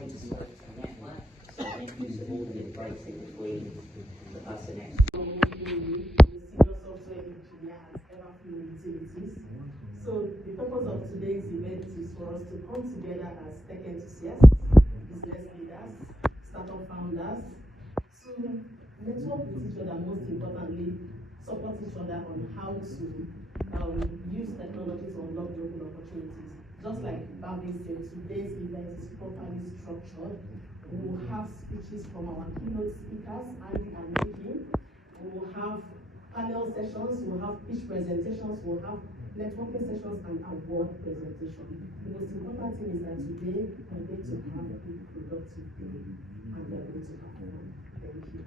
great scope to network, so make use of all the integration between the personnel. So the purpose of today's event is for us to come together as tech enthusiasts, business leaders, startup founders, to network with each other, most importantly, support each other on how to use technology to unlock global opportunities. Just like Bhavin said, today's event is properly structured. We will have speeches from our keynote speakers, Andy and Nikki. We will have panel sessions, we will have pitch presentations, we will have networking sessions and award presentation. The most important thing is that today we are going to have a productive day and we are going to have fun. Thank you.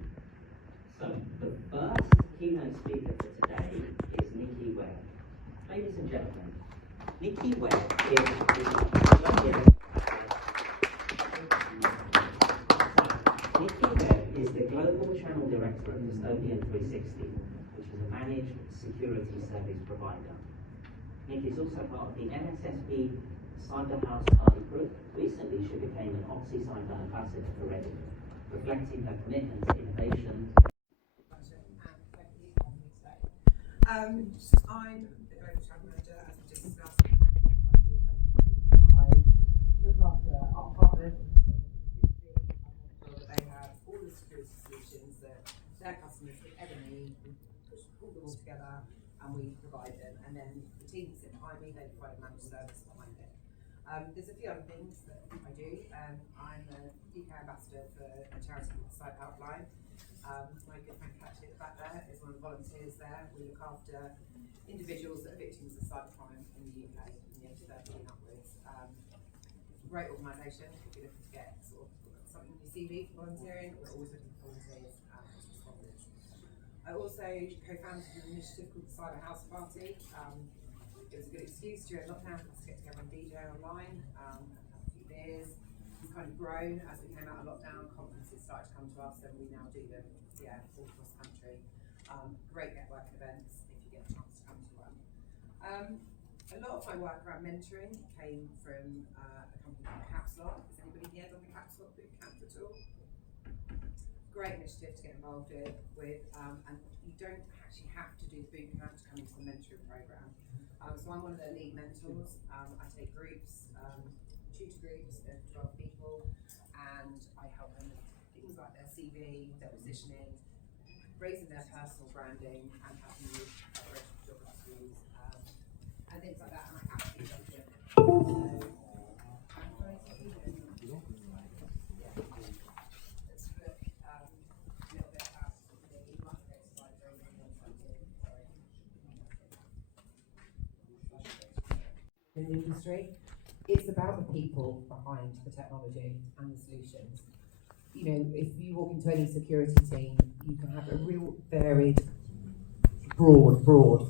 So the first keynote speaker for today is Nikki Webb. Ladies and gentlemen, Nikki Webb is the Global Channel Director of Custodian 360, which is a managed security service provider. Nikki is also part of the MSSP Cyber House Party Group. Recently, she became an Oxy Cyber Ambassador for Reading, reflecting her commitment to innovation. I'm the Global Channel Manager, as we just discussed. I look after our partners, that they have all the security solutions that their customers could ever need. We pull them all together and we provide them. And then the team that sit behind me, they provide a managed service behind it. There's a few other things that I do. I'm a UK ambassador for a charity called Site Outline. My good friend Katya back there is one of the volunteers there. We look after individuals that are victims of cybercrime in the UK, from the age of 13 upwards. Great organisation. If you're looking to get sort of something in your CV for volunteering, we're always looking for volunteers as responders. I also co-founded an initiative called the Cyber House Party. It was a good excuse during lockdown for us to get together and DJ online, have a few beers. It's kind of grown as we came out of lockdown. Conferences started to come to us, and we now do them, all across the country. Great networking events if you get a chance to come to one. A lot of my work around mentoring came from a company called Capslot. Has anybody here done the Capslot bootcamp at all? Great initiative to get involved with, and you don't actually have to do the bootcamp to come into the mentoring program. So I'm one of their lead mentors. I take groups, tutor groups of 12 people, and I help them with things like their CV, their positioning, raising their personal branding, and helping with operational geographies, and things like that. And I absolutely love it. Let's look a little bit about in the industry. It's about the people behind the technology and the solutions. You know, if you walk into any security team, you can have a real varied, broad,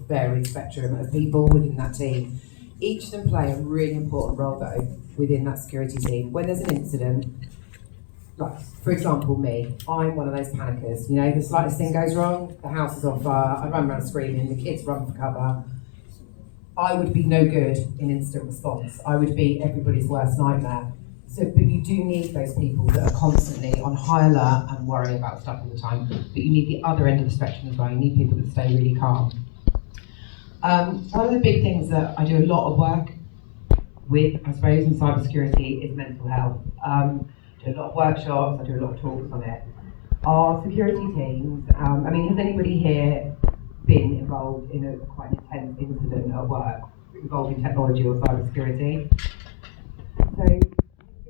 varied spectrum of people within that team. Each of them play a really important role though within that security team. When there's an incident, like for example me, I'm one of those panickers. You know, the slightest thing goes wrong, the house is on fire, I run around screaming, the kids run for cover. I would be no good in instant response. I would be everybody's worst nightmare. So, but you do need those people that are constantly on high alert and worrying about stuff all the time. But you need the other end of the spectrum as well. You need people that stay really calm. One of the big things that I do a lot of work with, I suppose, in cybersecurity is mental health. I do a lot of workshops, I do a lot of talks on it. Our security teams, has anybody here been involved in a quite intense incident at work involving technology or cybersecurity? So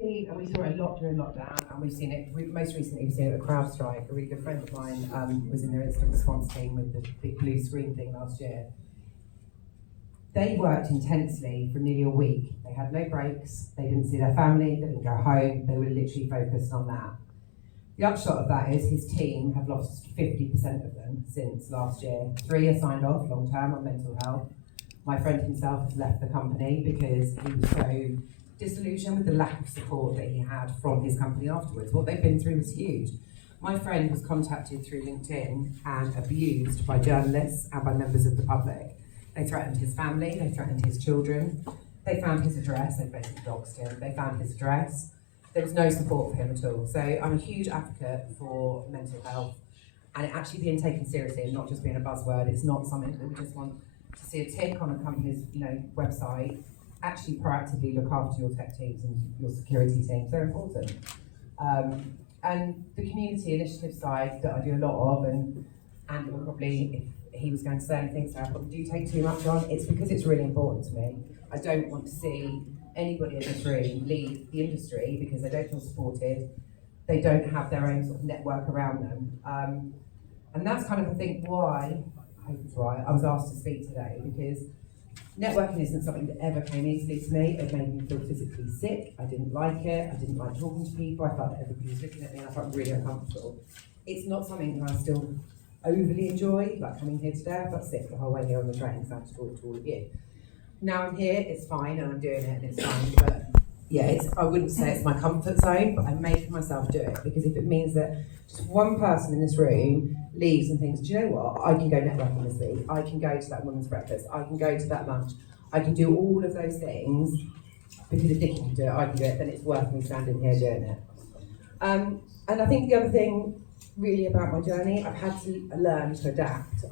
we saw it a lot during lockdown, and we've seen it, most recently we've seen it at CrowdStrike. A really good friend of mine was in their instant response team with the big blue screen thing last year. They worked intensely for nearly a week. They had no breaks, they didn't see their family, they didn't go home, they were literally focused on that. The upshot of that is his team have lost 50% of them since last year. 3 are signed off long term on mental health. My friend himself has left the company because he was so disillusioned with the lack of support that he had from his company afterwards. What they've been through was huge. My friend was contacted through LinkedIn and abused by journalists and by members of the public. They threatened his family, they threatened his children. They found his address, they basically doxed him. They found his address. there was no support for him at all. So I'm a huge advocate for mental health and it actually being taken seriously and not just being a buzzword. It's not something that we just want to see a tick on a company's website. Actually proactively look after your tech teams and your security teams. They're important. And the community initiative side that I do a lot of, and will probably, if he was going to say anything, so I probably do take too much on, it's because it's really important to me. I don't want to see anybody in this room leave the industry because they don't feel supported, they don't have their own sort of network around them. And that's kind of, I think, why I was asked to speak today, because networking isn't something that ever came easily to me. It made me feel physically sick. I didn't like it. I didn't like talking to people. I felt that everybody was looking at me and I felt really uncomfortable. It's not something that I still overly enjoy, like coming here today. I felt sick the whole way here on the train, so I had to talk to all of you. Now I'm here, it's fine, and I'm doing it, and it's fine, but yeah, I wouldn't say it's my comfort zone, but I'm making myself do it, because if it means that just one person in this room leaves and thinks, do you know what, I can go networking this week, I can go to that women's breakfast, I can go to that lunch, I can do all of those things, because if Dick can do it, I can do it, then it's worth me standing here doing it. And I think the other thing really about my journey, I've had to learn to adapt.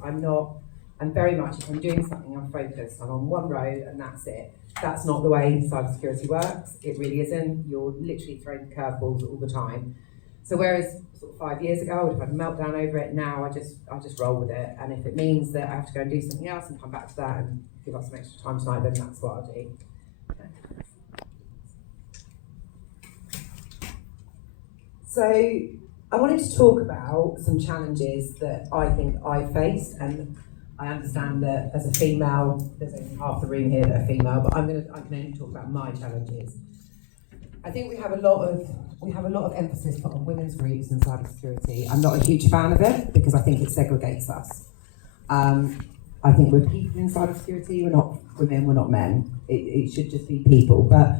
I'm very much, if I'm doing something, I'm focused. I'm on one road and that's it. That's not the way cybersecurity works. It really isn't. You're literally throwing curveballs all the time. So whereas sort of 5 years ago I would have had a meltdown over it, now I just roll with it. And if it means that I have to go and do something else and come back to that and give us some extra time tonight, then that's what I'll do. So I wanted to talk about some challenges that I think I faced, and I understand that as a female, there's only half the room here that are female, but I can only talk about my challenges. I think we have a lot of emphasis put on women's groups in cybersecurity. I'm not a huge fan of it because I think it segregates us. I think we're people in cybersecurity. We're not women. We're not men. It should just be people. But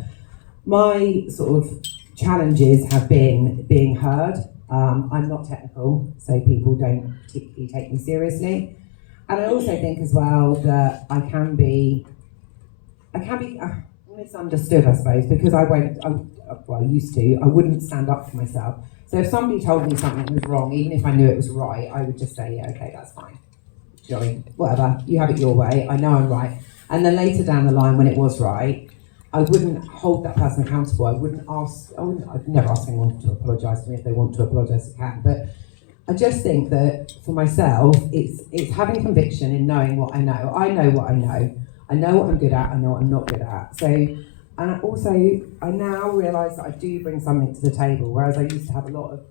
my sort of challenges have been being heard. I'm not technical, so people don't particularly take me seriously. And I also think as well that I can be misunderstood, I suppose, because I wouldn't stand up for myself. So if somebody told me something was wrong, even if I knew it was right, I would just say, yeah, okay, that's fine. Do you know what I mean? Whatever, you have it your way, I know I'm right. And then later down the line, when it was right, I wouldn't hold that person accountable. I'd never ask anyone to apologise to me. If they want to apologise, they can. But I just think that for myself, it's having conviction in knowing what I know. I know what I know. I know what I'm good at. I know what I'm not good at. So, and also, I now realise that I do bring something to the table, whereas I used to have a lot of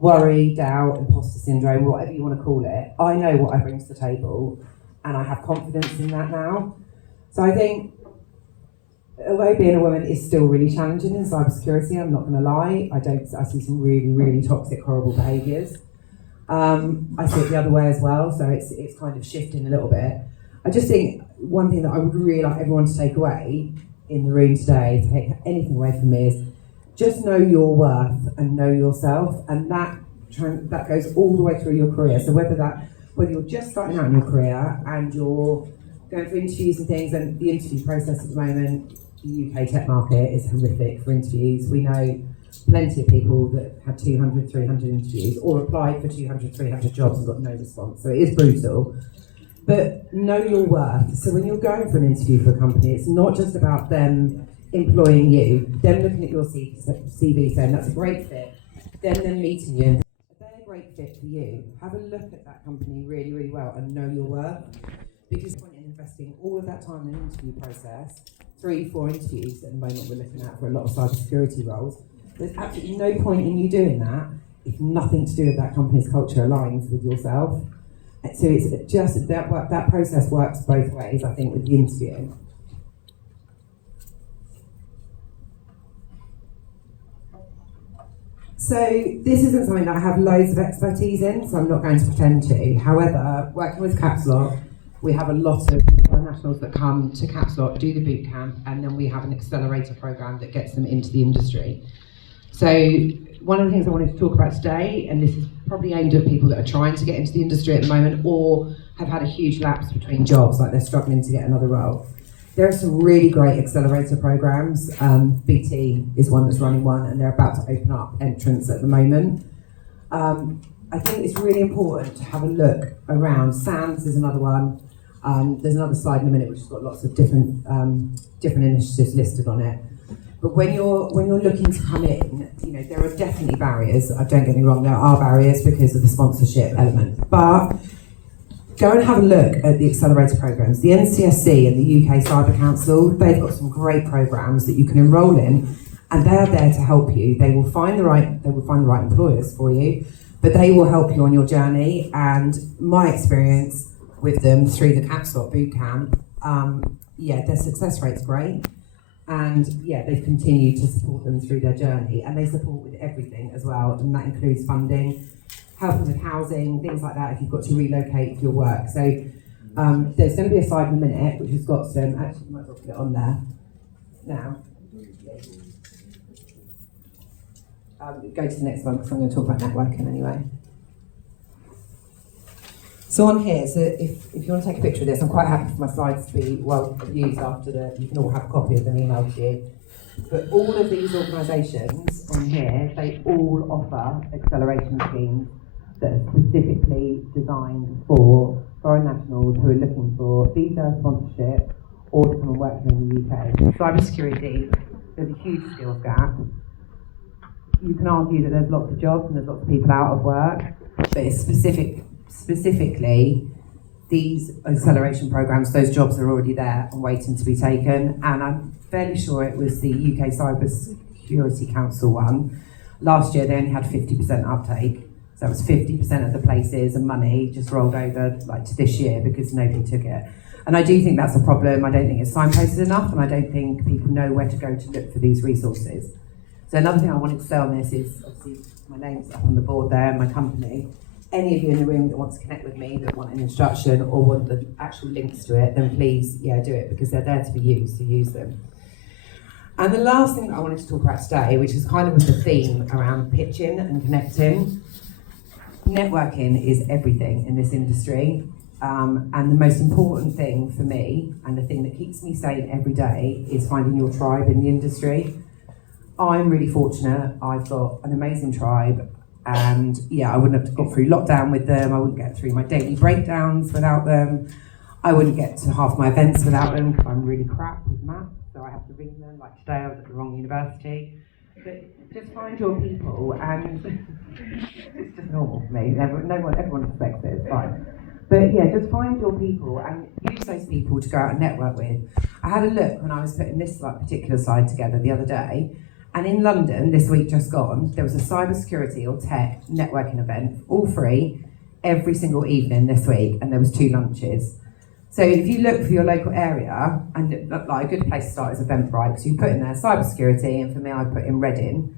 worry, doubt, imposter syndrome, whatever you want to call it. I know what I bring to the table, and I have confidence in that now. So I think, although being a woman is still really challenging in cybersecurity, I'm not going to lie, I see some really, really toxic, horrible behaviours. I see it the other way as well, so it's kind of shifting a little bit. I just think one thing that I would really like everyone to take away in the room today, to take anything away from me, is just know your worth and know yourself, and that goes all the way through your career. So whether you're just starting out in your career and you're going for interviews and things, and the interview process at the moment, the UK tech market is horrific for interviews. We know plenty of people that had 200, 300 interviews or applied for 200, 300 jobs and got no response. So it is brutal. But know your worth. So when you're going for an interview for a company, it's not just about them employing you, them looking at your CV saying that's a great fit, then them meeting you and they're a great fit for you. Have a look at that company really, really well and know your worth. Because when you're investing all of that time in an interview process, 3-4 interviews at the moment we're looking at for a lot of cybersecurity roles, there's absolutely no point in you doing that if nothing to do with that company's culture aligns with yourself. So it's just that process works both ways, I think, with the interview. So this isn't something that I have loads of expertise in, so I'm not going to pretend to. However, working with Caps Lock, we have a lot of nationals that come to Caps Lock, do the boot camp, and then we have an accelerator program that gets them into the industry. So one of the things I wanted to talk about today, and this is probably aimed at people that are trying to get into the industry at the moment or have had a huge lapse between jobs, like they're struggling to get another role, There are some really great accelerator programs. BT is one that's running one, and they're about to open up entrance at the moment. I think it's really important to have a look around. SANS is another one. There's another slide in a minute which has got lots of different initiatives listed on it. But when you're looking to come in, there are definitely barriers. Don't get me wrong, there are barriers because of the sponsorship element. But go and have a look at the accelerator programs. The NCSC and the UK Cyber Council, they've got some great programs that you can enrol in, and they're there to help you. They will find the right employers for you, but they will help you on your journey. And my experience with them through the Capstop Bootcamp, their success rate's great. And they've continued to support them through their journey, and they support with everything as well, and that includes funding, helping with housing, things like that if you've got to relocate for your work. So there's going to be a slide in a minute which has got some, actually you might as well put it on there now. Go to the next one because I'm going to talk about networking anyway. So on here, so if you want to take a picture of this, I'm quite happy for my slides to be well used after you can all have a copy of them emailed to you. But all of these organisations on here, they all offer acceleration schemes that are specifically designed for foreign nationals who are looking for visa sponsorship or to come and work here in the UK. Cybersecurity, there's a huge skills gap. You can argue that there's lots of jobs and there's lots of people out of work, but it's specifically these acceleration programs, those jobs are already there and waiting to be taken. And I'm fairly sure it was the UK Cybersecurity Council one. Last year they only had 50% uptake. So it was 50% of the places and money just rolled over to this year because nobody took it. And I do think that's a problem. I don't think it's signposted enough, and I don't think people know where to go to look for these resources. So another thing I wanted to say on this is, obviously my name's up on the board there and my company. Any of you in the room that want to connect with me, that want an introduction or want the actual links to it, then please, do it, because they're there to be used, so use them. And the last thing that I wanted to talk about today, which is kind of with the theme around pitching and connecting, networking is everything in this industry. And the most important thing for me, and the thing that keeps me sane every day, is finding your tribe in the industry. I'm really fortunate. I've got an amazing tribe. And I wouldn't have got through lockdown with them. I wouldn't get through my daily breakdowns without them. I wouldn't get to half my events without them because I'm really crap with maths, so I have to ring them. Like today, I was at the wrong university. But just find your people, and it's just normal for me. Everyone expects it. It's fine. But just find your people and use those people to go out and network with. I had a look when I was putting this particular slide together the other day. And in London, this week just gone, there was a cybersecurity or tech networking event, all free, every single evening this week, and there was 2 lunches. So if you look for your local area, and a good place to start is Eventbrite, so you put in there cybersecurity, and for me I put in Reading.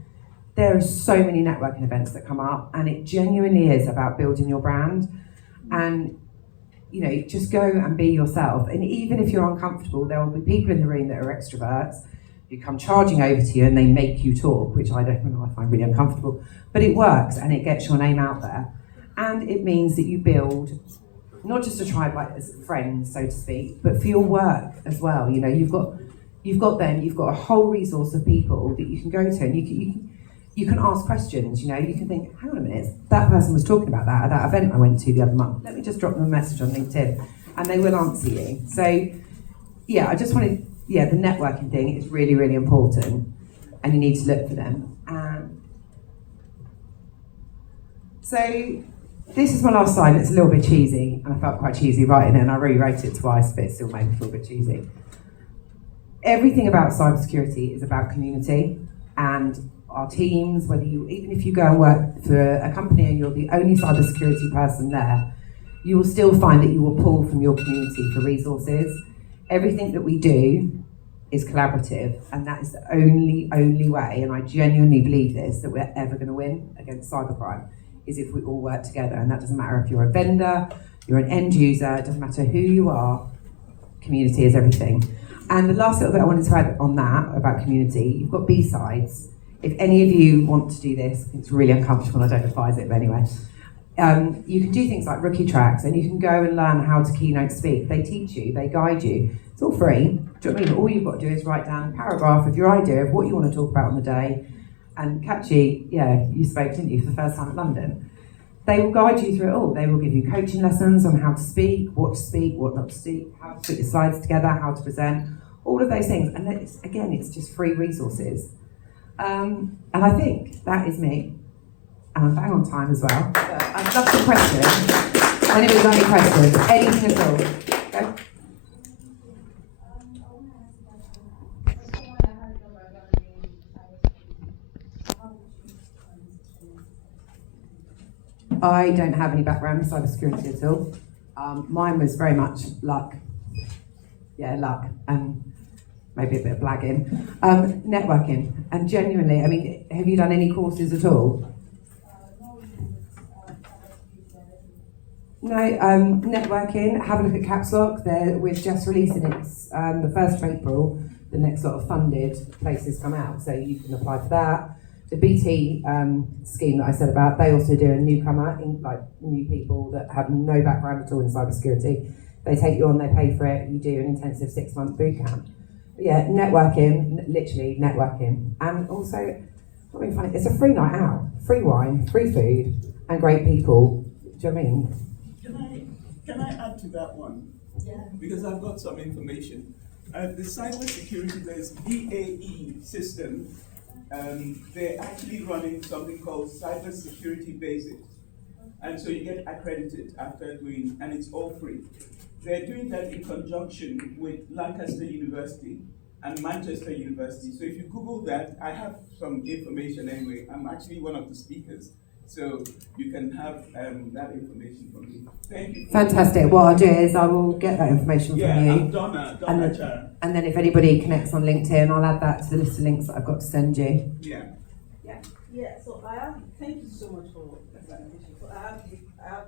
There are so many networking events that come up, and it genuinely is about building your brand. And just go and be yourself. And even if you're uncomfortable, there will be people in the room that are extroverts who come charging over to you and they make you talk, which I find really uncomfortable, but it works and it gets your name out there. And it means that you build not just a tribe as friends, so to speak, but for your work as well. You've got a whole resource of people that you can go to, and you can ask questions. You can think, hang on a minute, that person was talking about that at that event I went to the other month. Let me just drop them a message on LinkedIn, and they will answer you. So I just wanted. The networking thing is really, really important, and you need to look for them. So this is my last slide, and it's a little bit cheesy, and I felt quite cheesy writing it, and I rewrote it twice, but it still made me feel a bit cheesy. Everything about cybersecurity is about community, and our teams, even if you go and work for a company and you're the only cybersecurity person there, you will still find that you will pull from your community for resources. Everything that we do is collaborative, and that is the only way, and I genuinely believe this, that we're ever going to win against cybercrime, is if we all work together. And that doesn't matter if you're a vendor, you're an end user, it doesn't matter who you are, community is everything. And the last little bit I wanted to add on that, about community, you've got B-sides. If any of you want to do this, it's really uncomfortable, I don't advise it, but anyway. You can do things like rookie tracks, and you can go and learn how to keynote speak. They teach you, they guide you. It's all free. Do you know what I mean? All you've got to do is write down a paragraph of your idea of what you want to talk about on the day, and catchy, you spoke, didn't you, for the first time at London. They will guide you through it all. They will give you coaching lessons on how to speak, what not to speak, how to put your slides together, how to present, all of those things. And it's just free resources. And I think that is me. And I'm bang on time as well. But I'd love some questions. Anybody's got any questions? Anything at all? Go. I don't have any background in cybersecurity at all. Mine was very much luck. Yeah, luck, and maybe a bit of blagging. Networking, and genuinely, I mean, have you done any courses at all? No, networking, have a look at Caps Lock. We're just releasing it the 1st of April. The next lot of funded places come out, so you can apply for that. The BT scheme that I said about, they also do a newcomer, like new people that have no background at all in cybersecurity. They take you on, they pay for it, you do an intensive 6-month boot camp. But yeah, networking, literally networking. And also, it's a free night out, free wine, free food, and great people. Do you know what I mean? Can I add to that one? Yeah. Because I've got some information. The cybersecurity, there's BAE system. They're actually running something called Cybersecurity Basics. And so you get accredited after doing, and it's all free. They're doing that in conjunction with Lancaster University and Manchester University. So if you Google that, I have some information anyway. I'm actually one of the speakers. So you can have that information from me. Thank you. Fantastic. What I'll do is I will get that information from you. I'm Donna Chara. And then if anybody connects on LinkedIn, I'll add that to the list of links that I've got to send you. Yeah, so thank you so much for the presentation. So I have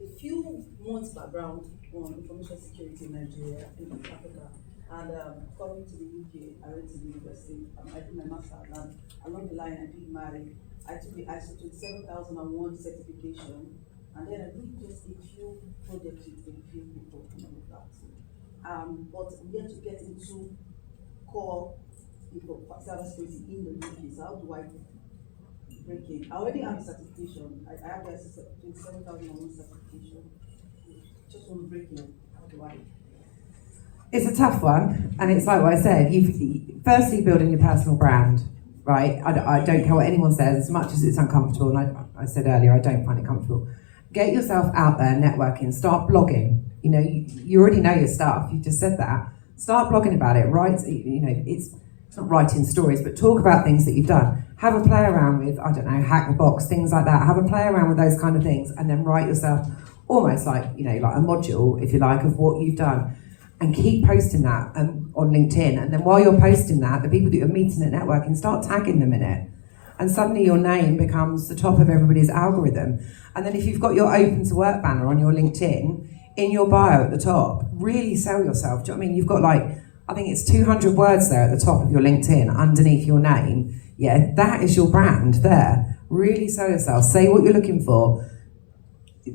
a few months background on information security in Nigeria, in Africa. And coming to the UK, I went to the university, I did my master's, and along the line I took the ISO 27001 certification, and then I did just a few projects with a few people and all of that. But we have to get into core cybersecurity in the UK. So how do I break it? I already have a certification. I have the ISO 27001 certification. Just want to break it. How do I? It's a tough one, and it's like what I said. Firstly, building your personal brand. Right, I don't care what anyone says, as much as it's uncomfortable, and I said earlier, I don't find it comfortable. Get yourself out there, networking, start blogging. You know, you already know your stuff, you just said that. Start blogging about it, write, it's not writing stories, but talk about things that you've done. Have a play around with, hack the box, things like that. Have a play around with those kind of things, and then write yourself almost like, like a module, if you like, of what you've done. And keep posting that on LinkedIn. And then while you're posting that, the people that you're meeting at networking, start tagging them in it. And suddenly your name becomes the top of everybody's algorithm. And then if you've got your open to work banner on your LinkedIn, in your bio at the top, really sell yourself. Do you know what I mean? You've got I think it's 200 words there at the top of your LinkedIn, underneath your name. Yeah, that is your brand there. Really sell yourself. Say what you're looking for.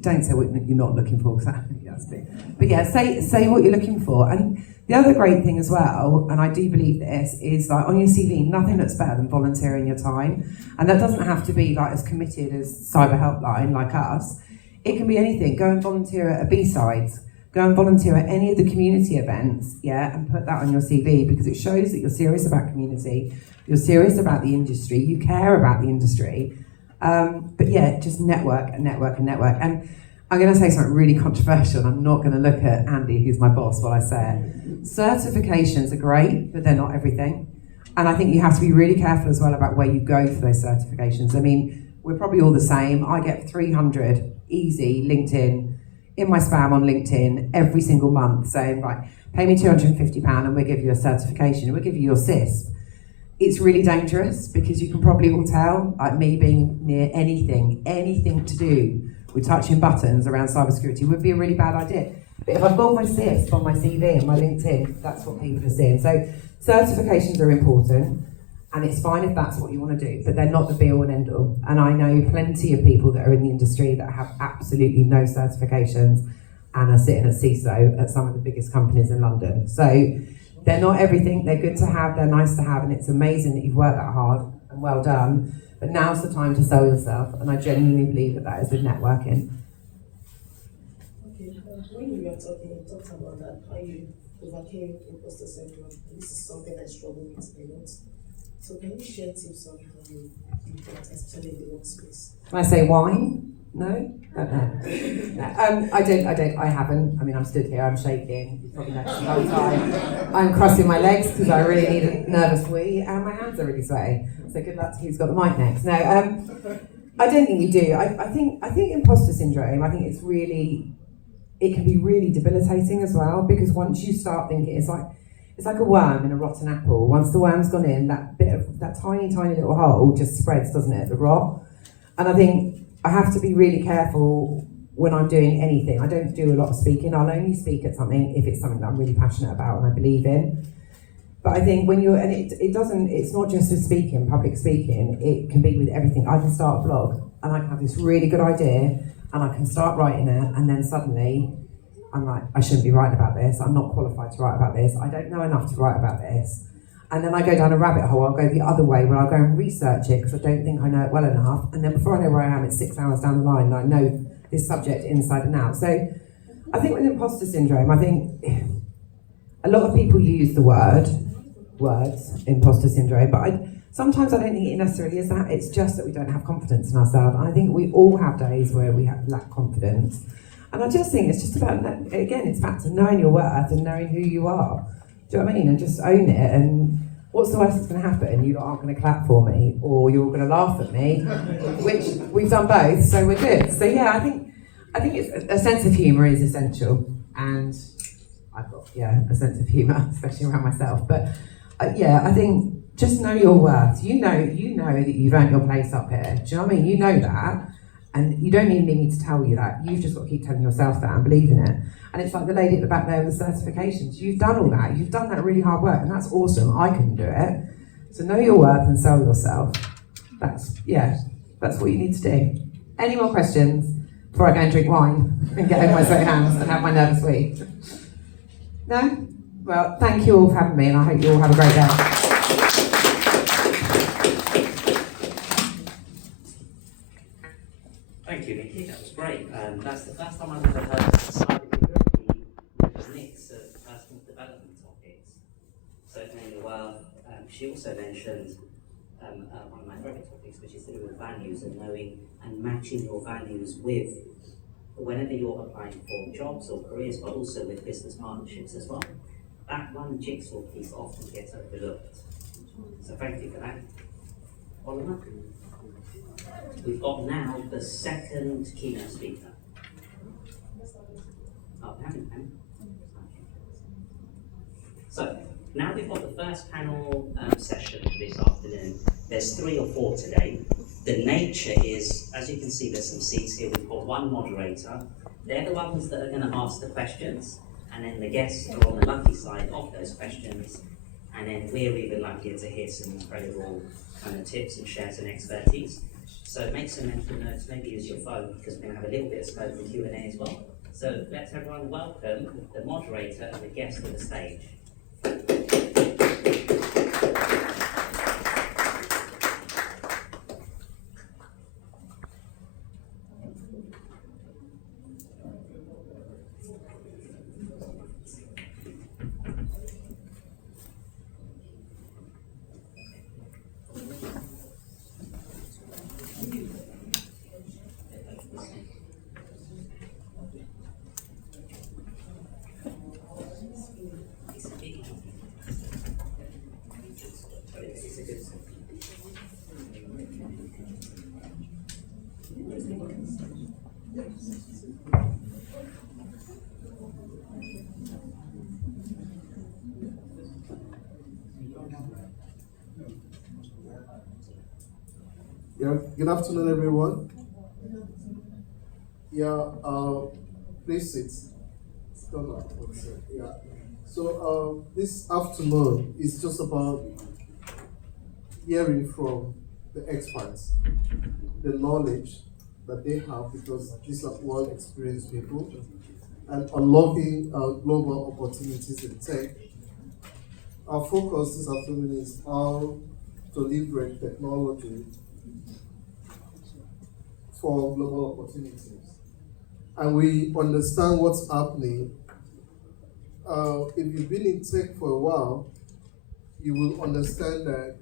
Don't say what you're not looking for, because that's big. But yeah, say what you're looking for. And the other great thing as well, and I do believe this, is on your CV, nothing looks better than volunteering your time. And that doesn't have to be as committed as Cyber Helpline like us. It can be anything. Go and volunteer at a B-Sides. Go and volunteer at any of the community events, and put that on your CV, because it shows that you're serious about community, you're serious about the industry, you care about the industry. But yeah, just network and network and network. And I'm going to say something really controversial. I'm not going to look at Andy, who's my boss, while I say it. Certifications are great, but they're not everything. And I think you have to be really careful as well about where you go for those certifications. I mean, we're probably all the same. I get 300 easy LinkedIn in my spam on LinkedIn every single month saying, right, pay me £250 and we'll give you a certification. We'll give you your CISP. It's really dangerous, because you can probably all tell, me being near anything to do with touching buttons around cybersecurity would be a really bad idea. But if I've got my CISP on my CV and my LinkedIn, that's what people are seeing. So certifications are important, And it's fine if that's what you want to do, but they're not the be-all and end-all. And I know plenty of people that are in the industry that have absolutely no certifications and are sitting at CISO at some of the biggest companies in London. So they're not everything. They're good to have, they're nice to have, and it's amazing that you've worked that hard, and well done. But now's the time to sell yourself, and I genuinely believe that that is with networking. Okay, when you were talking, you talked about that, how you overcame imposter syndrome. This is something I struggle with a lot. So can you share tips on how you do that, especially in the workspace? Can I say wine? No? Don't know. I haven't. I mean, I'm stood here, I'm shaking. You probably noticed the whole time. I'm crossing my legs because I really need a nervous wee, and my hands are really sweaty. So good luck to who's got the mic next. No, I don't think you do. I think imposter syndrome, I think it can be really debilitating as well, because once you start thinking, it's like a worm in a rotten apple. Once the worm's gone in, that tiny little hole just spreads, doesn't it, the rot? And I think I have to be really careful when I'm doing anything. I don't do a lot of speaking. I'll only speak at something if it's something that I'm really passionate about and I believe in. But I think when you're, and it's not just with speaking, public speaking, it can be with everything. I can start a blog and I can have this really good idea and I can start writing it, and then suddenly I'm like, I shouldn't be writing about this. I'm not qualified to write about this. I don't know enough to write about this. And then I go down a rabbit hole. I'll go the other way where I'll go and research it because I don't think I know it well enough. And then before I know where I am, it's 6 hours down the line and I know this subject inside and out. So I think with imposter syndrome, I think a lot of people use the words, imposter syndrome, but sometimes I don't think it necessarily is that. It's just that we don't have confidence in ourselves. And I think we all have days where we lack confidence. And I just think it's just about, again, it's back to knowing your worth and knowing who you are. Do you know what I mean? And just own it. And what's the worst that's going to happen? You lot aren't going to clap for me, or you're all going to laugh at me, which we've done both, so we're good. So yeah, I think it's a sense of humour is essential, and I've got a sense of humour, especially around myself. But I think just know your worth. You know that you've earned your place up here. Do you know what I mean? You know that. And you don't even need me to tell you that. You've just got to keep telling yourself that and believe in it. And it's like the lady at the back there with the certifications. You've done all that. You've done that really hard work, and that's awesome. I couldn't do it. So know your worth and sell yourself. That's what you need to do. Any more questions before I go and drink wine and get over my sweaty hands and have my nervous wee? No? Well, thank you all for having me, and I hope you all have a great day. Thank you, Nikki. That was great. That's the first time I've ever heard cybersecurity with a mix of personal development topics. So, knowing your worth. She also mentioned one of my favourite topics, which is to do with values and knowing and matching your values with whenever you're applying for jobs or careers, but also with business partnerships as well. That one jigsaw piece often gets overlooked. So, thank you for that. Uloma? We've got now the second keynote speaker. Oh, we haven't. So, now we've got the first panel session this afternoon. There's 3 or 4 today. The nature is, as you can see, there's some seats here. We've got one moderator. They're the ones that are going to ask the questions, and then the guests are on the lucky side of those questions. And then we're even luckier to hear some incredible kind of tips and share some expertise. So make some mental notes, maybe use your phone, because we're going to have a little bit of scope for Q&A as well. So let's everyone welcome the moderator and the guest to the stage. Yeah, good afternoon, everyone. Yeah, please sit. Stand up. Yeah. So this afternoon is just about hearing from the experts, the knowledge that they have, because these are well experienced people, and unlocking global opportunities in tech. Our focus this afternoon is how to leverage technology for global opportunities. And we understand what's happening. If you've been in tech for a while, you will understand that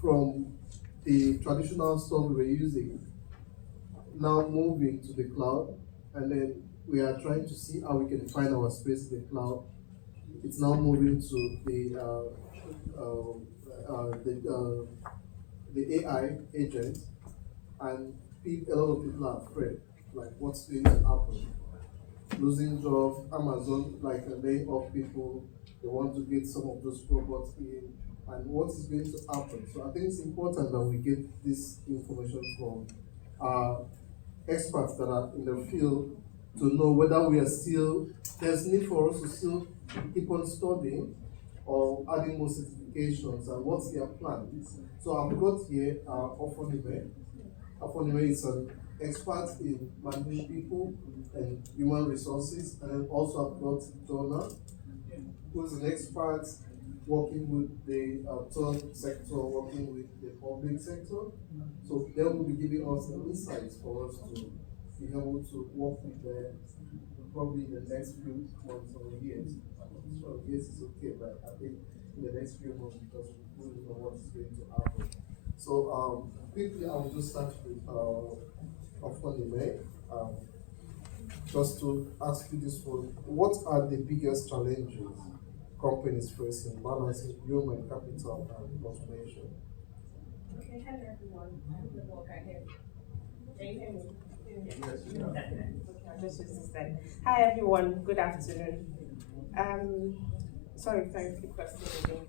from the traditional stuff we were using, now moving to the cloud, and then we are trying to see how we can find our space in the cloud. It's now moving to the AI agent, and a lot of people are afraid, like what's going to happen. Losing jobs, Amazon, like laying off people, they want to get some of those robots in, and what is going to happen. So I think it's important that we get this information from experts that are in the field to know whether we are still, there's need for us to still keep on studying or adding more certifications, and what's their plan. So I've got here Ofonime. Ofonime is an expert in managing people and human resources, and then also I've got Donna, who's an expert working with the third sector, working with the public sector. So they will be giving us the insights for us to be able to work with them probably in the next few months or years. So yes, it's okay, but I think in the next few months, because we don't know what is going to happen. So quickly, I will just start with Ofonime. Just to ask you this one, what are the biggest challenges companies face in balancing human capital and automation? Okay, hello everyone. I hope everyone can hear me. Can you hear me? Yes. Okay, I'll just use this then. Hi everyone, good afternoon. Sorry for the question again.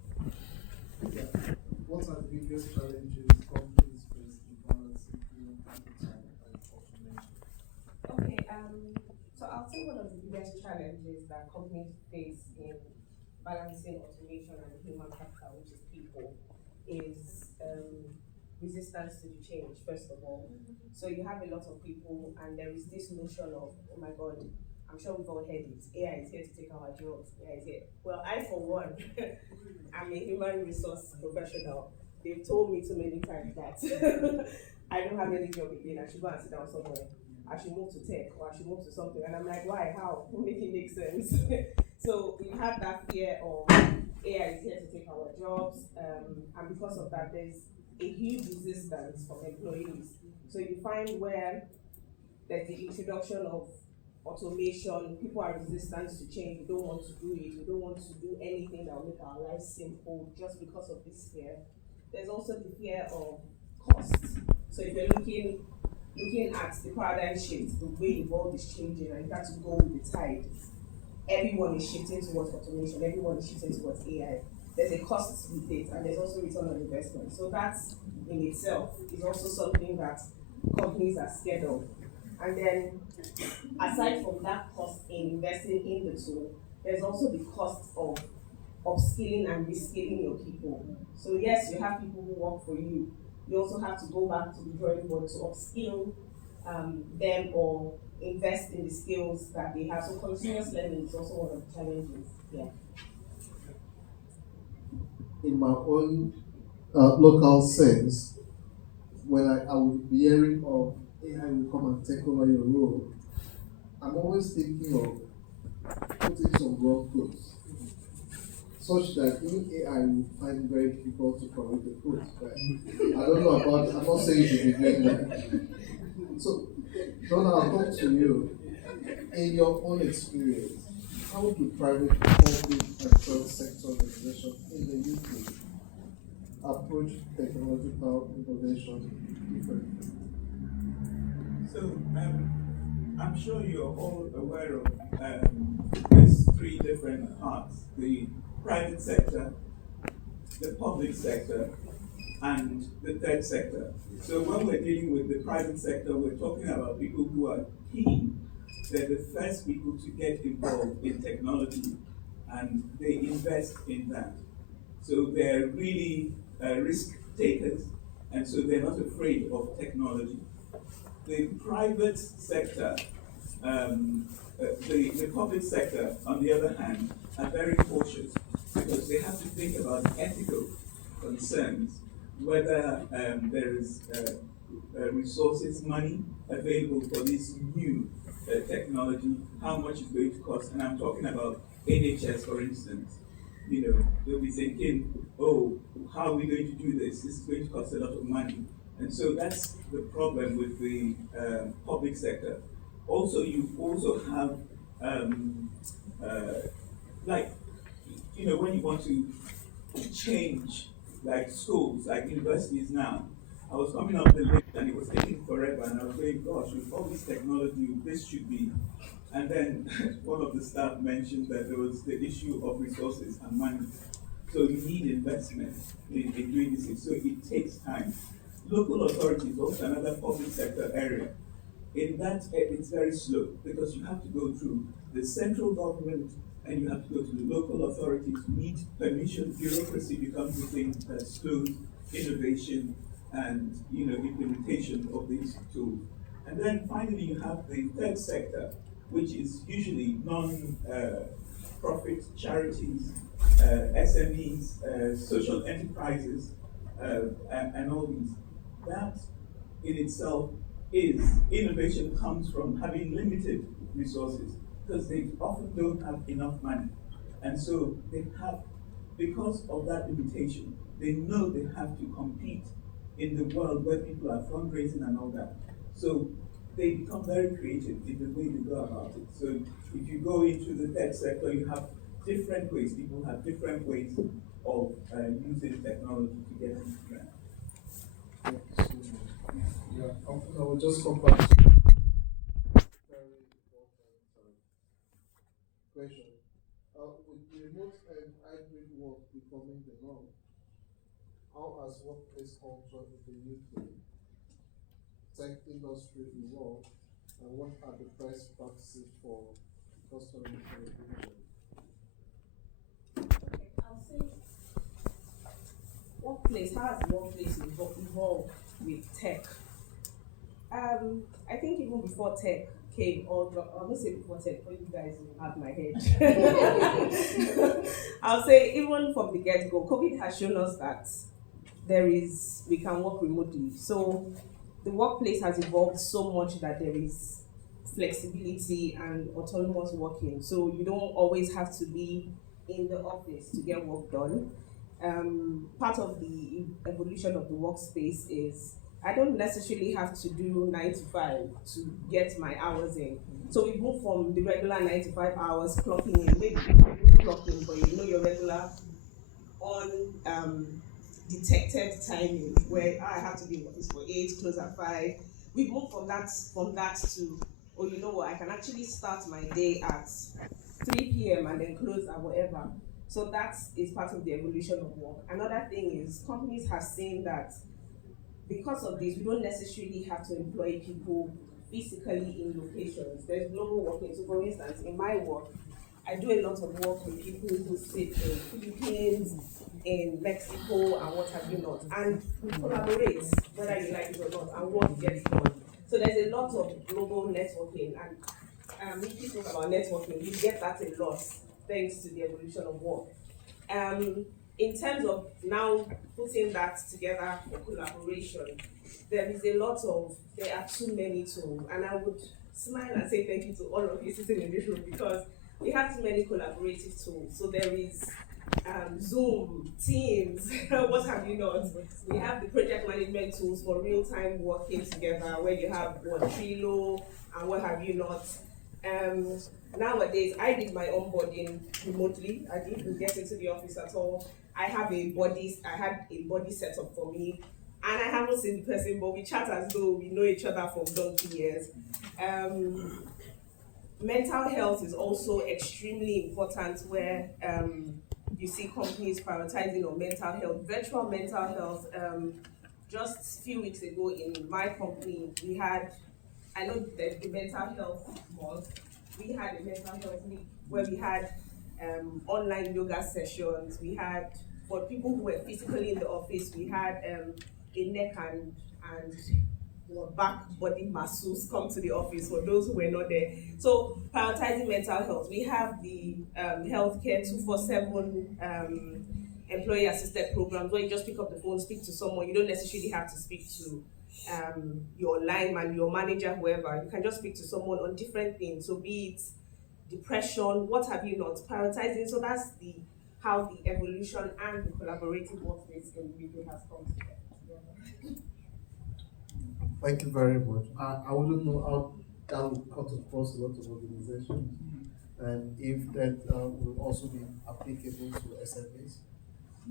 What are the biggest challenges companies face in balancing human capital and automation? Okay, so I'll say one of the biggest challenges that companies face in balancing automation and human capital, which is people, is resistance to the change, first of all. So you have a lot of people, and there is this notion of, oh my God, I'm sure we've all heard it, AI is here to take our jobs, AI is here. Well, I, for one, I'm a human resource professional. They've told me too many times that I don't have any job again, I should go and sit down somewhere. I should move to tech, or I should move to something. And I'm like, why, how? Make it make sense. So we have that fear of AI is here to take our jobs, and because of that, there's a huge resistance from employees. So you find where there's the introduction of automation, people are resistant to change, we don't want to do it, we don't want to do anything that will make our lives simple just because of this fear. There's also the fear of cost. So if you're looking at the paradigm shift, the way the world is changing, and you have to go with the tide, everyone is shifting towards automation, everyone is shifting towards AI. There's a cost with it, and there's also return on investment. So that in itself is also something that companies are scared of. And then, aside from that cost in investing in the tool, there's also the cost of upskilling and reskilling your people. So yes, you have people who work for you. You also have to go back to the drawing board to upskill them or invest in the skills that they have. So continuous learning is also one of the challenges. Yeah. In my own local sense, when I will be hearing of AI will come and take over your role, I'm always thinking of putting some wrong codes, such that even AI will find it very difficult to correct the code. Right? I don't know about it. I'm not saying you should be doing that. So, Donna, I'll talk to you. In your own experience, how do private, public, and third sector organizations in the UK approach technological innovation differently? So I'm sure you're all aware of these three different parts: the private sector, the public sector, and the third sector. So when we're dealing with the private sector, we're talking about people who are key. They're the first people to get involved in technology, and they invest in that. So they're really risk takers, and so they're not afraid of technology. The private sector, the public sector, on the other hand, are very cautious because they have to think about ethical concerns, whether there is resources, money available for this new technology, how much it's going to cost. And I'm talking about NHS, for instance. They'll be thinking, oh, how are we going to do this? This is going to cost a lot of money. And so that's the problem with the public sector. Also, you also have, when you want to change, like schools, like universities now, I was coming up the list and it was taking forever, and I was saying, gosh, with all this technology, this should be. And then one of the staff mentioned that there was the issue of resources and money. So you need investment in doing this, so it takes time. Local authorities, also another public sector area. In that, it's very slow because you have to go through the central government and you have to go to the local authorities, need permission. Bureaucracy becomes the thing that slows innovation and implementation of these tools. And then finally, you have the third sector, which is usually non-profit charities, SMEs, social enterprises, and all these. That in itself is innovation comes from having limited resources because they often don't have enough money. And so they have, because of that limitation, they know they have to compete in the world where people are fundraising and all that. So they become very creative in the way they go about it. So if you go into the tech sector, you have different ways. People have different ways of using technology to get into that. Yeah, I will just come back to very important question. With remote and hybrid work becoming the norm, how has workplace culture in the UK, tech industry evolved, and what are the best practices for customer collaboration? Okay, I'll say workplace, how has workplace evolved with tech? I think even before tech came, or I won't say before tech, but you guys will have my head. I'll say even from the get-go, COVID has shown us that we can work remotely. So the workplace has evolved so much that there is flexibility and autonomous working. So you don't always have to be in the office to get work done. Part of the evolution of the workspace is I don't necessarily have to do 9 to 5 to get my hours in. So we move from the regular 9 to 5 hours clocking in, maybe clocking, but you know your regular on detected timing where I have to be in the office for 8, close at 5. We move from that to, oh, you know what, I can actually start my day at 3 p.m. and then close at whatever. So that is part of the evolution of work. Another thing is companies have seen that because of this, we don't necessarily have to employ people physically in locations. There's global working. So for instance, in my work, I do a lot of work with people who sit in Philippines, in Mexico, and what have you not. And we collaborate, whether you like it or not, and work gets done. So there's a lot of global networking. And if you talk about networking, you get that a lot thanks to the evolution of work. In terms of now putting that together for collaboration, there are too many tools, and I would smile and say thank you to all of you sitting in this room because we have too many collaborative tools. So there is Zoom, Teams, what have you not. We have the project management tools for real-time working together where you have Trello and what have you not. Nowadays, I did my onboarding remotely. I didn't get into the office at all. I had a body set up for me, and I haven't seen the person, but we chat as though we know each other for donkey years. Mental health is also extremely important where you see companies prioritizing on mental health, virtual mental health. Just a few weeks ago in my company, we had, I know that the mental health month, we had a mental health week where we had online yoga sessions, we had for people who were physically in the office, we had a neck and back body masseuse come to the office for those who were not there. So prioritizing mental health. We have the healthcare 247 employee assisted programs where you just pick up the phone, speak to someone. You don't necessarily have to speak to your lineman, your manager, whoever. You can just speak to someone on different things. So be it depression, what have you not, prioritizing. So that's how the evolution and the collaborative workplace in the UK has come together. Thank you very much. I wouldn't know how that will cut across a lot of organizations, and if that will also be applicable to SMEs.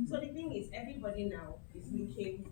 So the thing is, everybody now is looking,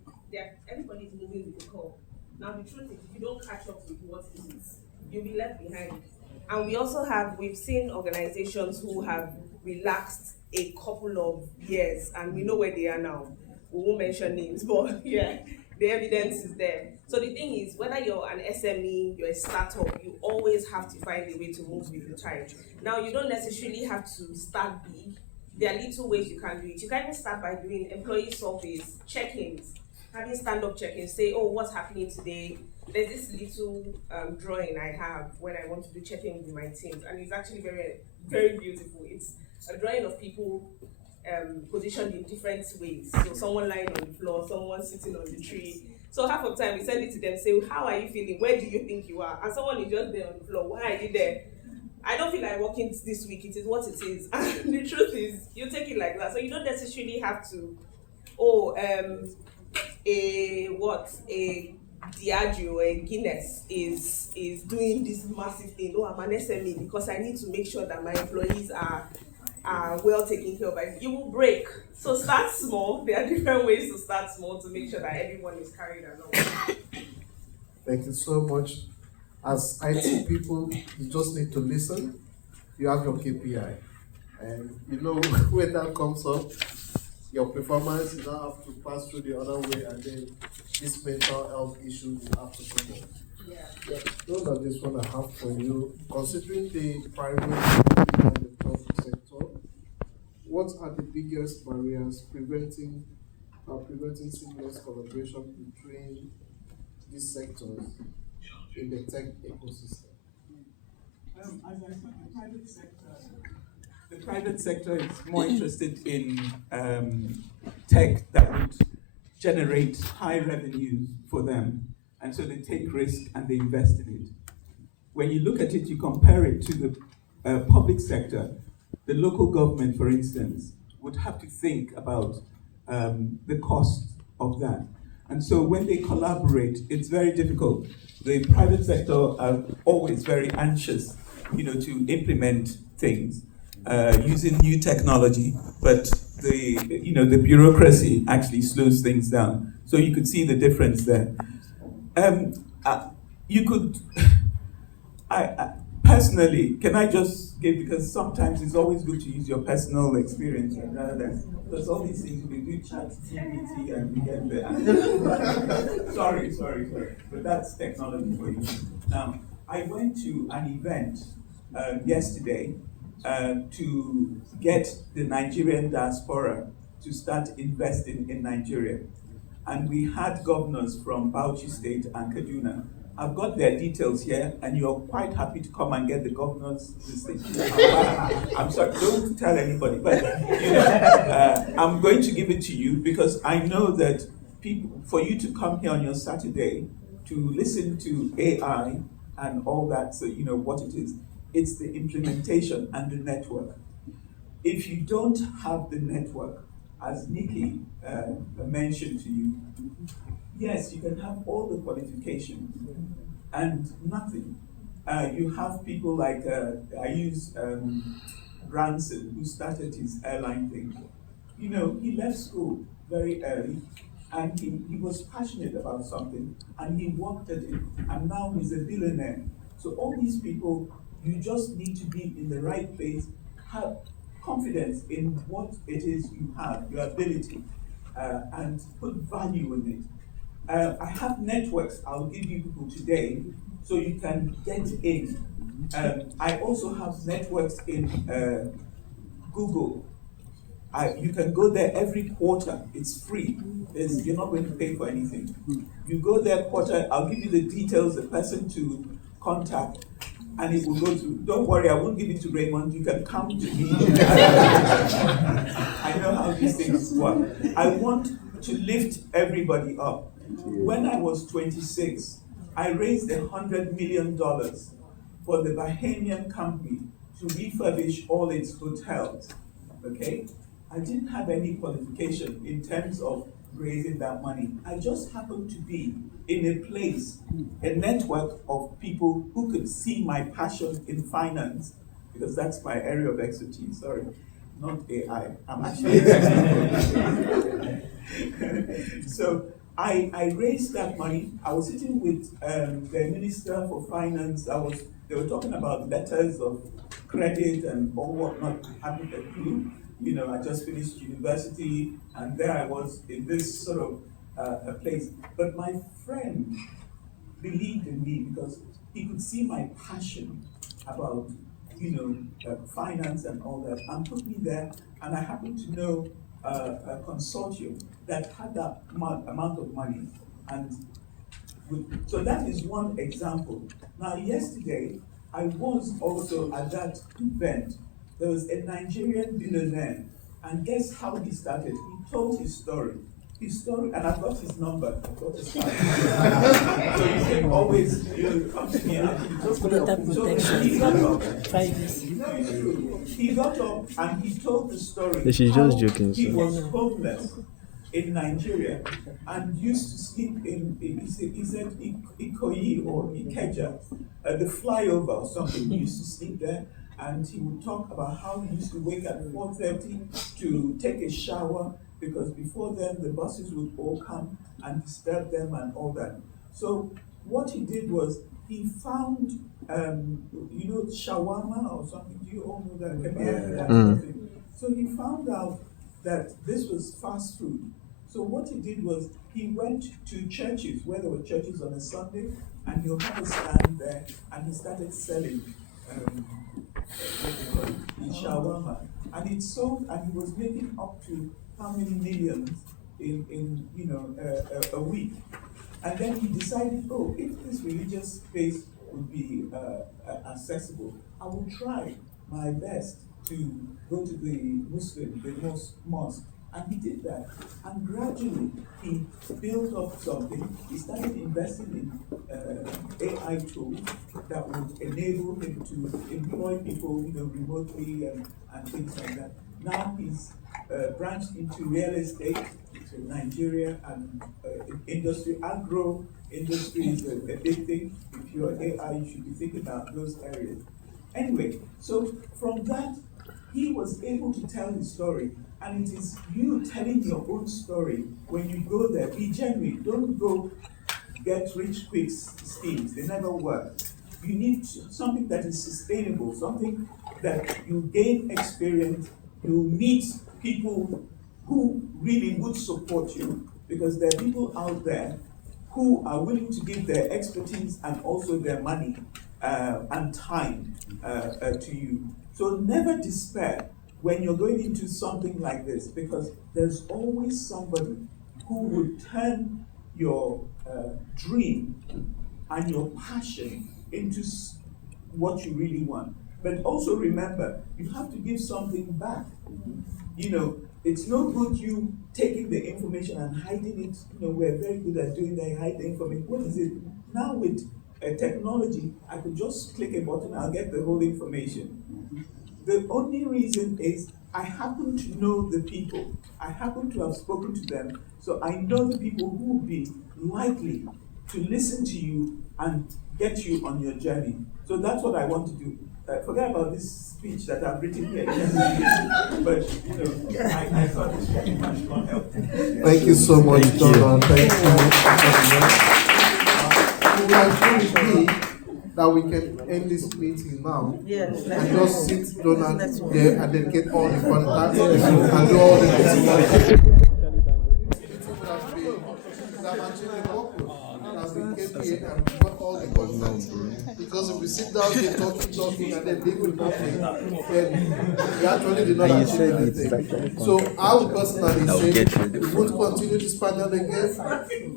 everybody is moving with the curve. Now the truth is, if you don't catch up with what is, you'll be left behind. And we also we've seen organizations who have relaxed a couple of years, and we know where they are now. We won't mention names, but yeah, the evidence is there. So the thing is, whether you're an SME, you're a startup, you always have to find a way to move with the tide. Now, you don't necessarily have to start big. There are little ways you can do it. You can even start by doing employee surveys, check-ins, having stand-up check-ins, say, oh, what's happening today? There's this little drawing I have when I want to do check-in with my teams, and it's actually very, very beautiful. It's a drawing of people positioned in different ways. So someone lying on the floor, someone sitting on the tree. So half of the time we send it to them, say, how are you feeling? Where do you think you are? And someone is just there on the floor. Why are you there? I don't feel like working this week. It is what it is. And the truth is, you take it like that. So you don't necessarily have to, a Diageo, a Guinness is doing this massive thing. Oh, I'm an SME because I need to make sure that my employees are well taken care of. You will break. So start small. There are different ways to start small to make sure that everyone is carried along. Thank you so much. As IT people, you just need to listen. You have your KPI. And you know when that comes up, your performance, you don't have to pass through the other way, and then this mental health issue will have to come up. Yeah, those are just what I have for you. Considering the private and the public sector, what are the biggest barriers preventing seamless collaboration between these sectors in the tech ecosystem? As I said, the private sector is more interested in tech that would generate high revenues for them, and so they take risk and they invest in it. When you look at it, you compare it to the public sector. The local government, for instance, would have to think about the cost of that. And so when they collaborate, it's very difficult. The private sector are always very anxious, to implement things using new technology, but the bureaucracy actually slows things down. So you could see the difference there. Personally, can I just give, because sometimes it's always good to use your personal experience rather than, because all these things we do chat GPT and we get there. sorry, but that's technology for you. Now, I went to an event yesterday to get the Nigerian diaspora to start investing in Nigeria. And we had governors from Bauchi State and Kaduna. I've got their details here, and you're quite happy to come and get the governor's list. I'm sorry, don't tell anybody, but I'm going to give it to you because I know that for you to come here on your Saturday to listen to AI and all that, so you know what it is. It's the implementation and the network. If you don't have the network, as Nikki mentioned to you, yes, you can have all the qualifications and nothing. You have people like, I use Branson, who started his airline thing. He left school very early, and he was passionate about something, and he worked at it, and now he's a billionaire. So all these people, you just need to be in the right place, have confidence in what it is you have, your ability, and put value in it. I have networks I'll give you people today so you can get in. I also have networks in Google. You can go there every quarter. It's free. You're not going to pay for anything. You go there quarter. I'll give you the details, the person to contact, and it will go to. Don't worry, I won't give it to Raymond. You can come to me. I know how these things work. I want to lift everybody up. When I was 26, I raised $100 million for the Bahamian company to refurbish all its hotels. Okay? I didn't have any qualification in terms of raising that money. I just happened to be in a place, a network of people who could see my passion in finance, because that's my area of expertise, sorry, not AI. I'm actually technical. So I raised that money. I was sitting with the Minister for Finance. They were talking about letters of credit and all whatnot. I haven't a clue. I just finished university, and there I was in this sort of a place. But my friend believed in me because he could see my passion about, finance and all that, and put me there. And I happened to know a consortium that had that amount of money, and so that is one example. Now, yesterday I was also at that event. There was a Nigerian billionaire, and guess how he started? He told his story. And I've got his number, I've got his card. So you can always come to me and he just he got up and he told the story. She's just joking. He was homeless in Nigeria and used to sleep in he said Ikoyi or Ikeja, the flyover or something. He used to sleep there. And he would talk about how he used to wake at 4:30 to take a shower, because before then the buses would all come and disturb them and all that. So what he did was he found, shawarma or something. Do you all know that? So he found out that this was fast food. So what he did was he went to churches, where there were churches on a Sunday, and he'll have a stand there, and he started selling shawarma, and it sold, and he was making up to how many millions in a week. And then he decided, if this religious space would be accessible, I will try my best to go to the mosque. And he did that. And gradually, he built up something. He started investing in AI tools that would enable him to employ people remotely and things like that. Now he's branched into real estate, so Nigeria, and industry. Agro industry is a big thing. If you're AI, you should be thinking about those areas. Anyway, so from that, he was able to tell his story. And it is you telling your own story when you go there. Be genuine. Don't go get rich quick schemes. They never work. You need something that is sustainable, something that you gain experience, you meet people who really would support you, because there are people out there who are willing to give their expertise and also their money and time to you. So never despair when you're going into something like this, because there's always somebody who will turn your dream and your passion into what you really want. But also remember, you have to give something back. It's no good you taking the information and hiding it. We're very good at doing that, hide the information. What is it? Now with technology, I could just click a button, I'll get the whole information. The only reason is I happen to know the people. I happen to have spoken to them, so I know the people who will be likely to listen to you and get you on your journey. So that's what I want to do. Forget about this speech that I've written here, but I thought it's very much going to help. Thank you so much, John. Thank you. That we can end this meeting now and just sit down there and then get all the contacts and do all the things. As we came here and got all the contacts. Because if we sit down here talking, and then leave with nothing, then we actually did not achieve anything. So I would personally say we won't continue this panel again.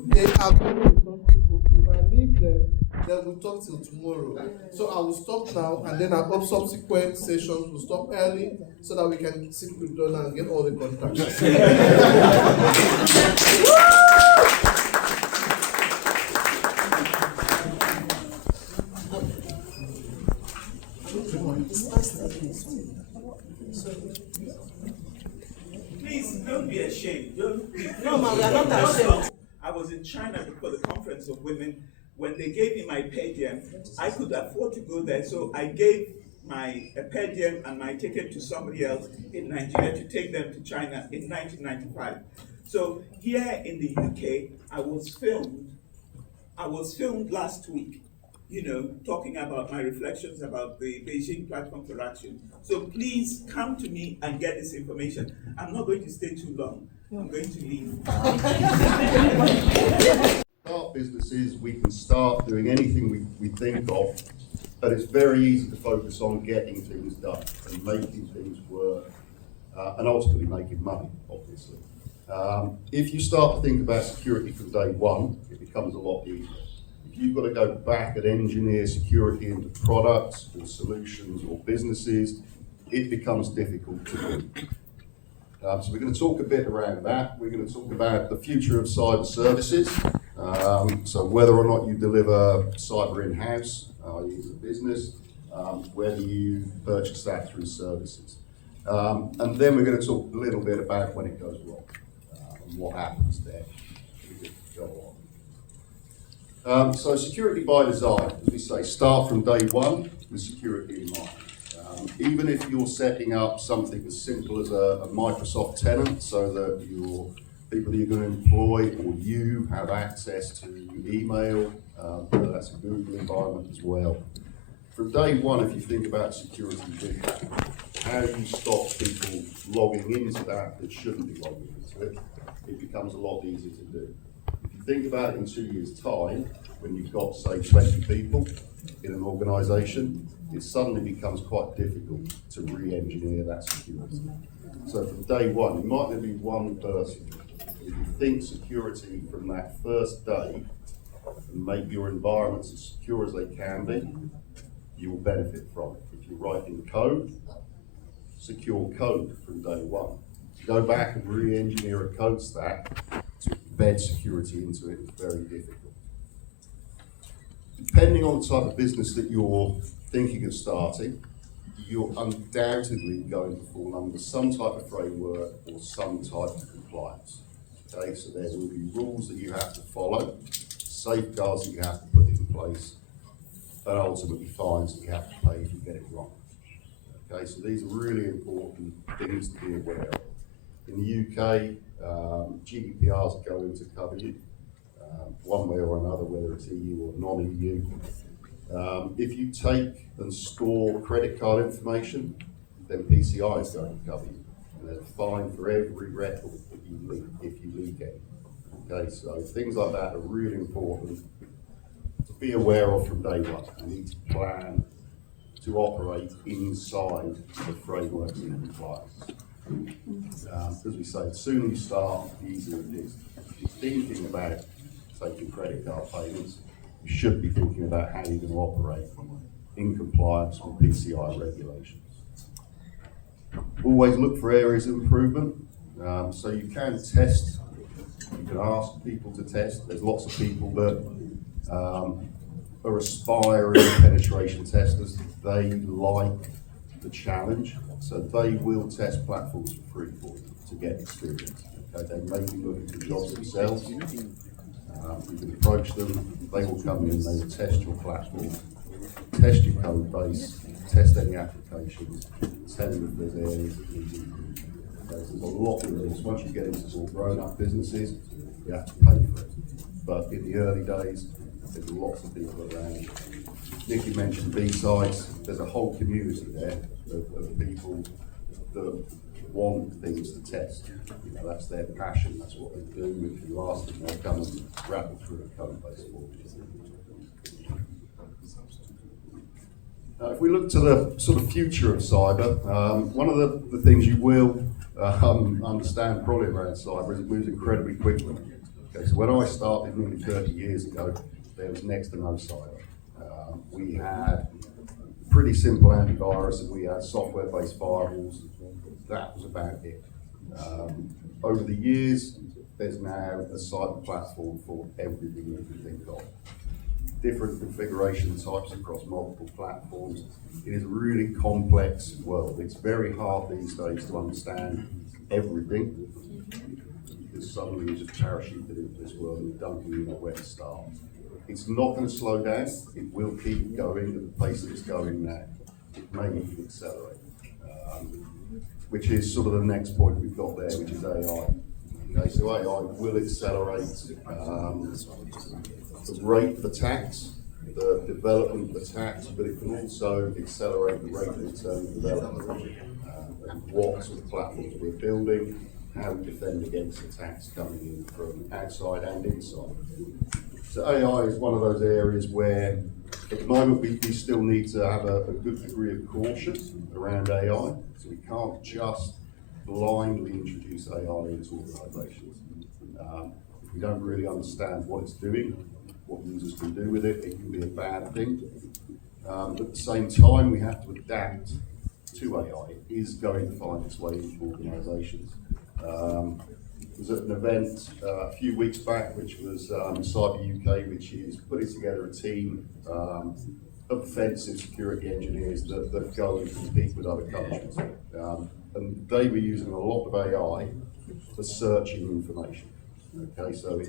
They are going to talk people. If I leave them, then we'll talk till tomorrow. So I will stop now, and then our subsequent sessions will stop early so that we can sit with Donna and get all the contacts. Please don't be ashamed. Don't be No, ma'am, we are not ashamed. I was in China before the conference of women. When they gave me my per diem, I could afford to go there, so I gave my per diem and my ticket to somebody else in Nigeria to take them to China in 1995. So here in the UK, I was filmed last week, talking about my reflections about the Beijing Platform for Action. So please come to me and get this information. I'm not going to stay too long. I'm going to leave. Start businesses, we can start doing anything we think of, but it's very easy to focus on getting things done and making things work, and ultimately making money, obviously. If you start to think about security from day one, it becomes a lot easier. If you've got to go back and engineer security into products or solutions or businesses, it becomes difficult to do. So we're going to talk a bit around that. We're going to talk about the future of cyber services. So whether or not you deliver cyber in-house, as a business, whether you purchase that through services. And then we're going to talk a little bit about when it goes wrong, and what happens there. Go on. So security by design, as we say, start from day one with security in mind. Even if you're setting up something as simple as a Microsoft tenant so that your people that you're going to employ or you have access to email, whether that's a Google environment as well. From day one, if you think about security with that, how do you stop people logging into that shouldn't be logging into it? It becomes a lot easier to do. If you think about it in 2 years' time, when you've got, say, 20 people in an organisation, it suddenly becomes quite difficult to re-engineer that security. So from day one, it might only be one person. If you think security from that first day and make your environments as secure as they can be, you will benefit from it. If you're writing code, secure code from day one. Go back and re-engineer a code stack to embed security into it is very difficult. Depending on the type of business that you're thinking of starting, you're undoubtedly going to fall under some type of framework or some type of compliance. Okay, so there will be rules that you have to follow, safeguards that you have to put in place, and ultimately fines that you have to pay if you get it wrong. Okay, so these are really important things to be aware of. In the UK, GDPR is going to cover you one way or another, whether it's EU or non-EU. If you take and store credit card information, then PCI is going to cover you. And there's a fine for every record that you leak, if you leak it. Okay, so things like that are really important to be aware of from day one. You need to plan to operate inside the framework and compliance. As we say, the sooner you start, the easier it is. If you're thinking about taking credit card payments, you should be thinking about how you're going to operate in compliance with PCI regulations. Always look for areas of improvement. So you can test, you can ask people to test. There's lots of people that are aspiring penetration testers. They like the challenge, so they will test platforms for free for you to get experience. Okay, they may be looking for jobs themselves. You can approach them, they will come in, they will test your platform, test your code base, test any applications, tell you if there's areas that need improvement. There's a lot of this. Once you get into more grown-up businesses, you have to pay for it. But in the early days, there's lots of people around. Nikki mentioned B-sides. There's a whole community there of people that want things to test. You know, that's their passion, that's what they do. If you ask them, they'll come and rattle through a code base for you. If we look to the sort of future of cyber, one of the things you will understand probably around cyber is it moves incredibly quickly. Okay, so when I started nearly 30 years ago, there was next to no cyber. We had pretty simple antivirus and we had software-based firewalls. That was about it. Over the years, there's now a cyber platform for everything you can think of. Different configuration types across multiple platforms. It is a really complex world. It's very hard these days to understand everything because suddenly you just parachuted into this world and you don't really know where to start. It's not going to slow down. It will keep going at the pace that it's going now. It may even accelerate, which is sort of the next point we've got there, which is AI. Okay, so AI will accelerate the rate of attacks, the development of attacks, but it can also accelerate the rate of internal development and what sort of platforms we're building, how we defend against attacks coming in from outside and inside. So AI is one of those areas where at the moment we still need to have a good degree of caution around AI. So we can't just blindly introduce AI into organizations. If we don't really understand what it's doing, what users can do with it, it can be a bad thing. At the same time, we have to adapt to AI. It is going to find its way into organizations. I was at an event a few weeks back, which was Cyber UK, which is putting together a team of offensive security engineers that go and compete with other countries. And they were using a lot of AI for searching information. Okay, so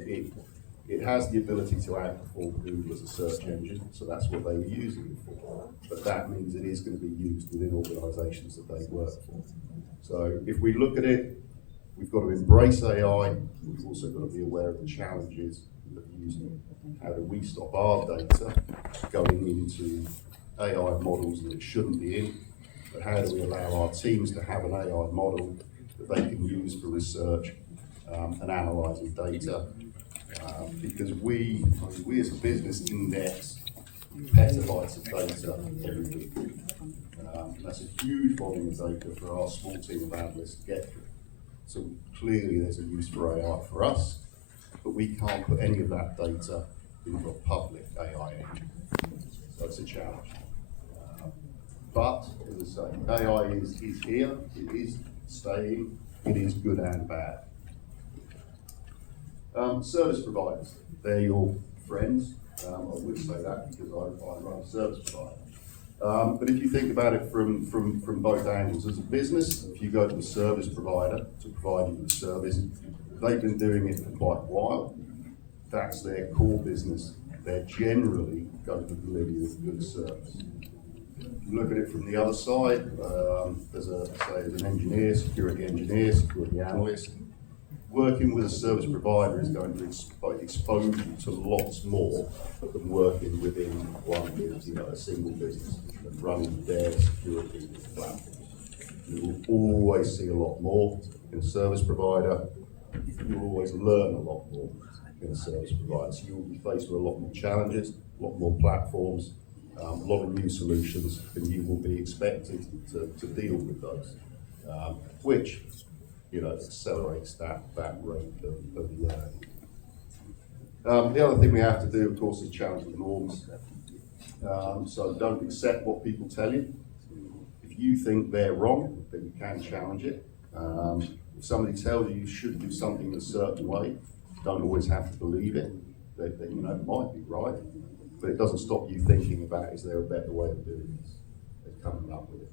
it has the ability to outperform Google as a search engine, so that's what they were using it for. But that means it is going to be used within organisations that they work for. So if we look at it, we've got to embrace AI, we've also got to be aware of the challenges of using it. How do we stop our data going into AI models that it shouldn't be in? But how do we allow our teams to have an AI model that they can use for research and analysing data? Because we as a business index petabytes of data every week. That's a huge volume of data for our small team of analysts to get through. So clearly there's a use for AI for us, but we can't put any of that data into a public AI engine. So it's a challenge. But, as I say, AI is here, it is staying, it is good and bad. Service providers, they're your friends. I would say that because I run a service provider. But if you think about it from both angles, as a business, if you go to a service provider to provide you with a service, they've been doing it for quite a while. That's their core business. They're generally going to deliver you a good service. If you look at it from the other side, as an engineer, security analyst, working with a service provider is going to expose you to lots more than working within a single business and running their security platform. You will always see a lot more in a service provider. You will always learn a lot more in a service provider. So you will be faced with a lot more challenges, a lot more platforms, a lot of new solutions, and you will be expected to deal with those, which accelerates that rate of learning. The other thing we have to do, of course, is challenge the norms. So don't accept what people tell you. If you think they're wrong, then you can challenge it. If somebody tells you you should do something in a certain way, don't always have to believe it. It might be right, but it doesn't stop you thinking about, is there a better way of doing this? And coming up with it.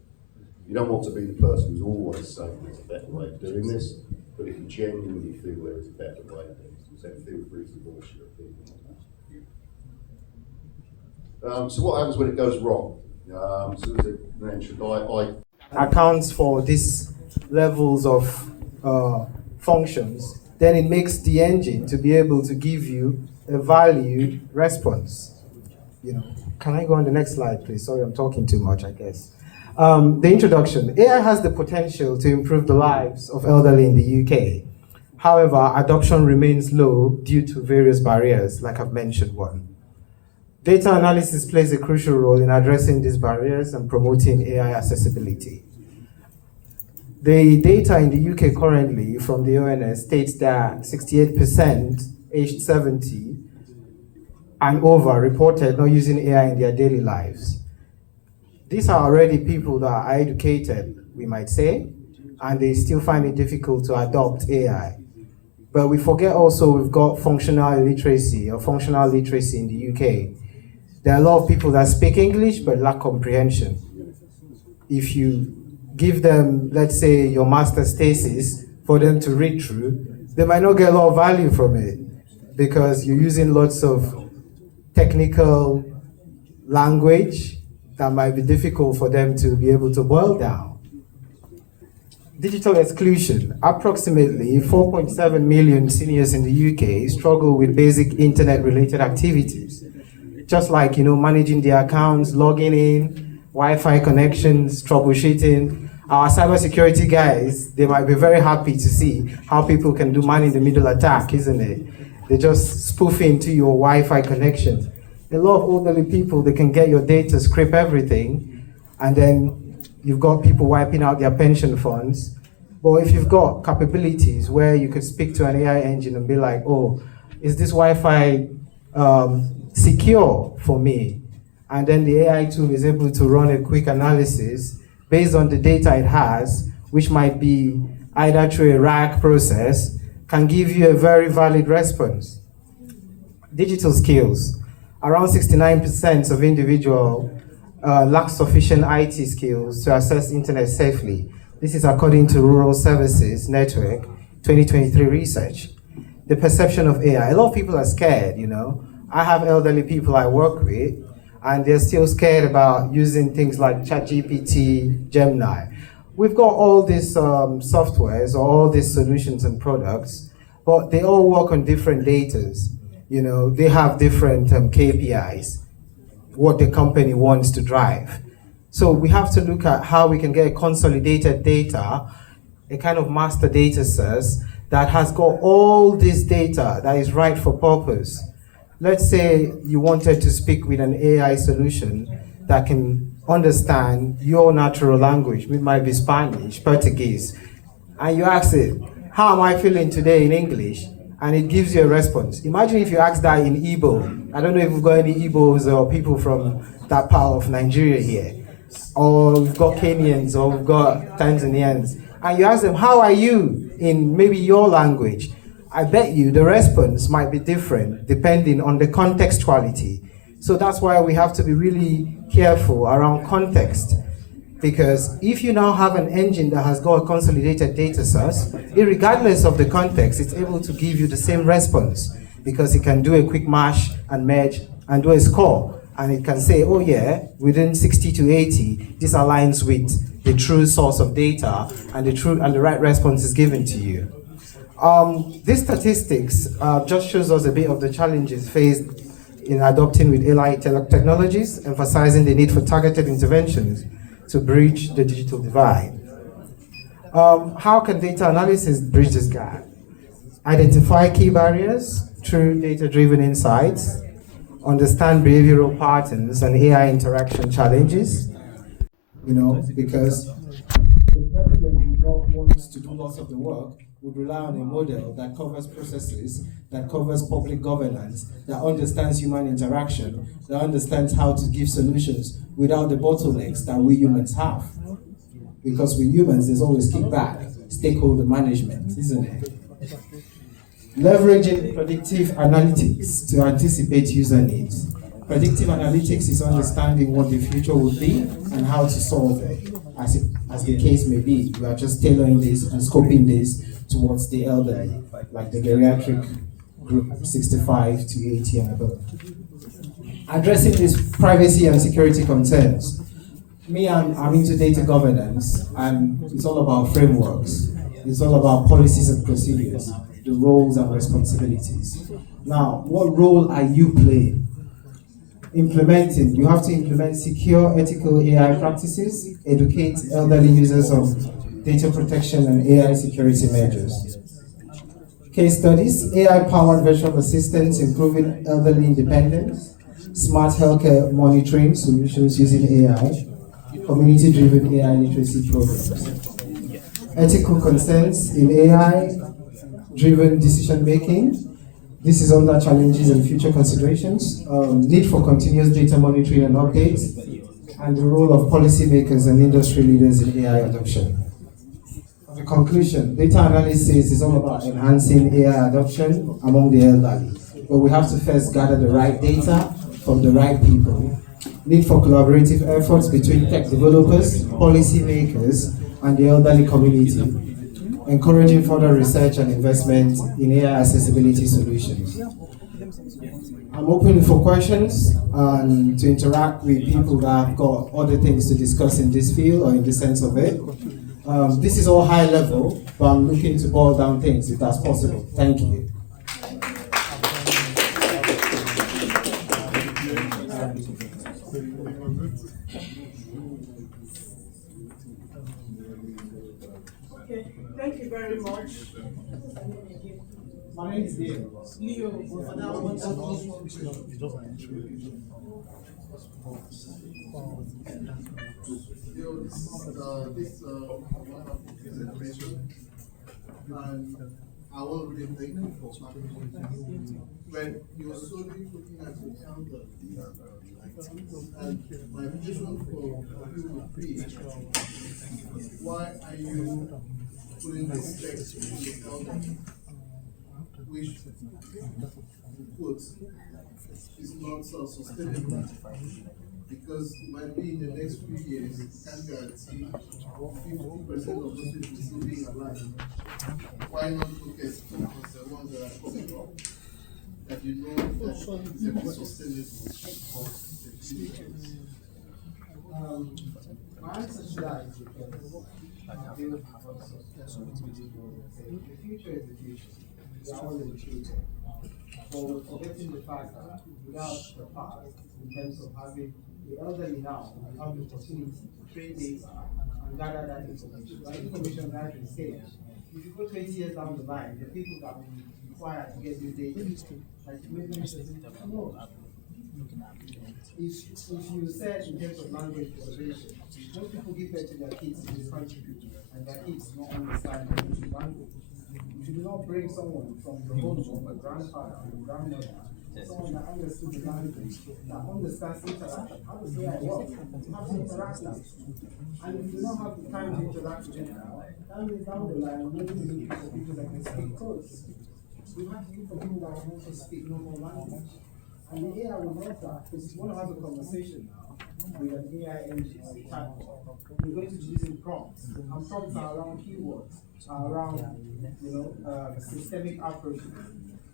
You don't want to be the person who's always saying there's a better way of doing this, but if you genuinely feel there is a better way, then feel free to voice your opinion on that. So what happens when it goes wrong? So as it mentioned, accounts for these levels of functions, then it makes the engine to be able to give you a valued response. Can I go on the next slide, please? Sorry, I'm talking too much, I guess. The introduction. AI has the potential to improve the lives of elderly in the UK. However, adoption remains low due to various barriers, like I've mentioned one. Data analysis plays a crucial role in addressing these barriers and promoting AI accessibility. The data in the UK currently from the ONS states that 68% aged 70 and over reported not using AI in their daily lives. These are already people that are educated, we might say, and they still find it difficult to adopt AI. But we forget also we've got functional illiteracy or functional literacy in the UK. There are a lot of people that speak English but lack comprehension. If you give them, let's say, your master's thesis for them to read through, they might not get a lot of value from it because you're using lots of technical language that might be difficult for them to be able to boil down. Digital exclusion. Approximately 4.7 million seniors in the UK struggle with basic internet-related activities, just like, managing their accounts, logging in, Wi-Fi connections, troubleshooting. Our cybersecurity guys, they might be very happy to see how people can do man-in-the-middle attack, isn't it? They just spoof into your Wi-Fi connection. A lot of elderly people, they can get your data, scrape everything, and then you've got people wiping out their pension funds. But if you've got capabilities where you could speak to an AI engine and be like, oh, is this Wi-Fi secure for me? And then the AI tool is able to run a quick analysis based on the data it has, which might be either through a RAG process, can give you a very valid response. Digital skills. Around 69% of individuals lack sufficient IT skills to access internet safely. This is according to Rural Services Network 2023 research. The perception of AI. A lot of people are scared, I have elderly people I work with, and they're still scared about using things like ChatGPT, Gemini. We've got all these softwares or all these solutions and products, but they all work on different datas. They have different KPIs, what the company wants to drive. So we have to look at how we can get consolidated data, a kind of master data source that has got all this data that is right for purpose. Let's say you wanted to speak with an AI solution that can understand your natural language, which might be Spanish, Portuguese, and you ask it, how am I feeling today in English? And it gives you a response. Imagine if you ask that in Igbo. I don't know if we've got any Igbos or people from that part of Nigeria here. Or we've got Kenyans or we've got Tanzanians. And you ask them, how are you in maybe your language? I bet you the response might be different depending on the contextuality. So that's why we have to be really careful around context. Because if you now have an engine that has got a consolidated data source, regardless of the context, it's able to give you the same response because it can do a quick mash and merge and do a score. And it can say, oh yeah, within 60 to 80, this aligns with the true source of data and the right response is given to you. These statistics just shows us a bit of the challenges faced in adopting with AI technologies, emphasizing the need for targeted interventions to bridge the digital divide. How can data analysis bridge this gap? Identify key barriers through data-driven insights, understand behavioral patterns and AI interaction challenges, because the president who don't want to do lots of the work would rely on a model that covers processes, that covers public governance, that understands human interaction, that understands how to give solutions without the bottlenecks that we humans have. Because with humans, there's always kickback, stakeholder management, isn't it? Leveraging predictive analytics to anticipate user needs. Predictive analytics is understanding what the future would be and how to solve it. As the case may be, we are just tailoring this and scoping this towards the elderly, like the geriatric group 65 to 80 and above. Addressing these privacy and security concerns. I'm into data governance, and it's all about frameworks. It's all about policies and procedures, the roles and responsibilities. Now, what role are you playing? Implementing, you have to implement secure, ethical AI practices, educate elderly users of data protection and AI security measures. Case studies, AI-powered virtual assistants improving elderly independence, smart healthcare monitoring solutions using AI, community-driven AI literacy programs. Ethical consents in AI-driven decision-making. This is under challenges and future considerations. Need for continuous data monitoring and updates, and the role of policymakers and industry leaders in AI adoption. The conclusion, data analysis is all about enhancing AI adoption among the elderly, but we have to first gather the right data from the right people. Need for collaborative efforts between tech developers, policymakers, and the elderly community, encouraging further research and investment in AI accessibility solutions. I'm open for questions and to interact with people that have got other things to discuss in this field or in the sense of it. This is all high level, but I'm looking to boil down things if that's possible. Thank you. Okay, thank you very much. My name is Leo. Leo, for that wonderful. This wonderful presentation, and I want to really thank you for participating. When you're solely looking at the calendar, and my vision for you would be, why are you putting this text in the calendar, which quote is not sustainable? Because it might be in the next few years, you can't guarantee 50% of those people still being alive. Why not focus on the ones that are coming up, that you know that is sustainable for the future? My answer to that is because I feel the future is the future. We are all in the future. But we're forgetting the fact that without the past, in terms of having the elderly now have the opportunity to train data and gather that information. But information gathering stage, if you go 20 years down the line, the people that will be required to get this data, like you mentioned, no. If you said in terms of language preservation, most people give birth to their kids in this country, and their kids don't understand the language. If you do not bring someone from your home, from a grandfather or your grandmother, someone that understood the language, that understands interaction, how does AI work? You have to interact with it. And if you don't have the time to interact with it now, that means down the line, we're going to be looking for people that can speak codes. We have to look for people that can also speak normal language. And the AI will love that, because if you want to have a conversation now with an AI engine or a chatbot, we're going to be using prompts. And prompts are around keywords, are around systemic approaches.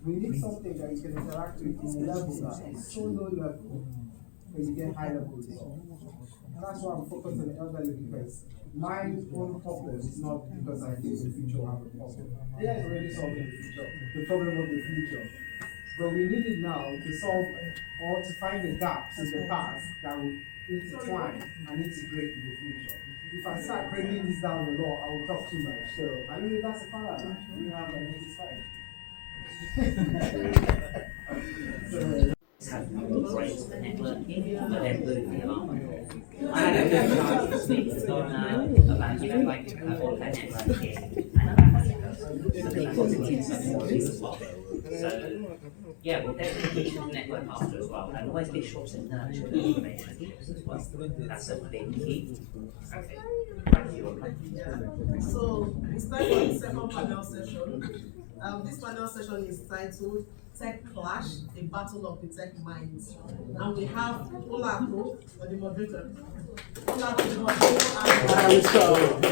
We need something that you can interact with in a level that is so low level that you get high level results. And that's why I'm focused on the elderly, because my own problem is not because I think the future will have a problem. AI is already solving the problem of the future. But we need it now to solve or to find the gaps in the past that will intertwine and integrate in the future. If I start breaking this down a lot, I will talk too much. So I mean that's a paradigm. We have a next slide. Have embraced the networking, but then moving along. I had a good chance to speak to Donna about, like all that networking and so, yeah, we'll definitely network after as well, and always be sure to nurture the information as well. That's a big key. Okay, thank you. So it's time for the second panel session. This panel session is titled Tech Clash, a Battle of the Tech Minds. And we have Olako, the moderator. Olako, the moderator,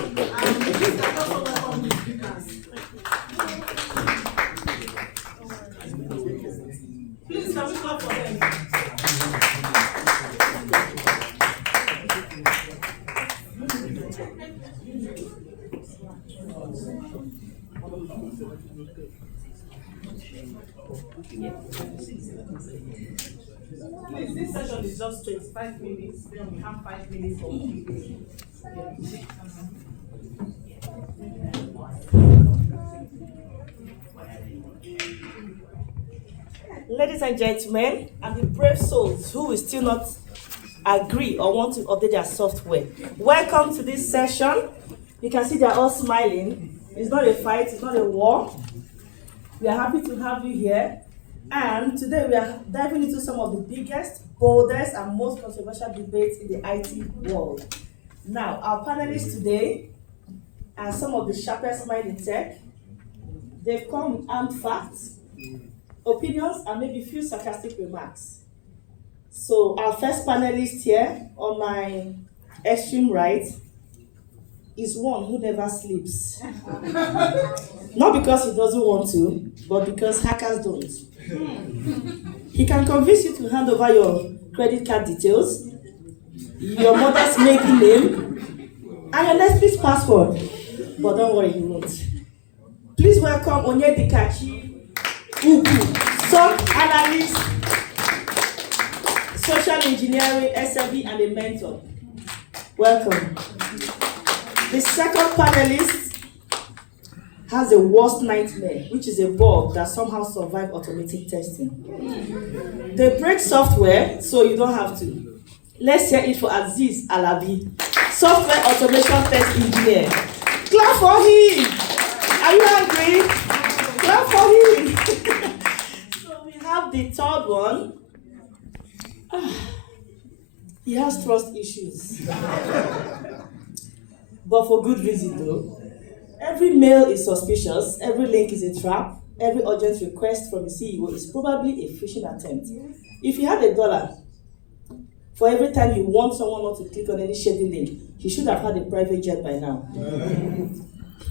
and please let us all welcome the speakers. Please, can we clap for them? This session is just 25 minutes, then we have 5 minutes for Q&A. Ladies and gentlemen, I'm the brave souls who will still not agree or want to update their software. Welcome to this session. You can see they're all smiling. It's not a fight, it's not a war. We are happy to have you here. And today we are diving into some of the biggest, boldest, and most controversial debates in the IT world. Now, our panelists today are some of the sharpest minds in tech. They've come with armed facts, opinions, and maybe a few sarcastic remarks. So our first panelist here on my extreme right is one who never sleeps. Not because he doesn't want to, but because hackers don't. He can convince you to hand over your credit card details, your mother's maiden name, and your Netflix password. But don't worry, he won't. Please welcome Onyedikachi Ugu, SOC analyst, social engineering, SME, and a mentor. Welcome. The second panelist has the worst nightmare, which is a bug that somehow survived automatic testing. They break software, so you don't have to. Let's hear it for Aziz Alabi, software automation test engineer. Clap for him! Are you angry? Clap for him! So we have the third one. He has trust issues. But for good reason though. Every mail is suspicious, every link is a trap, every urgent request from the CEO is probably a phishing attempt. If you had $1 for every time you want someone not to click on any shady link, he should have had a private jet by now.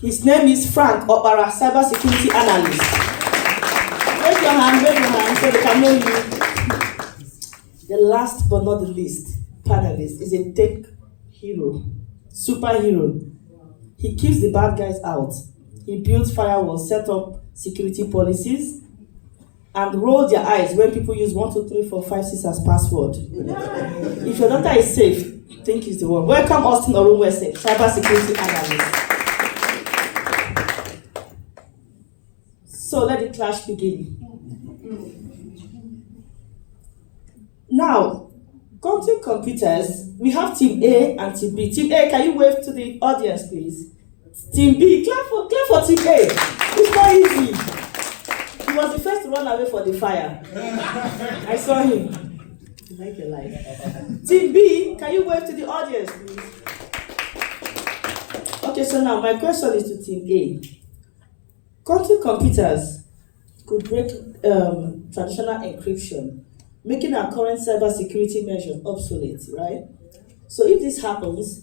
His name is Frank Opara, cybersecurity analyst. Raise your hand so they can know you. The last but not the least panelist is a tech hero, superhero. He keeps the bad guys out. He builds firewalls, set up security policies, and rolls their eyes when people use 1, 2, 3, 4, 5, 6 as password. If your data is safe, think he's the one. Welcome Austin Orunwese, cybersecurity analyst. So let the clash begin. Now, quantum computers, we have Team A and Team B. Team A, can you wave to the audience, please? Team B, clap for Team A. It's not easy. He was the first to run away for the fire. I saw him. Like a life. Team B, can you wave to the audience, please? Okay, so now my question is to Team A. Quantum computers could break traditional encryption, making our current cybersecurity measures obsolete, right? So if this happens,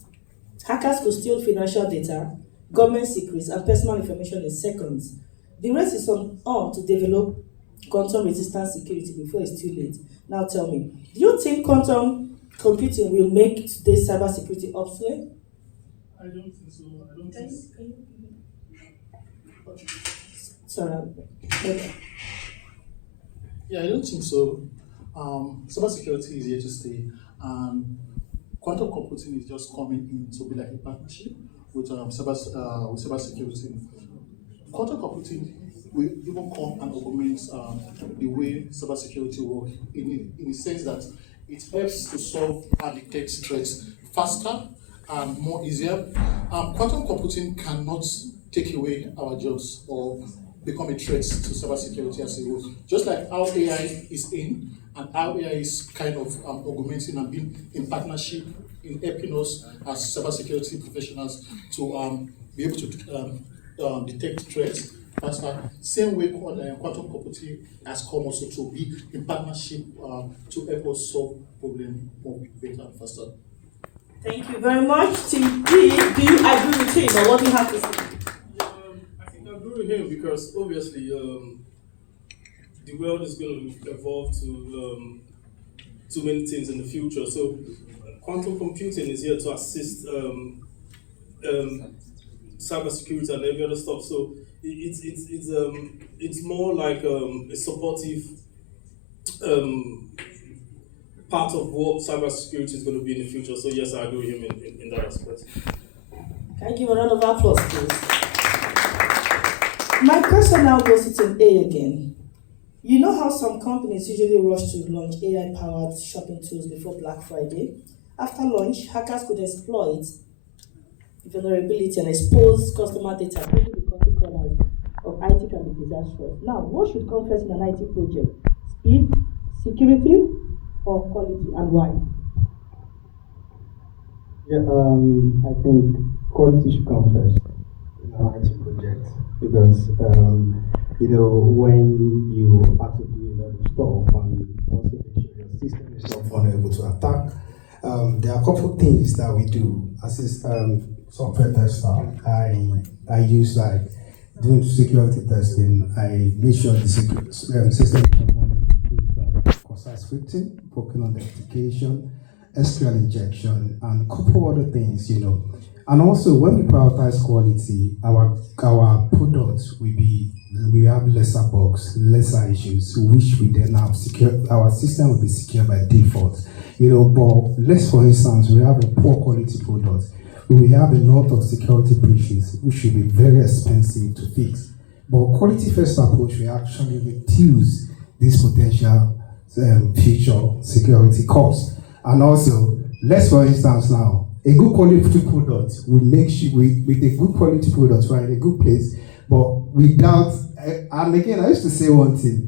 hackers could steal financial data, government secrets, and personal information in seconds. The race is on to develop quantum-resistant security before it's too late. Now tell me, do you think quantum computing will make today's cybersecurity obsolete? I don't think so. I don't think so. Sorry. Okay. Yeah, I don't think so. Cybersecurity is here to stay. Quantum computing is just coming in to be like a partnership with cybersecurity. Quantum computing will even come and augment the way cybersecurity works in the sense that it helps to solve and detect threats faster and more easier. Quantum computing cannot take away our jobs or become a threat to cybersecurity as a whole. Just like how AI is in and how AI is kind of augmenting and being in partnership in helping us as cybersecurity professionals to be able to detect threats faster. Same way quantum computing has come also to be in partnership to help us solve problems more better and faster. Thank you very much. Team B, do you agree with him or what do you have to say? I think I agree with him because obviously the world is going to evolve to many things in the future. So quantum computing is here to assist cybersecurity and every other stuff. So it's more like a supportive part of what cybersecurity is going to be in the future. So yes, I agree with him in that aspect. Can you give a round of applause, please? My question now goes to Team A again. You know how some companies usually rush to launch AI-powered shopping tools before Black Friday? After launch, hackers could exploit vulnerability and expose customer data, making the country corners of IT can be disastrous. Now, what should come first in an IT project? Speed, security, or quality, and why? Yeah, I think quality should come first in an IT project because when you have to do a lot of stuff and also make sure your system is not vulnerable to attack, there are a couple of things that we do. As a software tester, I use like doing security testing. I make sure the system is vulnerable to cross-site scripting, working on the application, SQL injection, and a couple other things, And also, when we prioritize quality, our products we have lesser bugs, lesser issues, which we then have secure. Our system will be secure by default, But let's, for instance, we have a poor quality product. We have a lot of security breaches, which should be very expensive to fix. But quality first approach, we actually reduce this potential future security costs. And also, let's, for instance, now, a good quality product will make sure with a good quality product, we're in a good place, but without, and again, I used to say one thing,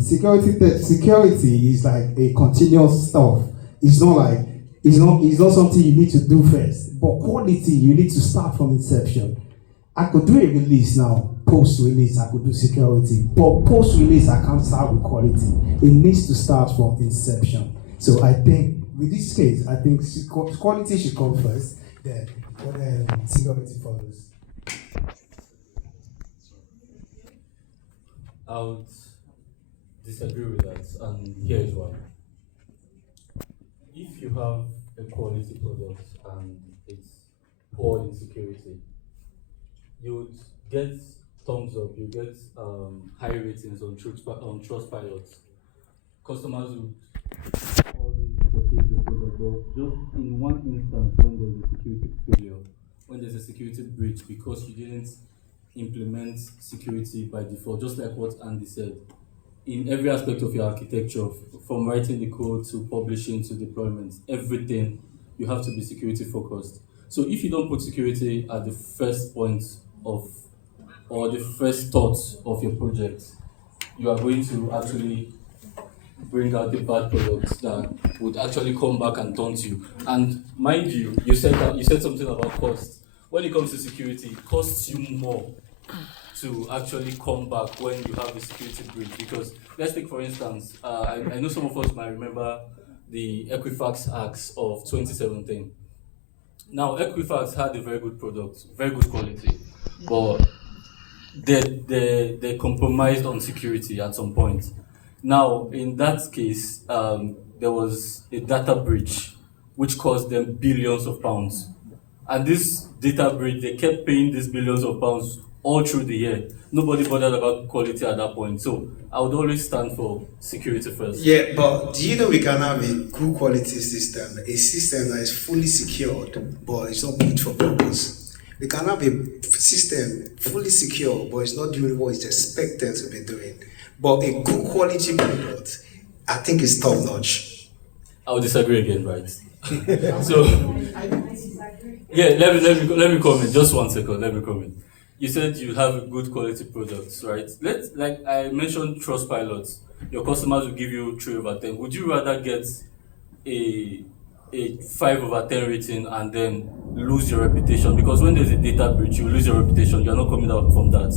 security is like a continuous stuff. It's not something you need to do first, but quality, you need to start from inception. I could do a release now, post-release, I could do security, but post-release, I can't start with quality. It needs to start from inception. So I think, with this case, I think quality should come first, then security follows. I would disagree with that, and here is why. If you have a quality product and it's poor in security, you would get thumbs up, you get high ratings on Trustpilot. Customers would always purchase your product, but just in one instance, when there's a security failure, when there's a security breach because you didn't implement security by default, just like what Andy said, in every aspect of your architecture, from writing the code to publishing to deployment, everything, you have to be security focused. So if you don't put security at the first point of, or the first thoughts of your project, you are going to actually bring out the bad products that would actually come back and taunt you. And mind you, you said something about cost. When it comes to security, it costs you more to actually come back when you have a security breach. Because let's take, for instance, I know some of us might remember the Equifax hacks of 2017. Now, Equifax had a very good product, very good quality, but they compromised on security at some point. Now, in that case, there was a data breach which cost them billions of pounds. And this data breach, they kept paying these billions of pounds all through the year. Nobody bothered about quality at that point. So I would always stand for security first. Yeah, but do you know we can have a good quality system, a system that is fully secured, but it's not built for purpose. We can have a system fully secure, but it's not doing what it's expected to be doing. But a good quality product, I think, is top notch. I would disagree again, right? So, yeah, let me comment. Just 1 second. Let me comment. You said you have good quality products, right? Like I mentioned, Trustpilot. Your customers will give you 3 over 10. Would you rather get a 5 over 10 rating and then lose your reputation? Because when there's a data breach, you lose your reputation. You're not coming out from that.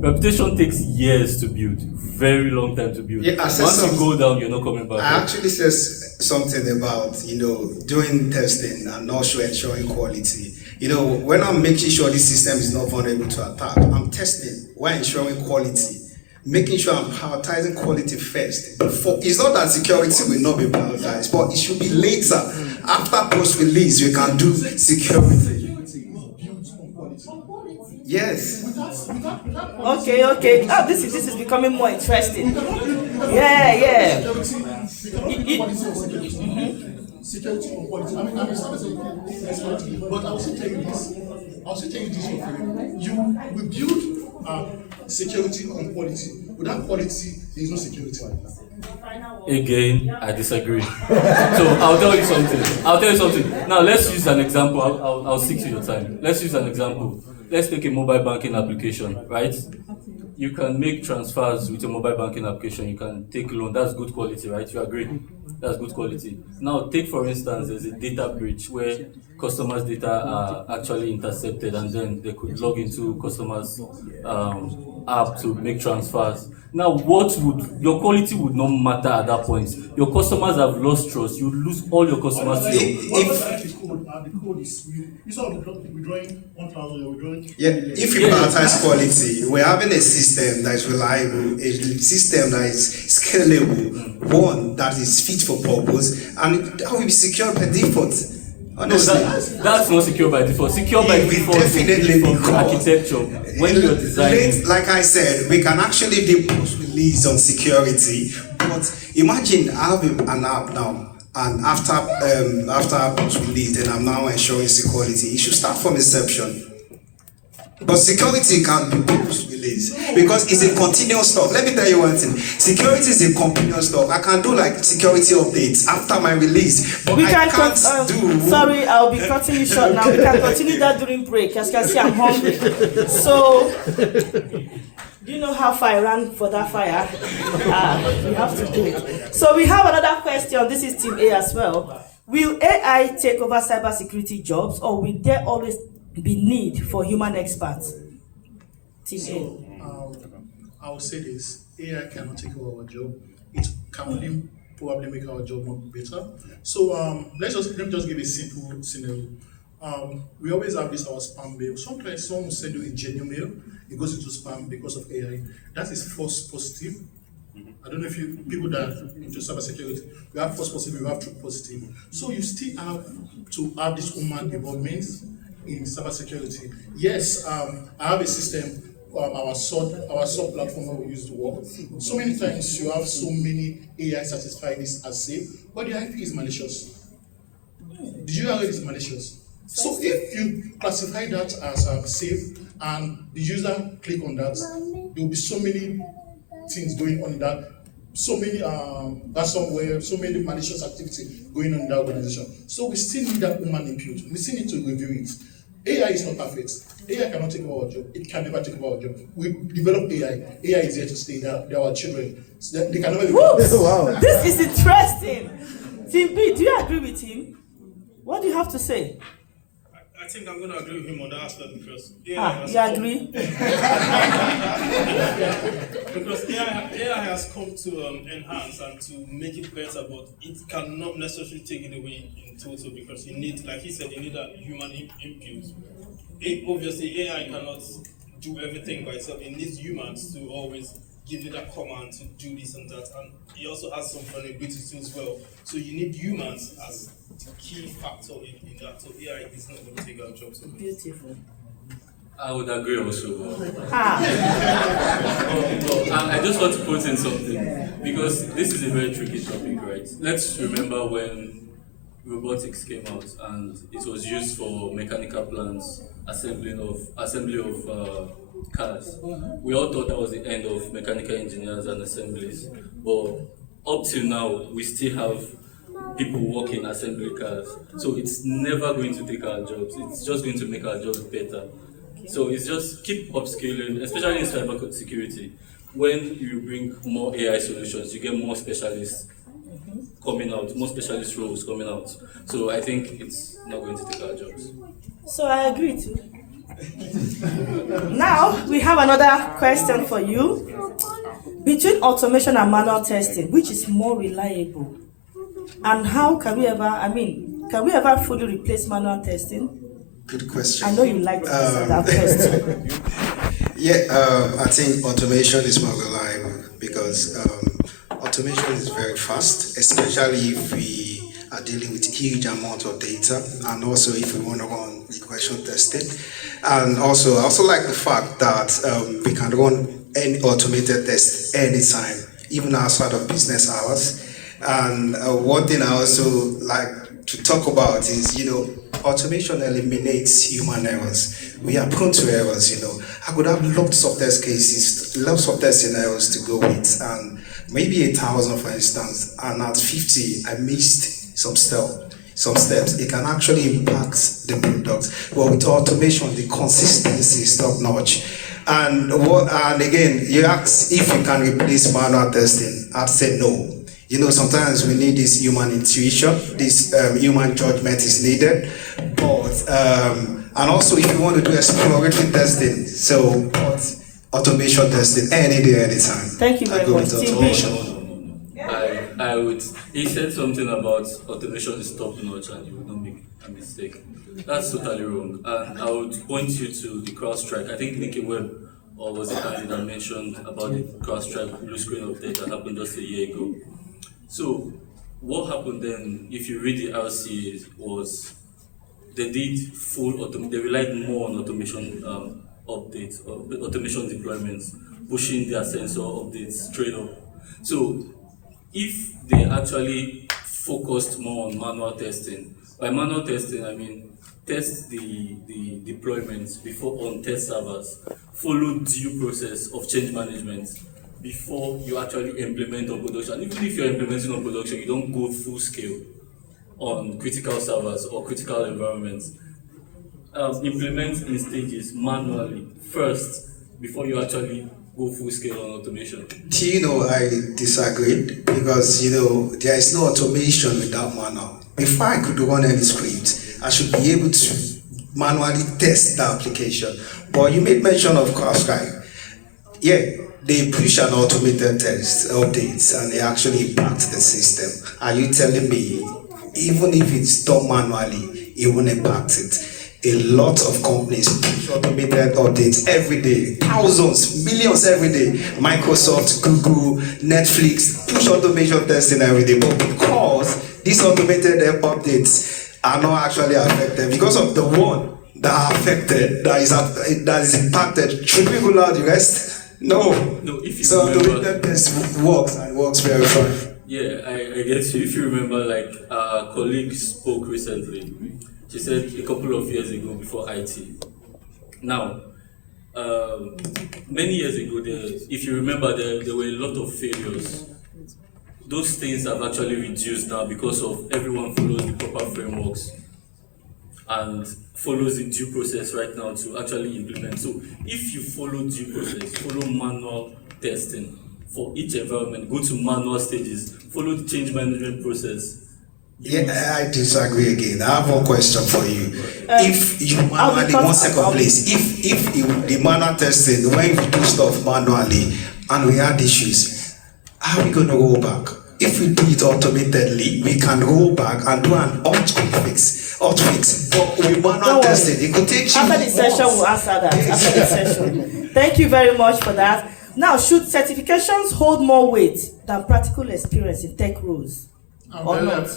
Reputation takes years to build, very long time to build. Yeah, once you go down, you're not coming back. I actually says something about, doing testing and also ensuring quality. When I'm making sure this system is not vulnerable to attack, I'm testing while ensuring quality, making sure I'm prioritizing quality first. It's not that security will not be prioritized, but it should be later. After post-release, we can do security. Yes. Okay. Oh, this is becoming more interesting. Yeah. Security and quality. I mean, but I'll still tell you this. for free. You will build security and quality. Without quality, there is no security. Again, I disagree. So I'll tell you something. Now let's use an example. I'll stick to your time. Let's use an example. Let's take a mobile banking application, right? You can make transfers with a mobile banking application. You can take loan. That's good quality, right? You agree? That's good quality. Now, take for instance, there's a data breach where customers' data are actually intercepted, and then they could log into customers' app to make transfers. Now, your quality would not matter at that point. Your customers have lost trust. You lose all your customers. If you prioritize quality, we're having a system that is reliable, a system that is scalable, one that is fit for purpose, and that will be secure by default. Honestly, no, that's not secure by default. Secure by default definitely from architecture. When you're designing, like I said, we can actually do post-release on security. But imagine having an app now, and after post-release, then I'm now ensuring security. It should start from inception. But security can be post-release because it's a continuous stuff. Let me tell you one thing. Security is a continuous stuff. I can do like security updates after my release, but I can't do... Sorry, I'll be cutting you short now. We can continue that during break. As you can see, I'm hungry. So, do you know how far I ran for that fire? We have to do it. So we have another question. This is Team A as well. Will AI take over cybersecurity jobs, or will there always be need for human experts? Team A. I will say this: AI cannot take over our job. It can only probably make our job more better. So let me just give a simple scenario. We always have this our spam mail. Sometimes someone will send you a genuine mail. It goes into spam because of AI. That is false positive. I don't know if you people that into cybersecurity, we have false positive, we have true positive. So you still have to have this human involvement in cybersecurity. Yes, I have a system, our sub platform that we use to work. So many times you have so many AI satisfied this as safe, but the IP is malicious. Did you know it is malicious? So if you classify that as safe and the user click on that, there will be so many things going on in that, so many ransomware, so many malicious activity going on in that organization. So we still need that human input. We still need to review it. AI is not perfect. AI cannot take over our job. It can never take over our job. We develop AI. AI is here to stay. They are our children. So they can never be. Wow. This is interesting. Team B, do you agree with him? What do you have to say? I think I'm going to agree with him on that aspect because AI you agree? Because AI has come to enhance and to make it better, but it cannot necessarily take it away in total because you need, like he said, you need that human input. Obviously, AI cannot do everything by itself. It needs humans to always give you that command to do this and that, and it also has some vulnerability as well. So you need humans as the key factor in that. So AI is not going to take our jobs. Beautiful. I would agree also. I just want to put in something because this is a very tricky topic, right? Let's remember when robotics came out and it was used for mechanical plants, assembly of cars. We all thought that was the end of mechanical engineers and assemblies, but up till now, we still have people working assembly cars. So it's never going to take our jobs. It's just going to make our jobs better. So it's just keep upscaling, especially in cyber security. When you bring more AI solutions, you get more specialists coming out, more specialist roles coming out. So I think it's not going to take our jobs. So I agree too. Now we have another question for you. Between automation and manual testing, which is more reliable? And how can we ever fully replace manual testing? Good question. I know you like to answer that question. I think automation is more reliable because automation is very fast, especially if we are dealing with huge amount of data, and also if we want to run regression testing. And also, I also like the fact that we can run any automated test anytime, even outside of business hours. And one thing I also like to talk about is, automation eliminates human errors. We are prone to errors, I could have lots of test cases, lots of test scenarios to go with, and maybe 1,000, for instance, and at 50, I missed some steps. It can actually impact the product. But with automation, the consistency is top notch. And again, you ask if you can replace manual testing. I'd say no. Sometimes we need this human intuition, this human judgment is needed. But and also, if you want to do exploratory testing, so automation testing any day, anytime. Thank you very much. I would. He said something about automation is top notch and you would not make a mistake. That's totally wrong. And I would point you to the CrowdStrike. I think Nikki Webb, or was it Andy that mentioned about the CrowdStrike blue screen update that happened just a year ago. So what happened then, if you read the RCA, was they did they relied more on automation updates, or automation deployments, pushing their sensor updates straight up. So if they actually focused more on manual testing, by manual testing I mean test the deployments before on test servers, follow due process of change management before you actually implement on production. Even if you're implementing on production, you don't go full scale on critical servers or critical environments. Implement in stages manually first before you actually go full scale on automation. I disagreed because there is no automation without manual. Before I could run any script, I should be able to manually test the application. But you made mention of CrowdStrike. Yeah, they push an automated test updates and they actually impact the system. Are you telling me, even if it's done manually, it won't impact it? A lot of companies push automated updates every day, thousands, millions every day. Microsoft, Google, Netflix push automation testing every day. But because these automated updates are not actually affected, because of the one that are affected, that is impacted, should we roll out the rest? No. If you so remember, automated test works and works very fine. Yeah, I get you. If you remember, like our colleague spoke recently. She said a couple of years ago before IT. Now, many years ago, if you remember, there were a lot of failures. Those things have actually reduced now because of everyone follows the proper frameworks and follows the due process right now to actually implement. So if you follow due process, follow manual testing for each environment, go to manual stages, follow the change management process. Yeah, I disagree again. I have one question for you. If you manually, one second please, if the manual testing, when you do stuff manually and we had issues, how are we going to roll back? If we do it automatedly, we can roll back and do an hot fix. But with manual testing, it could take you after the session, we'll answer that. After the session. Thank you very much for that. Now, should certifications hold more weight than practical experience in tech roles? I'm very happy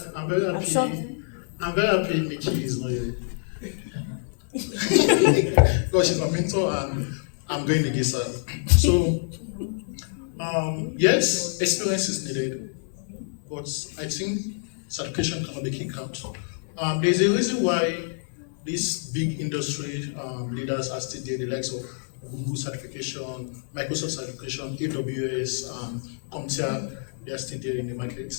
Nikki is not here. Because she's my mentor and I'm going against her. So, yes, experience is needed, but I think certification cannot be kicked out. There's a reason why these big industry leaders are still there, the likes of Google certification, Microsoft certification, AWS, CompTIA, they are still there in the market.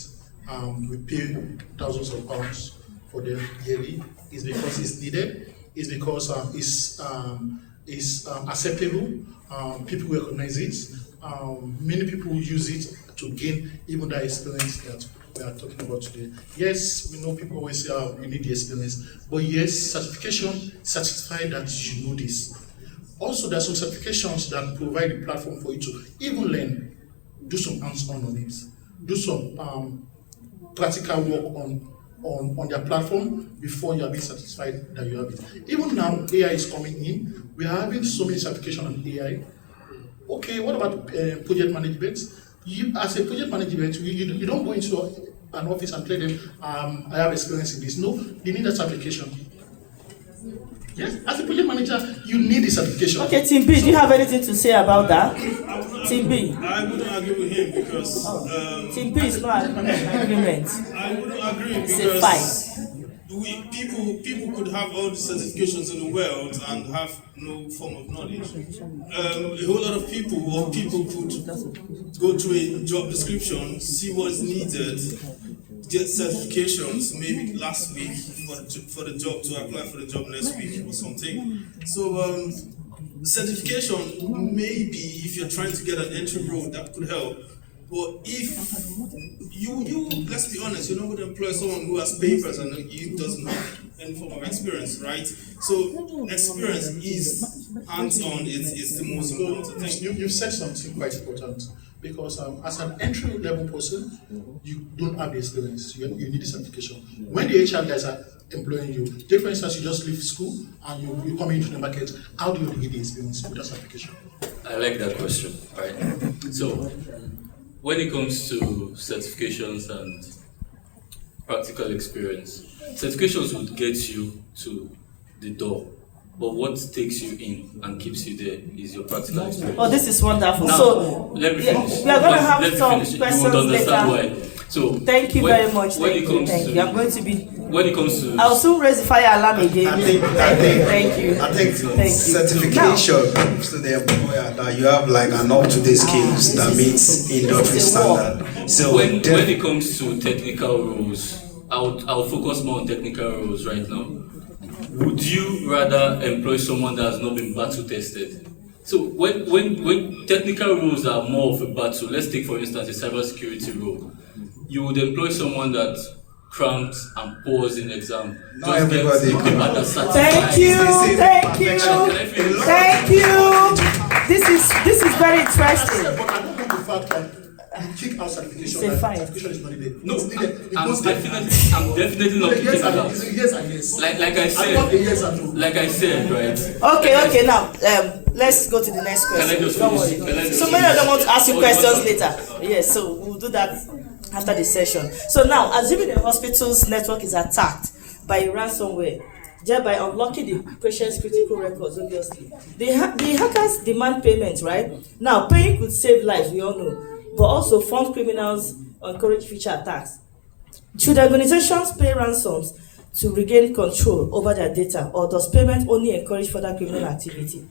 We pay thousands of pounds for them yearly. It's because it's needed. It's because it's acceptable. People recognize it. Many people use it to gain even that experience that we are talking about today. Yes, we know people always say, you need the experience. But yes, certification certify that you know this. Also, there are some certifications that provide a platform for you to even learn, do some hands-on on it, do some practical work on their platform before you are being satisfied that you have it. Even now, AI is coming in. We are having so many certifications on AI. Okay, what about project management? You, as a project management, you don't go into an office and tell them, I have experience in this. No, you need a certification. Yes, as a project manager, you need a certification. Okay, Team B, do you have anything to say about that? Team B. I wouldn't agree with him because... Team B is not an agreement. I wouldn't agree it's because... a fight. people could have all the certifications in the world and have no form of knowledge. A whole lot of people could go through a job description, see what's needed, get certifications maybe last week for the job, to apply for the job next week or something. So certification, maybe if you're trying to get an entry role, that could help. But if you let's be honest, you're not going to employ someone who has papers and you doesn't have any form of experience, right? So experience is hands-on, it's the most important thing. You've said something quite important, because as an entry-level person, you don't have the experience, you need the certification. When the HR guys are employing you, take for instance, you just leave school and you come into the market, how do you get the experience with that certification? I like that question, right? So, when it comes to certifications and practical experience, certifications would get you to the door, but what takes you in and keeps you there is your practical experience. Oh, this is wonderful. Now, so let me finish. We are going to have some You questions would understand later. why. So thank you very much. Thank you. I'm going to be. When it comes to, I'll soon raise the fire alarm again. Thank you. I think certification proves to the employer that you have like an up-to-date skills that meets industry standard. So when it comes to technical roles, I'll focus more on technical roles right now. Would you rather employ someone that has not been battle tested? So when technical roles are more of a battle, let's take for instance a cybersecurity role, you would employ someone that cramps and pours in exam. Not everybody. Thank you. This is very interesting. But I don't know the fact that you kick out certification. Certification is not needed. No, I'm definitely not kicking it out. Yes and yes. Like I said, right? Okay. Now, let's go to the next question. Can I just finish? So many of them want to ask you questions later. Yes, so we'll do that after the session. So now, assuming the hospital's network is attacked by a ransomware, thereby unlocking the patient's critical records, obviously. The hackers demand payment, right? Now, paying could save lives, we all know, but also fund criminals or encourage future attacks. Should organizations pay ransoms to regain control over their data, or does payment only encourage further criminal activity?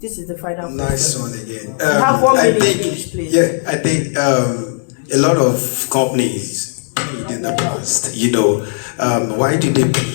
This is the final nice question. One again. Have 1 minute each, please. Yeah, I think a lot of companies in the past, why did they pay?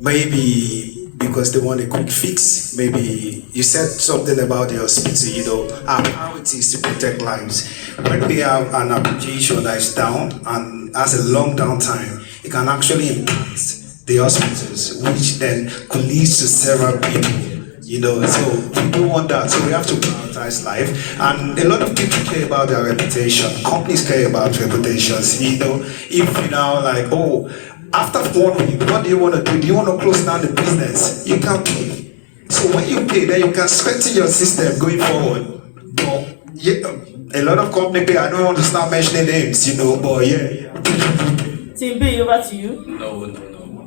Maybe because they want a quick fix. Maybe you said something about the hospital, how it is to protect lives. When we have an application that is down and has a long downtime, it can actually impact the hospitals, which then could lead to several people. So we don't want that. So we have to prioritize life. And a lot of people care about their reputation. Companies care about reputations. If you now like, after 1 week, what do you want to do? Do you want to close down the business? You can't pay. So when you pay, then you can strengthen your system going forward. But a lot of companies pay. I don't want to start mentioning names, but yeah. Team B, over to you. No.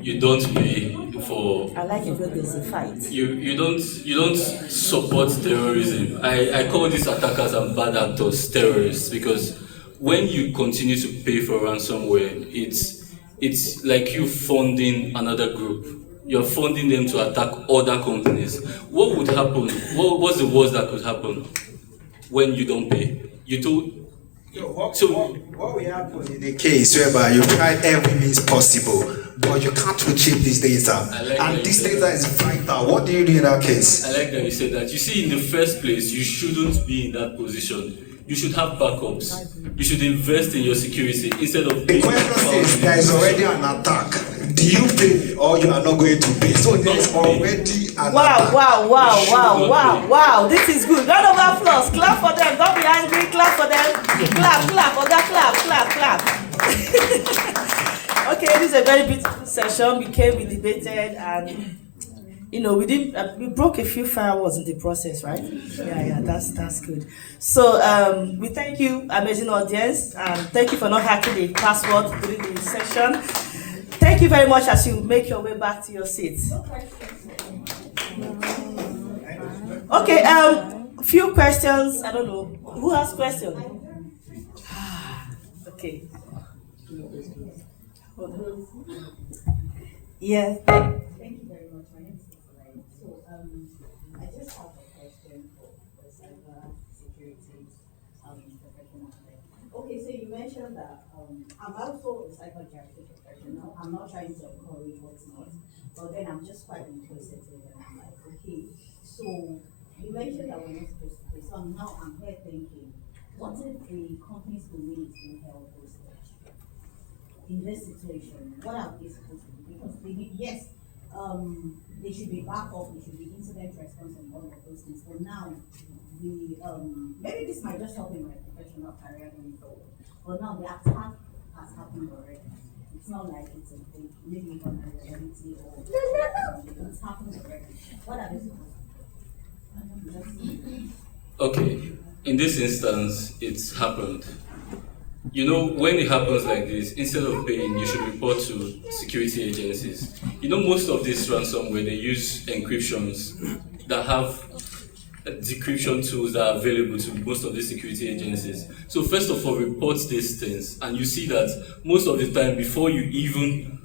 You don't pay for. I like it when there's a fight. You don't support terrorism. I call these attackers and bad actors terrorists, because when you continue to pay for ransomware, it's like you funding another group. You're funding them to attack other companies. What would happen? What's the worst that could happen when you don't pay? What will happen in a case whereby you tried every means possible, but you can't retrieve this data, and this data is vital? What do you do in that case? I like that you said that. You see, in the first place, you shouldn't be in that position. You should have backups. You should invest in your security instead of. The question is, there is already an attack. Do you pay or you are not going to pay? So there is already an attack. Wow. This is good. Round of applause. Clap for them. Don't be angry. Clap for them. Clap. Okay, this is a very beautiful session. We debated, and we broke a few firewalls in the process, right? Yeah, that's good. So we thank you, amazing audience, and thank you for not hacking the password during the session. Thank you very much as you make your way back to your seats. Okay, few questions. I don't know. Who has questions? Okay. Yes. Thank you very much. My name is Uloma. So, I just have a question for cyber security professional. Okay, so you mentioned that I'm also a cyber security professional. I'm not trying to encourage what's not, but then I'm just quite interested in it. And I'm like, okay, so you mentioned that we're not supposed to pay. So now I'm here thinking, what if a company's domain is being held hostage? In this situation, what are they supposed to do? Because they need, yes, they should be backup, they should be incident response and all of those things. But now, maybe this might just help in my professional career going forward. But now the attack has happened already. It's not like it's a thing, maybe on a reality or it's happened already. What are they supposed to do? Okay, in this instance, it's happened. You know, when it happens like this, instead of paying, you should report to security agencies. You know, most of these ransomware, they use encryptions that have decryption tools that are available to most of the security agencies. So first of all, report these things, and you see that most of the time, before you even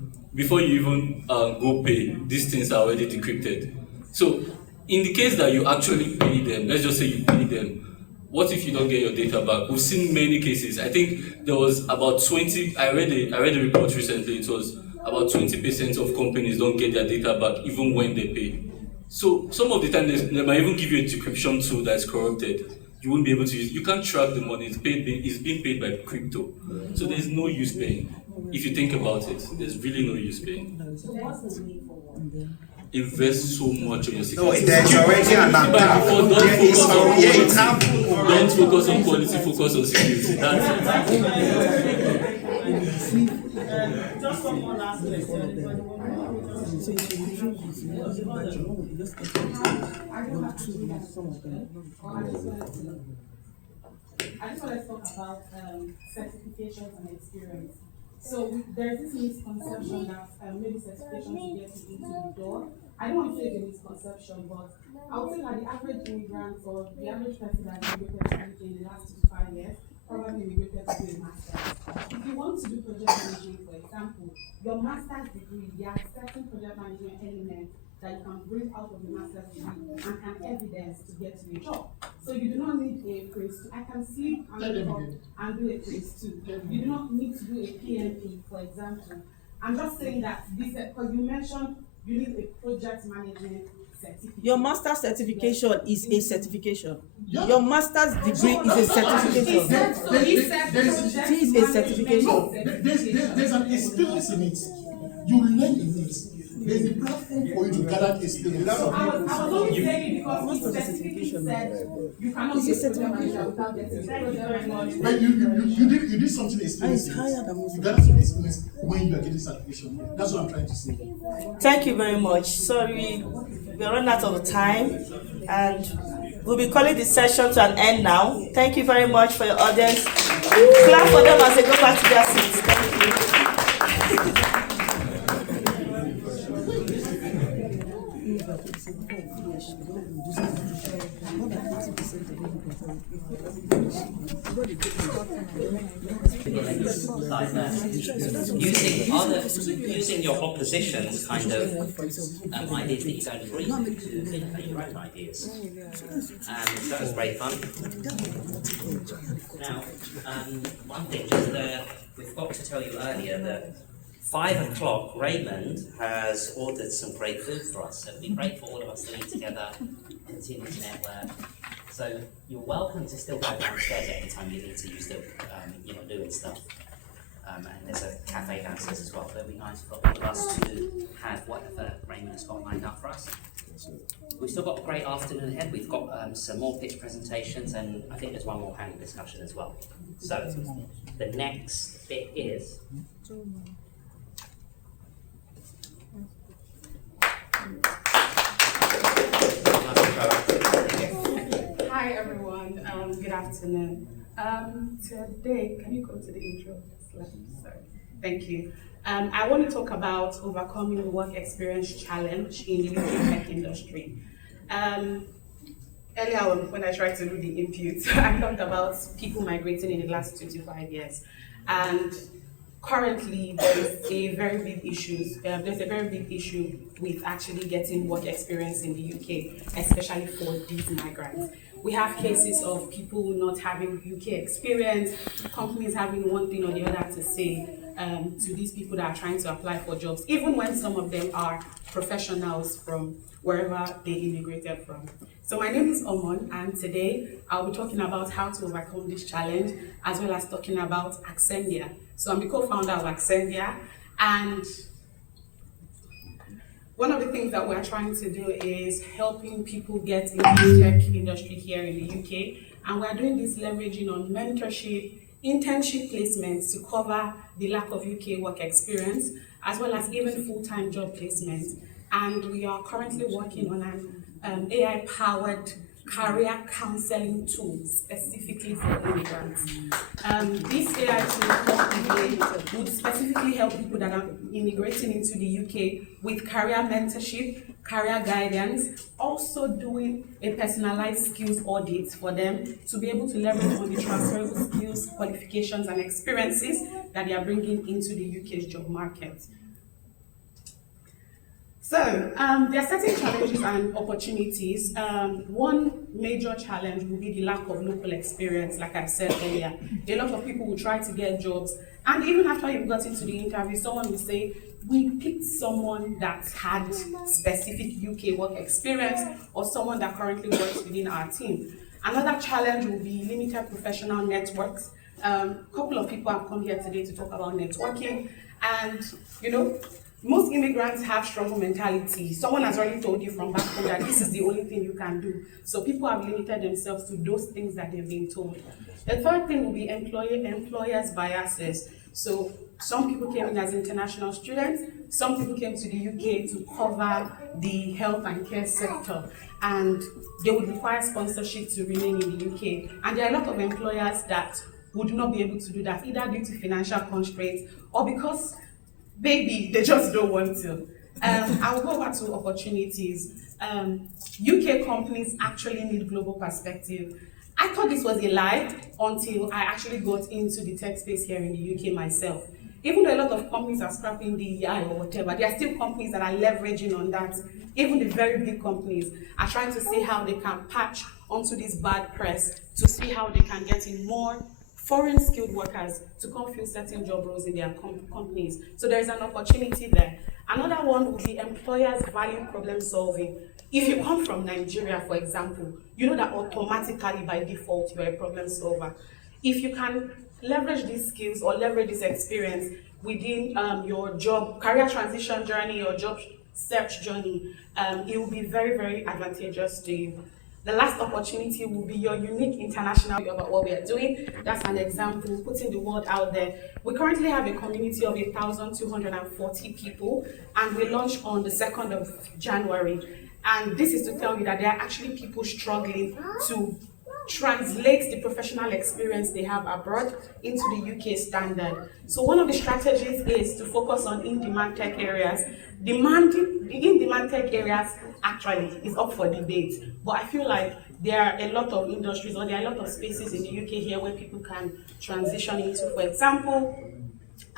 go pay, these things are already decrypted. So in the case that you actually pay them, let's just say you pay them, what if you don't get your data back? We've seen many cases. I think there was about 20, I read a report recently, it was about 20% of companies don't get their data back even when they pay. So some of the time they might even give you a decryption tool that's corrupted. You won't be able to use, you can't track the money, it's being paid by crypto. So there's no use paying. If you think about it, there's really no use paying. So what's the need for one? Invest so much on your security. No, there's already an attack. Don't focus on quality, focus on security. That's it. Just one more last question. I just want to talk about certifications and experience. So there's this misconception that maybe certifications to get you into the door. I don't want to say it's a misconception, but I would say that the average immigrant or the average person that immigrated to UK in the last 2 to 5 years probably immigrated to do a master's. If you want to do project management, for example, your master's degree, there are certain project management elements that you can bring out of the master's degree and can evidence to get to a job. So you do not need a Prince 2. I can sleep and wake up and do a Prince 2. You do not need to do a PMP, for example. I'm just saying that this, because you mentioned you need a project management certificate. Your master's certification is a certification. Your master's degree is a certification. It is a certification. No, there's an experience in it. You learn in it. There's a platform for you to gather experience. I was only saying because the certificate said you cannot use project manager without getting. Thank you very much. But you did something experience. You gather some experience when you are getting certification. That's what I'm trying to say. Thank you very much. Sorry, we're running out of time, and we'll be calling the session to an end now. Thank you very much for your audience. Clap for them as they go back to their seats. Thank you. Using your opposition's kind of ideas that you don't agree with to innovate your own ideas. So that was very fun. Now, one thing, we forgot to tell you earlier that 5 o'clock, Raymond has ordered some great food for us. So it'd be great for all of us to eat together, continue to network. So you're welcome to still go downstairs at any time you need to use the, doing stuff. And there's a cafe downstairs as well. So it'd be nice for all of us to have whatever Raymond has got lined up for us. We've still got a great afternoon ahead. We've got some more pitch presentations, and I think there's one more panel discussion as well. So the next bit is Hi everyone, good afternoon. Today, can you go to the intro slide? Sorry, thank you. I want to talk about overcoming the work experience challenge in the UK tech industry. Earlier on, when I tried to do the input, I talked about people migrating in the last 2 to 5 years. And currently there's a very big issue with actually getting work experience in the UK, especially for these migrants. We have cases of people not having UK experience, companies having one thing or the other to say to these people that are trying to apply for jobs, even when some of them are professionals from wherever they immigrated from. So my name is Omon, and today I'll be talking about how to overcome this challenge, as well as talking about Accendia. So I'm the co-founder of Accendia, and one of the things that we're trying to do is helping people get into the tech industry here in the UK, and we're doing this leveraging on mentorship, internship placements to cover the lack of UK work experience, as well as even full-time job placements. And we are currently working on an AI-powered career counseling tool specifically for immigrants. This AI tool would specifically help people that are immigrating into the UK with career mentorship, career guidance, also doing a personalized skills audit for them to be able to leverage on the transferable skills, qualifications, and experiences that they are bringing into the UK's job market. So, there are certain challenges and opportunities. One major challenge will be the lack of local experience, like I said earlier. A lot of people will try to get jobs, and even after you've got into the interview, someone will say, we picked someone that had specific UK work experience, or someone that currently works within our team. Another challenge will be limited professional networks. A couple of people have come here today to talk about networking, and most immigrants have struggle mentality. Someone has already told you from back home that this is the only thing you can do. So people have limited themselves to those things that they've been told. The third thing will be employers' biases. So some people came in as international students, some people came to the UK to cover the health and care sector, and they would require sponsorship to remain in the UK. And there are a lot of employers that would not be able to do that, either due to financial constraints or because maybe they just don't want to. I'll go over to opportunities. UK companies actually need global perspective. I thought this was a lie until I actually got into the tech space here in the UK myself. Even though a lot of companies are scrapping DEI or whatever, there are still companies that are leveraging on that. Even the very big companies are trying to see how they can patch onto this bad press to see how they can get in more foreign skilled workers to come fill certain job roles in their companies. So there is an opportunity there. Another one would be employers value problem solving. If you come from Nigeria, for example, you know that automatically by default you're a problem solver. If you can leverage these skills or leverage this experience within your job, career transition journey or job search journey, it will be very, very advantageous to you. The last opportunity will be your unique international about what we are doing. That's an example, putting the word out there. We currently have a community of 1,240 people, and we launched on the 2nd of January. And this is to tell you that there are actually people struggling to translate the professional experience they have abroad into the UK standard. So one of the strategies is to focus on in-demand tech areas. The in-demand tech areas actually is up for debate, but I feel like there are a lot of industries or there are a lot of spaces in the UK here where people can transition into. For example,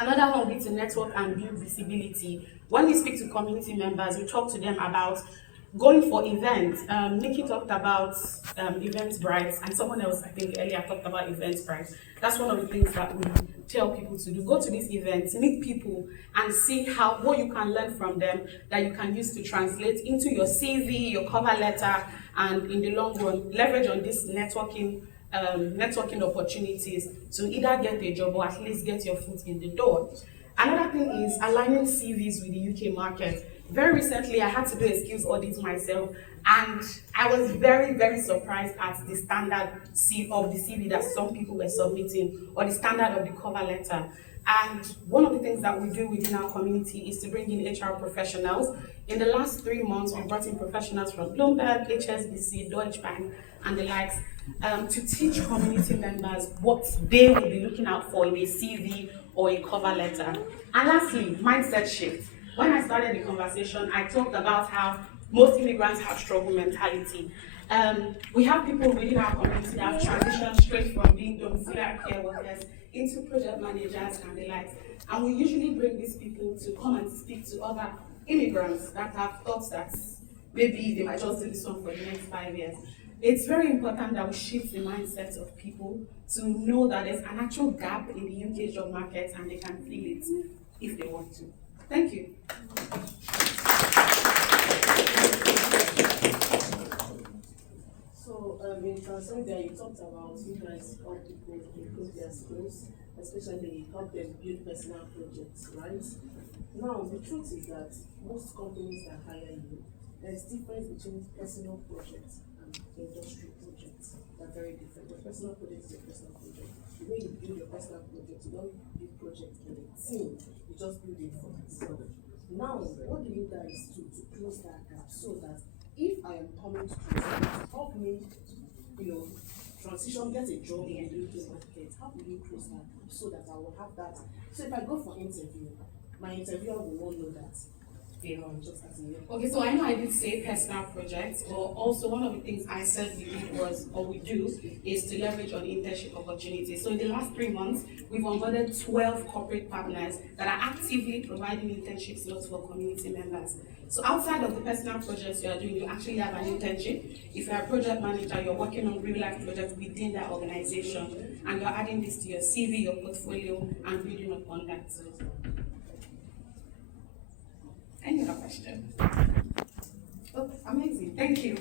another one would be to network and build visibility. When we speak to community members, we talk to them about going for events. Nikki talked about Eventbrite, and someone else, I think earlier, talked about Eventbrite. That's one of the things that we tell people to do. Go to these events, meet people, and see what you can learn from them that you can use to translate into your CV, your cover letter, and in the long run, leverage on these networking opportunities to either get a job or at least get your foot in the door. Another thing is aligning CVs with the UK market. Very recently, I had to do a skills audit myself, and I was very, very surprised at the standard of the CV that some people were submitting, or the standard of the cover letter. And one of the things that we do within our community is to bring in HR professionals. In the last 3 months, we brought in professionals from Bloomberg, HSBC, Deutsche Bank, and the likes, to teach community members what they will be looking out for in a CV or a cover letter. And lastly, mindset shift. When I started the conversation, I talked about how most immigrants have struggle mentality. We have people within our community that have transitioned straight from being domiciliary care workers into project managers and the likes. And we usually bring these people to come and speak to other immigrants that have thought that maybe they might just do this one for the next 5 years. It's very important that we shift the mindset of people to know that there's an actual gap in the UK job market and they can fill it if they want to. Thank you. So, in Transcendent, you talked about you guys help people improve their skills, especially help them build personal projects, right? Now, the truth is that most companies that hire you, there's difference between personal projects and industry projects. They're very different. Your personal project is a personal project. The way you build your personal project, you don't build projects in a team, you just build it for yourself. Now, what do you guys do to close that gap so that if I am coming to Transcendent, help me, transition, get a job in the UK market, how will you close that gap so that I will have that? So if I go for interview, my interviewer will not know that. Just as Okay, so I know I did say personal projects, but also one of the things I said we did was, or we do, is to leverage on internship opportunities. So in the last 3 months, we've onboarded 12 corporate partners that are actively providing internship slots for community members. So outside of the personal projects you are doing, you actually have an internship. If you're a project manager, you're working on real life projects within that organization, and you're adding this to your CV, your portfolio, and building upon that. Any other question? Oh, amazing. Thank you.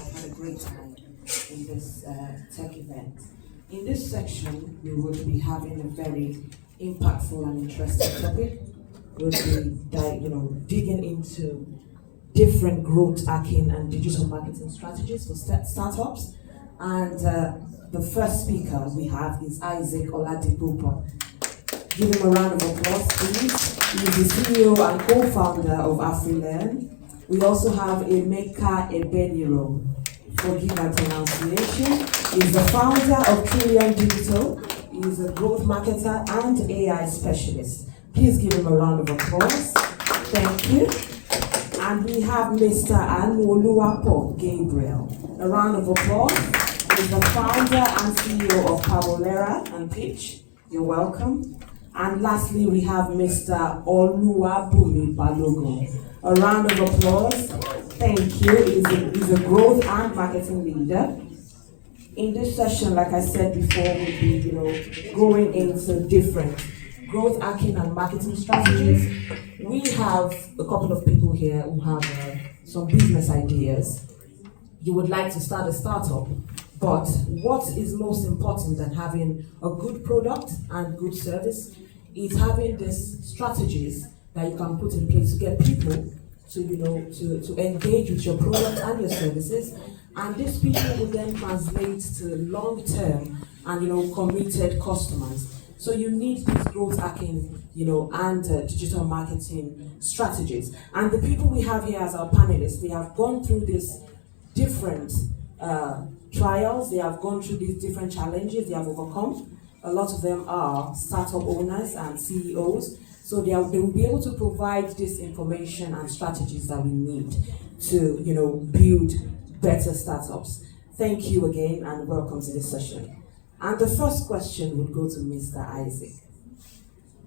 I've had a great time in this tech event. In this section, we will be having a very impactful and interesting topic. We'll be digging into different growth hacking and digital marketing strategies for startups. And the first speaker we have is Aisosa Omere. Give him a round of applause, please. He's the CEO and co-founder of AfriLearn. We also have Emeka Ebeniro. Forgive my pronunciation. He's the founder of Trillion Digital. He's a growth marketer and AI specialist. Please give him a round of applause. Thank you. And we have Mr. Oluwapo Gabriel. A round of applause. He's the founder and CEO of Pavolera and Pitch. You're welcome. And lastly, we have Mr. Oluwabumi Balogun. A round of applause. Thank you. He's a growth and marketing leader. In this session, like I said before, we'll be going into different growth hacking and marketing strategies. We have a couple of people here who have some business ideas. You would like to start a startup, but what is most important than having a good product and good service is having these strategies that you can put in place to get people to engage with your product and your services, and these people will then translate to long-term and committed customers. So you need these growth hacking, and digital marketing strategies. And the people we have here as our panelists, they have gone through these different trials, they have gone through these different challenges, they have overcome. A lot of them are startup owners and CEOs. So they will be able to provide this information and strategies that we need to, build better startups. Thank you again and welcome to this session. And the first question would go to Mr. Isaac.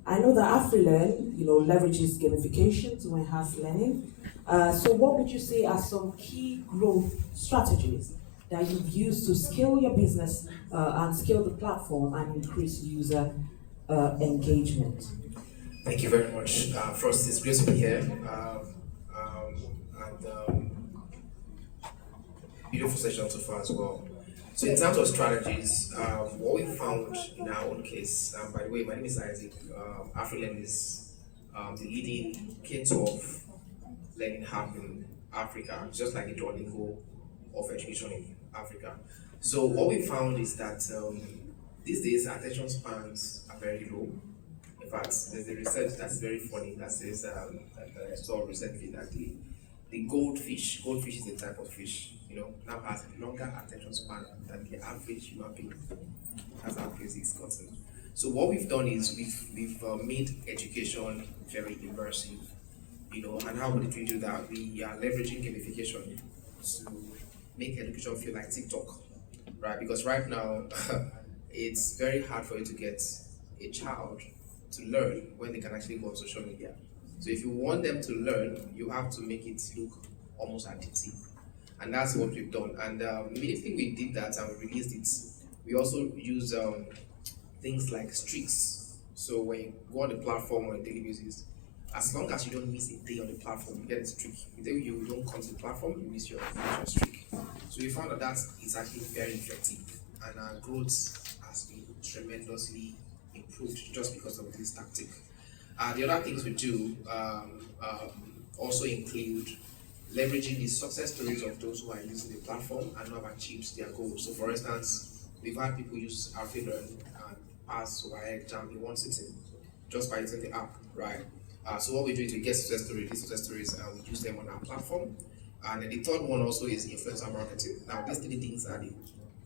I know that AfriLearn, leverages gamification to enhance learning. So what would you say are some key growth strategies that you've used to scale your business and scale the platform and increase user engagement? Thank you very much. First, it's great to be here. Beautiful session so far as well. So in terms of strategies, what we found in our own case, by the way, my name is Isaac. AfriLearn is the leading K-12 learning hub in Africa, just like the Duolingo of education Africa. So what we found is that these days attention spans are very low. In fact, there's a research that's very funny that says that I saw recently that the goldfish is a type of fish, now has a longer attention span than the average human being. That's how crazy it's gotten. So what we've done is we've made education very immersive, and how would we do that? We are leveraging gamification to make education feel like TikTok, right? Because right now, it's very hard for you to get a child to learn when they can actually go on social media. So if you want them to learn, you have to make it look almost addictive. And that's what we've done. And immediately we did that and we released it, we also use things like streaks. So when you go on the platform on a daily basis, as long as you don't miss a day on the platform, you get a streak. The day you don't come to the platform, you miss your streak. So we found that is actually very effective, and our growth has been tremendously improved just because of this tactic. The other things we do also include leveraging the success stories of those who are using the platform and who have achieved their goals. So for instance, we've had people use our Learn and pass or exam in one sitting just by using the app, right? So what we do is we get success stories, these success stories, and we use them on our platform. And then the third one also is influencer marketing. Now these three things are the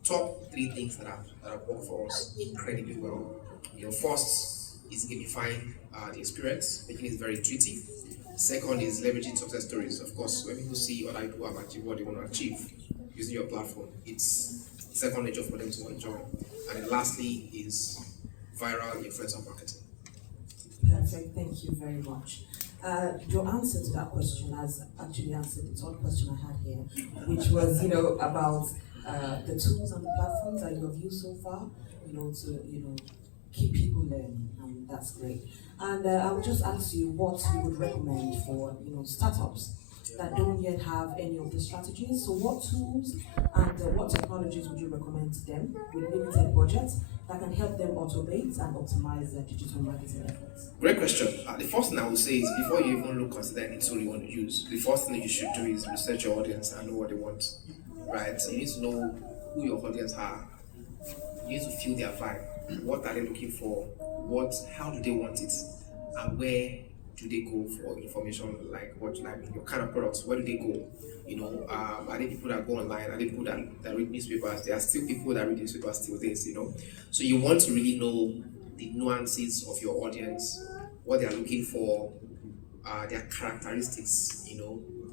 top three things that have worked for us incredibly well. First is gamifying the experience, making it very intuitive. Second is leveraging success stories. Of course, when people see other people have achieved what they want to achieve using your platform, it's second nature for them to enjoy. And then lastly is viral influencer marketing. Perfect, thank you very much. Your answer to that question has actually answered the third question I had here, which was, about the tools and the platforms that you have used so far, to, keep people learning, and that's great. And I would just ask you what you would recommend for, startups that don't yet have any of the strategies. So what tools and what technologies would you recommend to them with limited budgets that can help them automate and optimize their digital marketing efforts? Great question. The first thing I would say is before you even consider any tool you want to use, the first thing you should do is research your audience and know what they want, right? You need to know who your audience are. You need to feel their vibe. What are they looking for? How do they want it? And where do they go for information like your kind of products? Where do they go? Are they people that go online? Are they people that read newspapers? There are still people that read newspapers still days, So you want to really know the nuances of your audience, what they are looking for, their characteristics,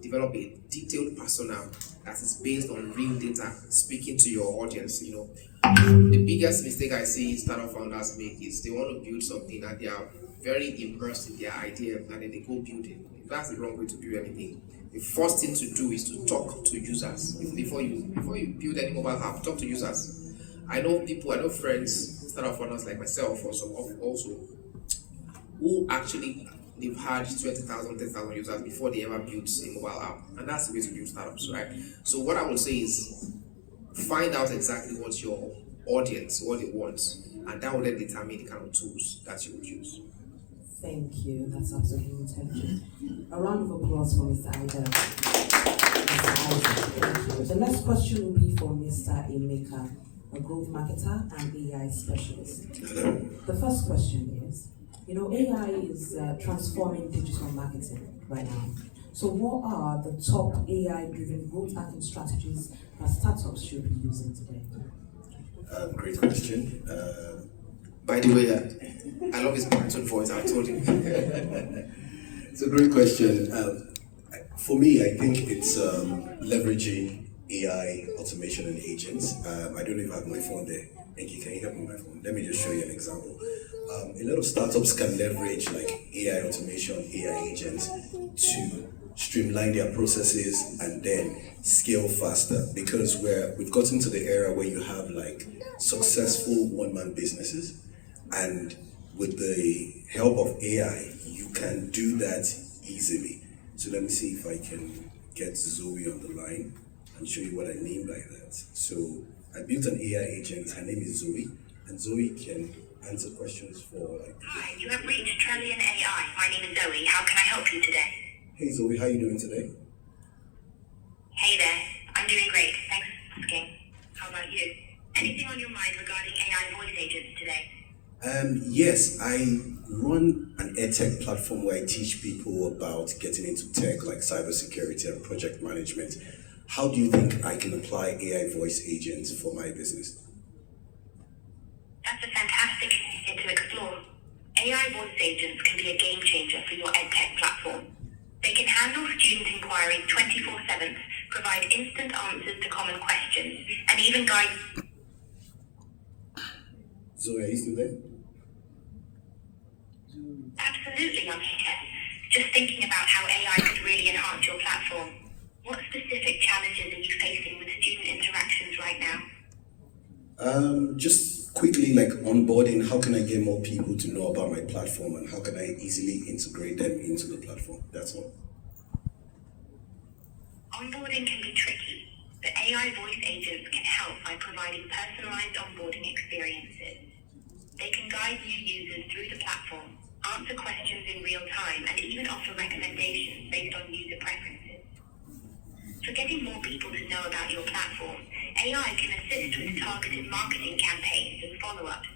develop a detailed persona that is based on real data, speaking to your audience, The biggest mistake I see startup founders make is they want to build something and they are very immersed in their idea and then they go build it. That's the wrong way to build anything. The first thing to do is to talk to users. Before you build any mobile app, talk to users. I know friends, startup founders like myself or some also, who actually they've had 20,000, 10,000 users before they ever built a mobile app. And that's the way to build startups, right? So what I would say is find out exactly what your audience, what they want, and that will then determine the kind of tools that you would use. Thank you, that's absolutely intelligent. A round of applause for Mr. Ida. Thank you. The next question will be for Mr. Emeka, a growth marketer and AI specialist. Hello. The first question is, AI is transforming digital marketing right now. So what are the top AI-driven growth hacking strategies that startups should be using today? Great question. By the way, I love his baritone voice, I told you. It's a great question. For me, I think it's leveraging AI, automation, and agents. I don't know if I have my phone there. Thank you. Can you help me with my phone? Let me just show you an example. A lot of startups can leverage like AI automation, AI agents to streamline their processes and then scale faster, because we've gotten to the era where you have like successful one-man businesses, and with the help of AI, you can do that easily. So let me see if I can get Zoe on the line and show you what I mean by that. So I built an AI agent, her name is Zoe, and Zoe can answer questions for like... Hi, you have reached Trillion AI. My name is Zoe. How can I help you today? Hey Zoe, how are you doing today? Hey there. I'm doing great. Thanks for asking. about you? Anything on your mind regarding AI voice agents today? Yes, I run an edtech platform where I teach people about getting into tech like cybersecurity and project management. How do you think I can apply AI voice agents for my business? That's a fantastic idea to explore. AI voice agents can be a game changer for your edtech platform. They can handle student inquiries 24/7, provide instant answers to common questions, and even guide... Zoe, are you still there? Absolutely, I'm here. Just thinking about how AI could really enhance your platform. What specific challenges are you facing with student interactions right now? Just quickly, like onboarding, how can I get more people to know about my platform and how can I easily integrate them into the platform? That's all. Onboarding can be tricky, but AI voice agents can help by providing personalized onboarding experiences. They can guide new users through the platform, answer questions in real time, and even offer recommendations based on user preferences. For getting more people to know about your platform, AI can assist with targeted marketing campaigns and follow-ups.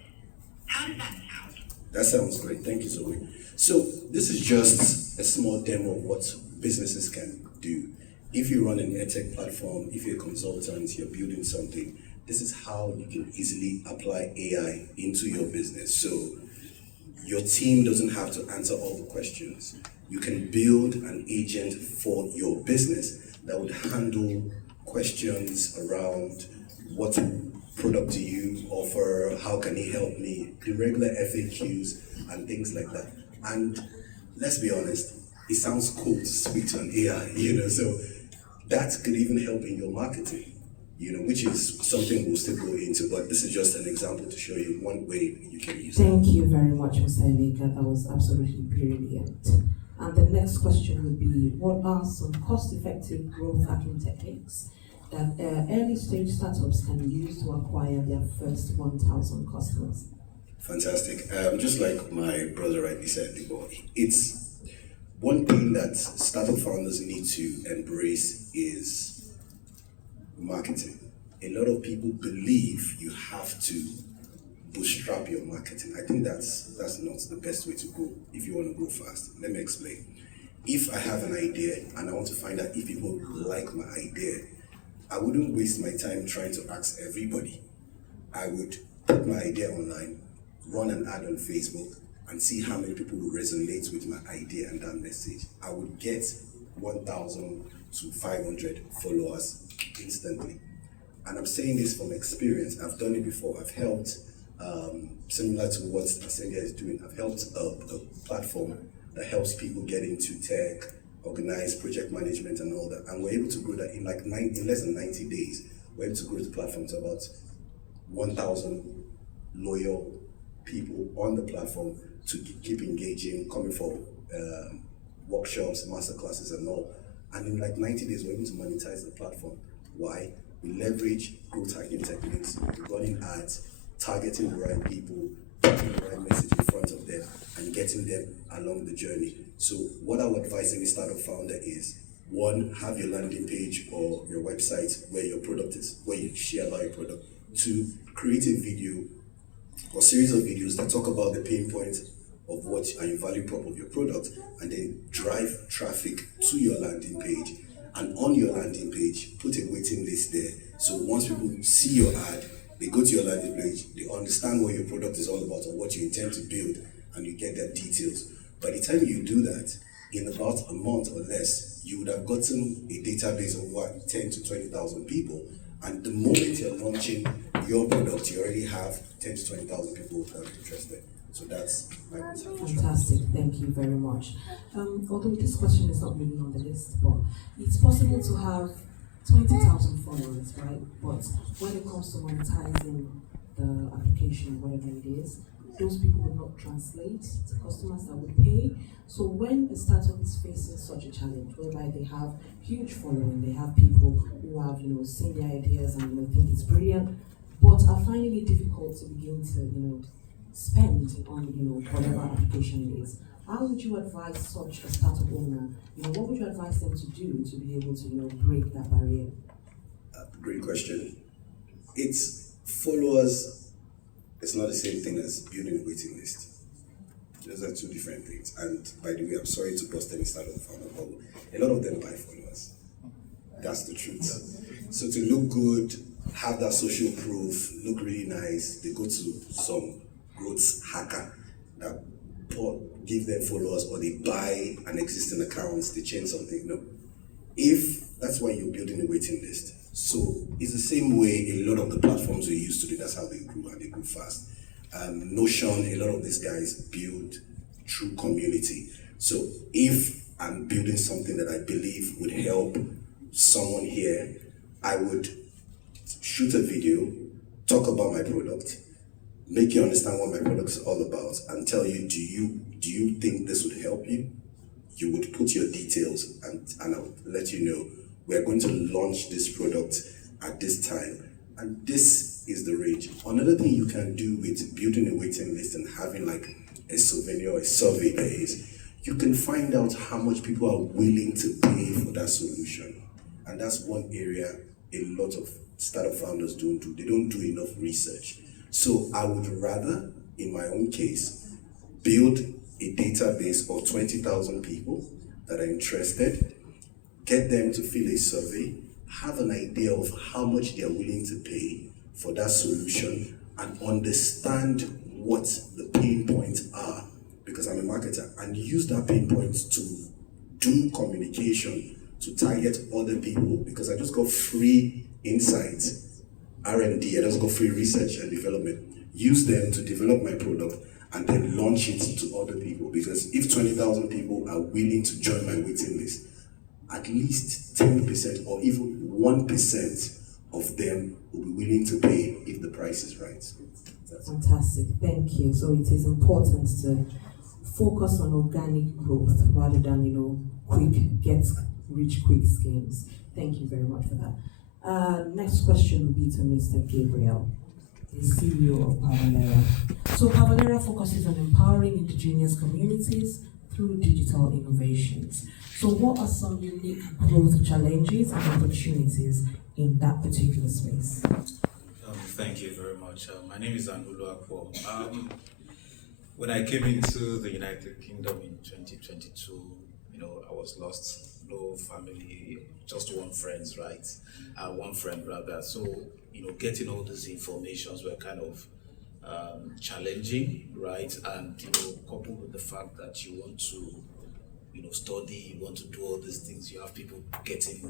How does that sound? That sounds great. Thank you, Zoe. So this is just a small demo of what businesses can do. If you run an edtech platform, if you're a consultant, you're building something, this is how you can easily apply AI into your business. So your team doesn't have to answer all the questions. You can build an agent for your business that would handle questions around what product do you offer, how can it help me, the regular FAQs and things like that. And let's be honest, it sounds cool to speak to an AI, so that could even help in your marketing, which is something we'll still go into, but this is just an example to show you one way you can use it. Thank you very much, Mr. Emeka. That was absolutely brilliant. And the next question would be, what are some cost-effective growth hacking techniques that early-stage startups can use to acquire their first 1,000 customers? Fantastic. Just like my brother rightly said before, it's one thing that startup founders need to embrace is marketing. A lot of people believe you have to bootstrap your marketing. I think that's not the best way to go if you want to go fast. Let me explain. If I have an idea and I want to find out if people like my idea, I wouldn't waste my time trying to ask everybody. I would put my idea online, run an ad on Facebook, and see how many people will resonate with my idea and that message. I would get 1,000 to 500 followers instantly. And I'm saying this from experience. I've done it before. I've helped, similar to what Asendia is doing, I've helped a platform that helps people get into tech, organize project management and all that. And we're able to grow that in less than 90 days. We're able to grow the platform to about 1,000 loyal people on the platform to keep engaging, coming for workshops, masterclasses and all. And in 90 days, we're able to monetize the platform. Why? We leverage growth hacking techniques, running ads, targeting the right people, putting the right message in front of them, and getting them along the journey. So what I would advise any startup founder is, one, have your landing page or your website where your product is, where you share about your product. Two, create a video or series of videos that talk about the pain points of what and your value prop of your product, and then drive traffic to your landing page. And on your landing page, put a waiting list there. So once people see your ad, they go to your landing page, they understand what your product is all about or what you intend to build, and you get their details. By the time you do that, in about a month or less, you would have gotten a database of what, 10 to 20,000 people. And the moment you're launching your product, you already have 10 to 20,000 people that are interested. So that's my contribution. Fantastic, thank you very much. Although this question is not really on the list, but it's possible to have 20,000 followers, right? But when it comes to monetizing the application, whatever it is, those people will not translate to customers that would pay. So when a startup is facing such a challenge, whereby they have huge following, they have people who have, seen their ideas and think it's brilliant, but are finding it difficult to begin to, spend on, whatever application it is. How would you advise such a startup owner? What would you advise them to do to be able to, break that barrier? Great question. it's followers. It's not the same thing as building a waiting list. Those are two different things. And by the way, I'm sorry to bust any startup founder, but a lot of them buy followers. That's the truth. So to look good, have that social proof, look really nice, they go to some growth hacker that give them followers, or they buy an existing account, they change something. No. If that's why you're building a waiting list. So it's the same way a lot of the platforms we used to do, that's how they grew, and they grew fast. Notion, a lot of these guys build through community. So if I'm building something that I believe would help someone here, I would shoot a video, talk about my product, make you understand what my product is all about, and tell you, do you think this would help you? You would put your details, and I would let you know, we're going to launch this product at this time, and this is the range. Another thing you can do with building a waiting list and having like a souvenir or a survey is, you can find out how much people are willing to pay for that solution. And that's one area a lot of startup founders don't do. They don't do enough research. So I would rather, in my own case, build a database of 20,000 people that are interested, get them to fill a survey, have an idea of how much they are willing to pay for that solution, and understand what the pain points are, because I'm a marketer, and use that pain points to do communication to target other people, because I just got free insights, R&D, I just got free research and development. Use them to develop my product and then launch it to other people, because if 20,000 people are willing to join my waiting list, at least 10% or even 1% of them will be willing to pay if the price is right. Fantastic, thank you. So it is important to focus on organic growth rather than, quick, get rich quick schemes. Thank you very much for that. Next question will be to Mr. Gabriel, the CEO of Pavalera. So Pavalera focuses on empowering indigenous communities through digital innovations. So what are some unique growth challenges and opportunities in that particular space? Thank you very much. My name is Uloma Okenyi. When I came into the United Kingdom in 2022, I was lost, no family, just one friend, right? One friend rather. So, getting all these informations were kind of challenging, right? And coupled with the fact that you want to, study, you want to do all these things, you have people getting,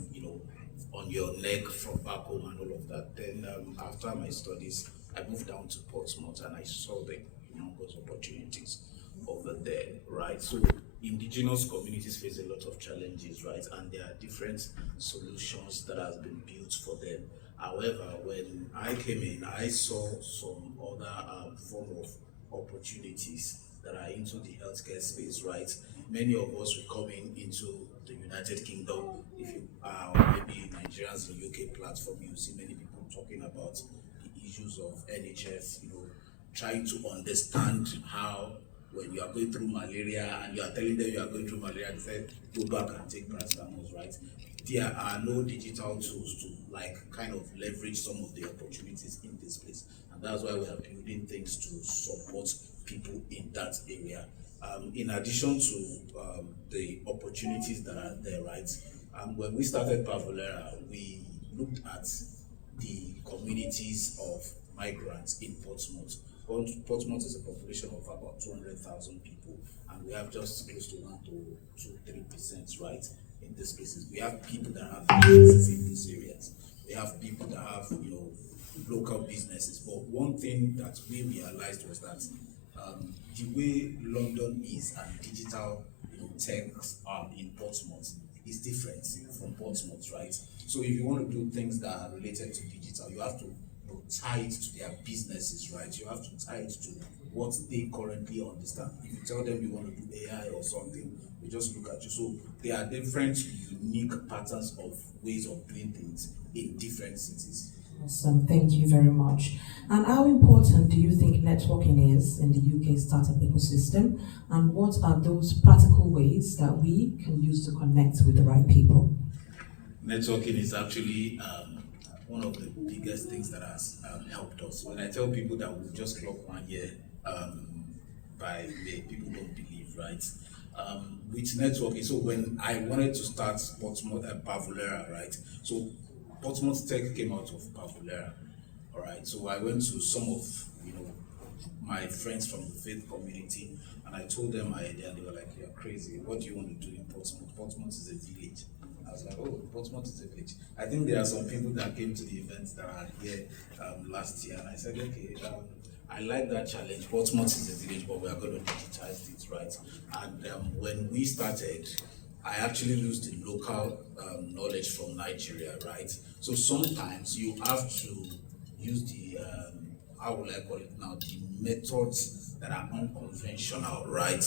on your neck from back home and all of that. Then after my studies, I moved down to Portsmouth and I saw the numbers of opportunities over there, right? So indigenous communities face a lot of challenges, right? And there are different solutions that have been built for them. However, when I came in, I saw some other form of opportunities that are into the healthcare space, right? Many of us will come into the United Kingdom. If you are maybe Nigerians in UK platform, you see many people talking about the issues of NHS, trying to understand how, when you are going through malaria and you are telling them you are going through malaria, they say, go back and take paracetamol, right? There are no digital tools to kind of leverage some of the opportunities in this place. And that's why we are building things to support people in that area. In addition to the opportunities that are there, right? When we started Pavalera, we looked at the communities of migrants in Portsmouth. Portsmouth is a population of about 200,000 people, and we have just close to 1 to 3%, right, in these places. We have people that have businesses in these areas. We have people that have, local businesses. But one thing that we realized was that the way London is and digital tech in Portsmouth is different from Portsmouth, right? So if you want to do things that are related to digital, you have to tie it to their businesses, right? You have to tie it to what they currently understand. If you tell them you want to do AI or something, they just look at you. So there are different unique patterns of ways of doing things in different cities. Awesome, thank you very much. And how important do you think networking is in the UK startup ecosystem? And what are those practical ways that we can use to connect with the right people? Networking is actually one of the biggest things that has helped us. When I tell people that we've just clocked 1 year by May, people don't believe, right? With networking, so when I wanted to start Pavulera, right? So Portsmouth Tech came out of Pavulera, all right? So I went to some of my friends from the faith community, and I told them my idea, and they were like, "You're crazy. What do you want to do in Portsmouth? Portsmouth is a village." I was like, "Oh, Portsmouth is a village." I think there are some people that came to the events that are here last year, and I said, "Okay, I like that challenge. Portsmouth is a village, but we are going to digitize it, right?" And when we started, I actually used the local knowledge from Nigeria, right? So sometimes you have to use the, how will I call it now, the methods that are unconventional, right?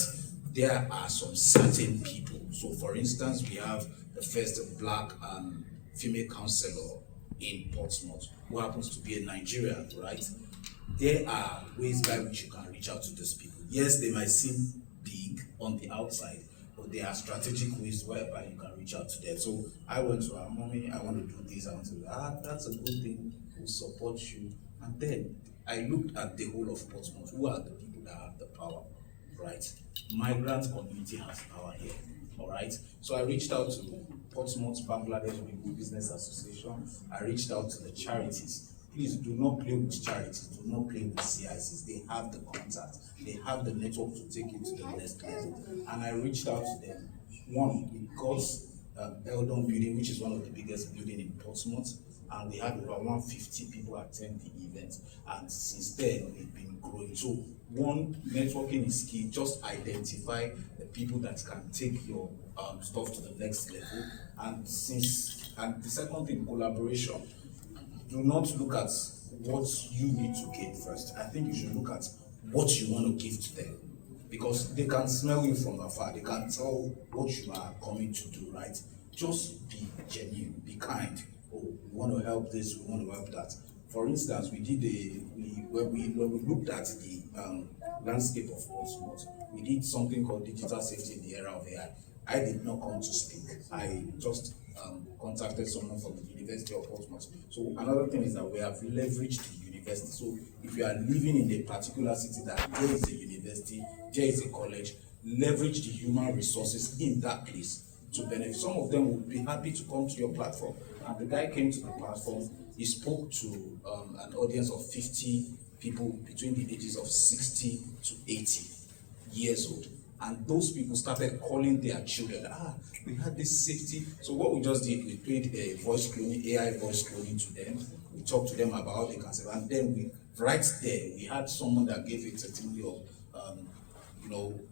There are some certain people. So for instance, we have the first black female counselor in Portsmouth, who happens to be a Nigerian, right? There are ways by which you can reach out to those people. Yes, they might seem big on the outside, but there are strategic ways whereby you can reach out to them. So I went to her, "Mommy, I want to do this." I want to, that's a good thing, we'll support you. And then I looked at the whole of Portsmouth. Who are the people that have the power, right? Migrant community has power here, all right? So I reached out to Portsmouth Bangladesh Business Association. I reached out to the charities. Please do not play with charities, do not play with CICs. They have the contact, they have the network to take you to the next level. And I reached out to them. One, because Eldon Building, which is one of the biggest buildings in Portsmouth, and we had over 150 people attend the event. And since then, we've been growing. So one, networking is key. Just identify the people that can take your stuff to the next level. And the second thing, collaboration. Do not look at what you need to gain first. I think you should look at what you want to give to them, because they can smell you from afar. They can tell what you are coming to do, right? Just be genuine, be kind. Oh, we want to help this, we want to help that. For instance, when we looked at the landscape of Portsmouth, we did something called digital safety in the era of AI. I did not come to speak. I just contacted someone from the University of Westminster. So another thing is that we have leveraged the university. So if you are living in a particular city that there is a university, there is a college, leverage the human resources in that place to benefit. Some of them would be happy to come to your platform. And the guy came to the platform, he spoke to an audience of 50 people between the ages of 60 to 80 years old. And those people started calling their children. We had this safety. So what we just did, we played a voice cloning, AI voice cloning to them. We talked to them about how they can save. And then right there, we had someone that gave a testimony of,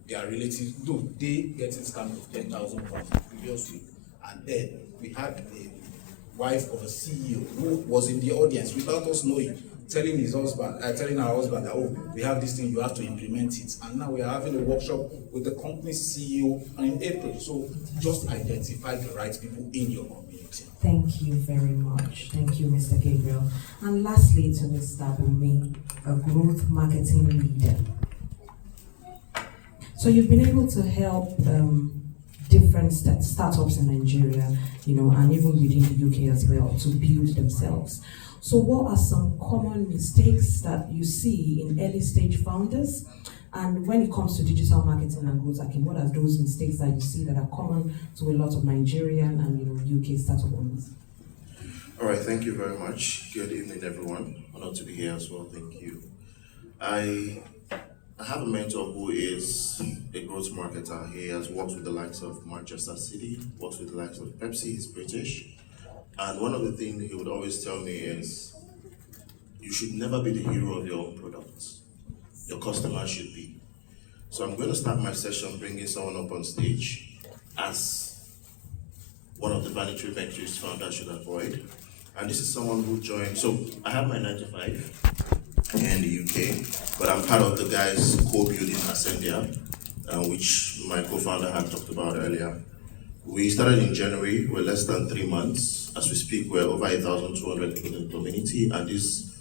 their relatives. No, they get a scam of 10,000 pounds the previous week. And then we had a wife of a CEO who was in the audience without us knowing, telling her husband that, we have this thing, you have to implement it. And now we are having a workshop with the company's CEO in April. So just identify the right people in your community. Thank you very much. Thank you, Mr. Gabriel. And lastly, to Mr. Bumi, a growth marketing leader. So you've been able to help different startups in Nigeria, and even within the UK as well, to build themselves. So what are some common mistakes that you see in early stage founders? And when it comes to digital marketing and growth hacking, what are those mistakes that you see that are common to a lot of Nigerian and UK startup owners? All right, thank you very much. Good evening, everyone. Honored to be here as well. Thank you. I have a mentor who is a growth marketer. He has worked with the likes of Manchester City, worked with the likes of Pepsi. He's British. And one of the things he would always tell me is, you should never be the hero of your own products. Your customer should be. So I'm going to start my session bringing someone up on stage as one of the vanity metrics founders should avoid. And this is someone who joined. So I have my 9 to 5 here in the UK, but I'm part of the guys co-building Ascendia, which my co-founder had talked about earlier. We started in January. We're less than 3 months. As we speak, we're over 1,200 people in the community. And this,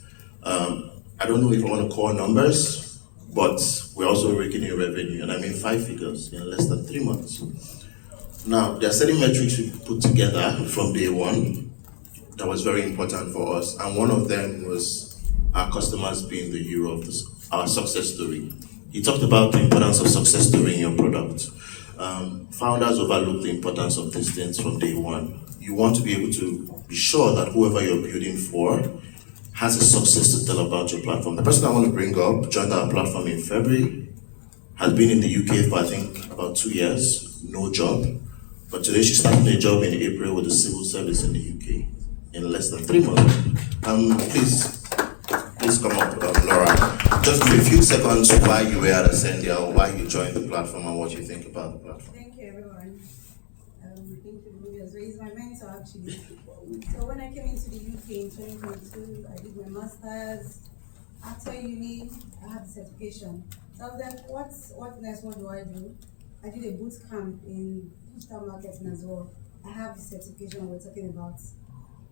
I don't know if I want to call numbers, but we're also raking in revenue. And I mean 5 figures in less than 3 months. Now, there are certain metrics we put together from day one. that was very important for us, and one of them was our customers being the hero of our success story. He talked about the importance of success story in your product. Founders overlook the importance of these things from day one. You want to be able to be sure that whoever you're building for has a success to tell about your platform. The person I want to bring up joined our platform in February, has been in the UK for I think about 2 years, no job. But today she's starting a job in April with the civil service in the UK in less than 3 months. Please come up, Laura. Just give a few seconds why you were at Ascendia, or why you joined the platform, and what you think about the platform. Thank you, everyone. Thank you, Rubius. He's my mentor, actually. So when I came into the UK in 2022, I did my master's. After uni, I had the certification. So I was like, what next? What do? I did a boot camp in digital marketing as well. I have the certification we're talking about.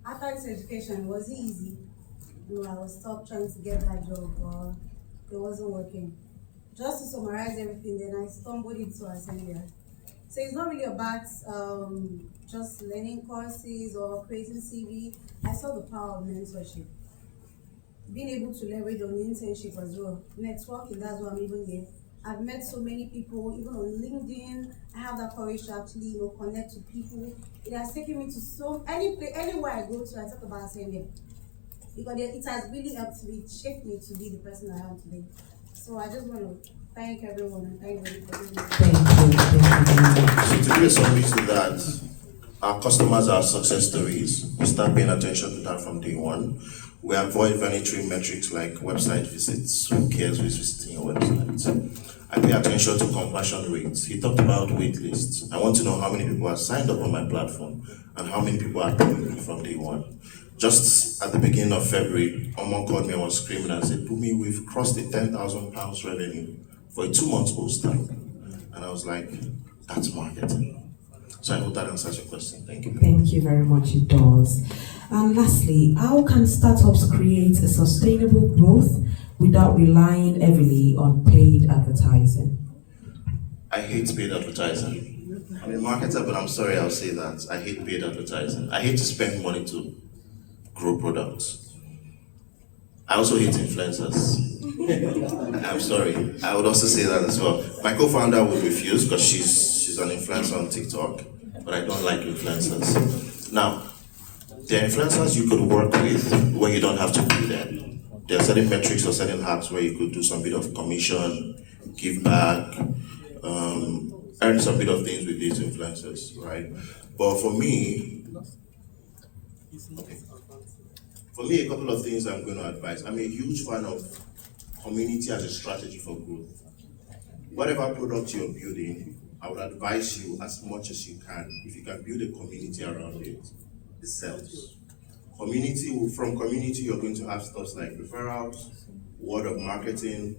After the certification, was it easy? You know, I was stopped trying to get that job, but it wasn't working. Just to summarize everything, then I stumbled into Ascendia. So it's not really about just learning courses or creating CV. I saw the power of mentorship. Being able to leverage on internship as well. Networking, that's why I'm even here. I've met so many people, even on LinkedIn. I have that courage to actually, connect to people. It has taken me to anywhere I go to, I talk about Ascendia. Because it has really helped me, shaped me to be the person I am today. So I just want to thank everyone and thank everybody. So to give a summary to that, our customers are success stories. We start paying attention to that from day one. We avoid vanity metrics like website visits. Who cares who's visiting your website? I pay attention to conversion rates. He talked about wait lists. I want to know how many people are signed up on my platform and how many people are paying me from day one. Just at the beginning of February, someone called me and was screaming and said, Bumi, we've crossed the £10,000 revenue for a 2-month-old start. And I was like, that's marketing. So I hope that answers your question. Thank you. Thank you very much, it does. And lastly, how can startups create a sustainable growth without relying heavily on paid advertising? I hate paid advertising. I'm a marketer, but I'm sorry, I'll say that. I hate paid advertising. I hate to spend money to grow products. I also hate influencers. I'm sorry, I would also say that as well. My co-founder would refuse because she's an influencer on TikTok, but I don't like influencers. Now, there are influencers you could work with where you don't have to pay them. There are certain metrics or certain hacks where you could do some bit of commission, give back, earn some bit of things with these influencers, right? But for me, a couple of things I'm going to advise. I'm a huge fan of community as a strategy for growth. Whatever product you're building, I would advise you as much as you can, if you can build a community around it, it sells. From community, you're going to have stuff like referrals, word of marketing,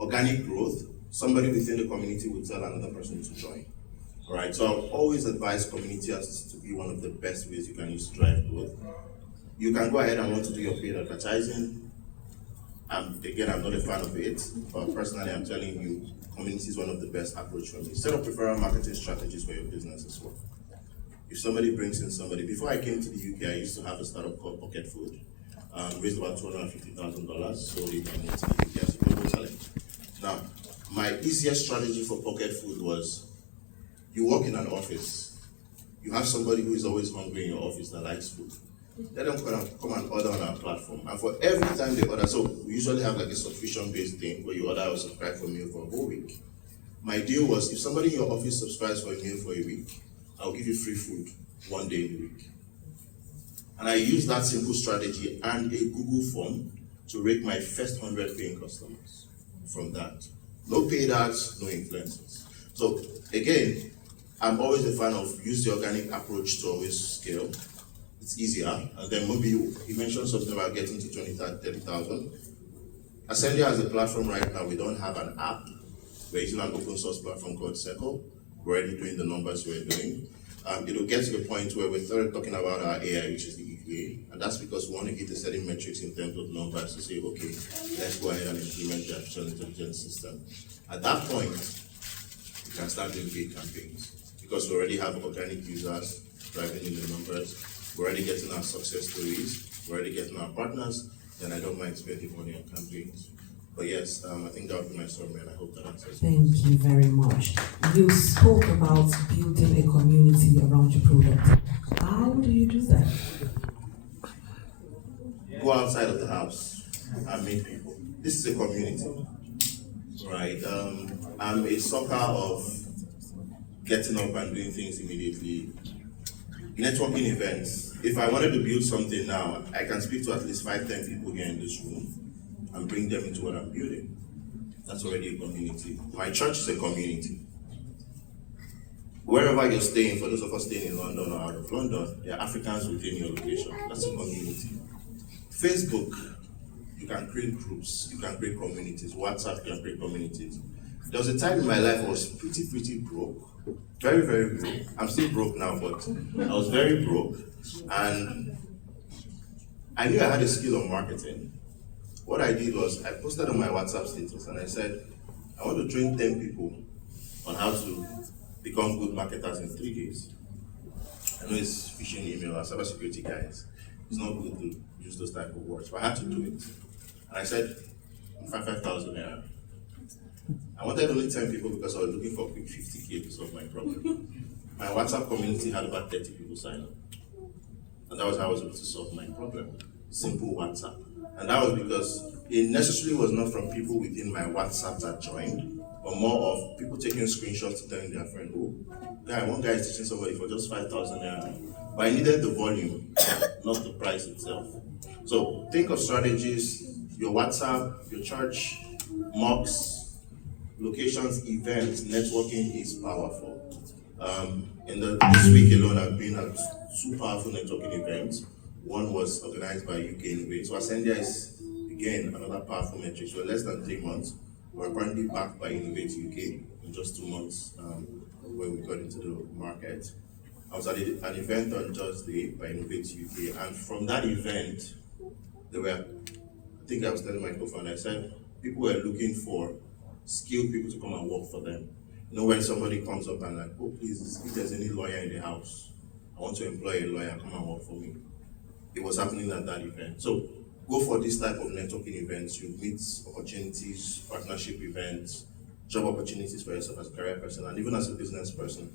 organic growth. Somebody within the community will tell another person to join. All right, so I'll always advise community as to be one of the best ways you can use to drive growth. You can go ahead and want to do your paid advertising. Again, I'm not a fan of it, but personally, I'm telling you, community is one of the best approach for me. Set up referral marketing strategies for your business as well. If somebody brings in somebody, before I came to the UK, I used to have a startup called Pocket Food, raised about $250,000, sold it and went to the UK as a global challenge. Now, my easiest strategy for Pocket Food was, you work in an office, you have somebody who is always hungry in your office that likes food. Let them come and order on our platform. And for every time they order, so we usually have like a subscription-based thing where you order or subscribe for a meal for a whole week. My deal was, if somebody in your office subscribes for a meal for a week, I'll give you free food 1 day in the week. And I used that simple strategy and a Google form to rate my first 100 paying customers from that. No paid ads, no influencers. So again, I'm always a fan of use the organic approach to always scale. It's easier. And then maybe you mentioned something about getting to 20,000, 30,000. Ascendia has a platform right now. We don't have an app. We're using an open source platform called Circle. We're already doing the numbers we're doing. It'll get to the point where we started talking about our AI, which is the EVA. And that's because we want to hit the setting metrics in terms of numbers to say, okay, let's go ahead and implement the artificial intelligence system. At that point, you can start doing paid campaigns because we already have organic users driving in the numbers. we're already getting our success stories, we're already getting our partners, then I don't mind spending money on campaigns. But yes, I think that would be my summary, and I hope that answers. Thank you very much. You spoke about building a community around your product. How do you do that? Go outside of the house and meet people. This is a community, right? I'm a sucker of getting up and doing things immediately. Networking events. If I wanted to build something now, I can speak to at least 5-10 people here in this room and bring them into what I'm building. That's already a community. My church is a community. Wherever you're staying, for those of us staying in London or out of London, there are Africans within your location. That's a community. Facebook, you can create groups, you can create communities. WhatsApp, you can create communities. There was a time in my life I was pretty broke. Very, very broke. I'm still broke now, but I was very broke. And I knew I had a skill on marketing. What I did was I posted on my WhatsApp status and I said, I want to train 10 people on how to become good marketers in 3 days. I know it's phishing email or cybersecurity guys. It's not good to use those type of words, but I had to do it. And I said, 5,000 naira. I wanted only 10 people because I was looking for a quick 50K to solve my problem. My WhatsApp community had about 30 people sign up. And that was how I was able to solve my problem. Simple WhatsApp. And that was because it necessarily was not from people within my WhatsApp that joined, but more of people taking screenshots telling their friend, oh, one guy is teaching somebody for just 5,000 naira. But I needed the volume, not the price itself. So think of strategies, your WhatsApp, your church, mocks, locations, events, networking is powerful. This week alone, I've been at 2 powerful networking events. One was organized by UK Innovate. So Ascendia is, again, another powerful metric. So less than 3 months, we're currently backed by Innovate UK in just 2 months when we got into the market. I was at an event on Thursday by Innovate UK, and from that event, I was telling my co-founder, I said, people were looking for skilled people to come and work for them. You know, when somebody comes up and like, oh please, if there's any lawyer in the house, I want to employ a lawyer, come and work for me. It was happening at that event. So go for this type of networking events. You meet opportunities, partnership events, job opportunities for yourself as a career person, and even as a business person,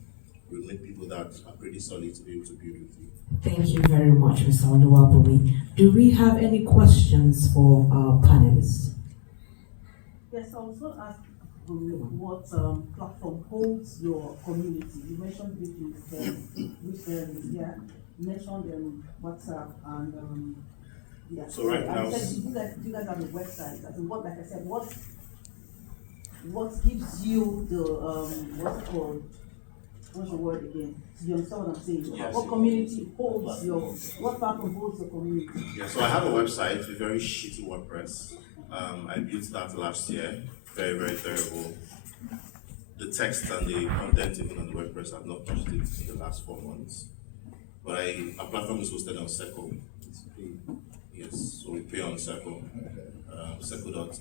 you'll meet people that are pretty solid to be able to build with you. Thank you very much, Mr. Oluwabomi. Do we have any questions for our panelists? Yes, I was going to ask what platform holds your community. You mentioned Resplendent, yeah. You mentioned WhatsApp and yeah. So right now, you guys have a website. I mean, like I said, what gives you the what's the word again? Do you understand what I'm saying? Yes. What community holds what platform holds your community? Yeah, so I have a website with very shitty WordPress. I built that last year. Very, very terrible. The text and the content even on the WordPress, I've not touched it in the last 4 months. But our platform is hosted on Circle. Yes, so we pay on Circle. Circle.so,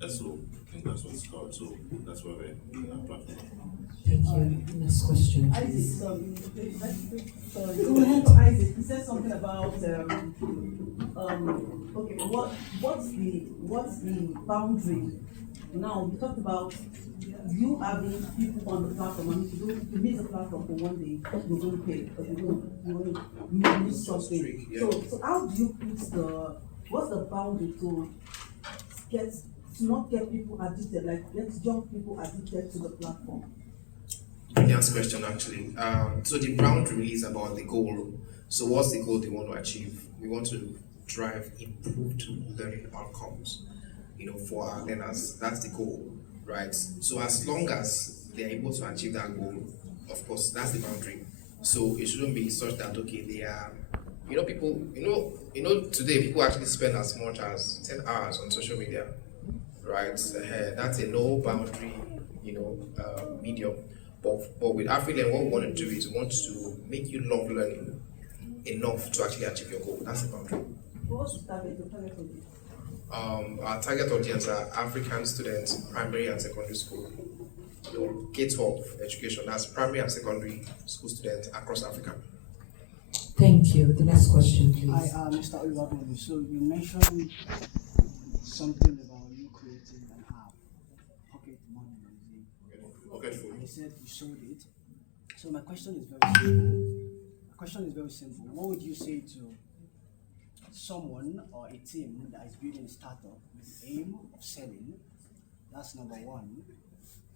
I think that's what it's called. So that's where we're in our platform. Thank you. Next question. Isaac, sorry. Go ahead. Isaac, you said something about okay, what's the boundary? Now you talked about you having people on the platform, and if you miss the platform for 1 day, you're going to pay, but you're going to miss something. Yeah. So how do you put what's the boundary to not get people addicted, like get young people addicted to the platform? Brilliant question, actually. So the boundary is about the goal. So what's the goal they want to achieve? We want to drive improved learning outcomes, for our learners. That's the goal, right? So as long as they're able to achieve that goal, of course, that's the boundary. So it shouldn't be such that, okay, they are, people, today people actually spend as much as 10 hours on social media, right? That's a no boundary, medium. But with AfriLearn, what we want to do is we want to make you love learning enough to actually achieve your goal. That's the boundary. What's the target audience? Our target audience are African students, primary and secondary school. K-12 education, that's primary and secondary school students across Africa. Thank you. The next question, please. Hi, Mr. Uloma Okenyi. So you mentioned something about you creating an app, Pocket Money. And you said you sold it. So my question is very simple. What would you say to someone or a team that is building a startup with the aim of selling? That's number one.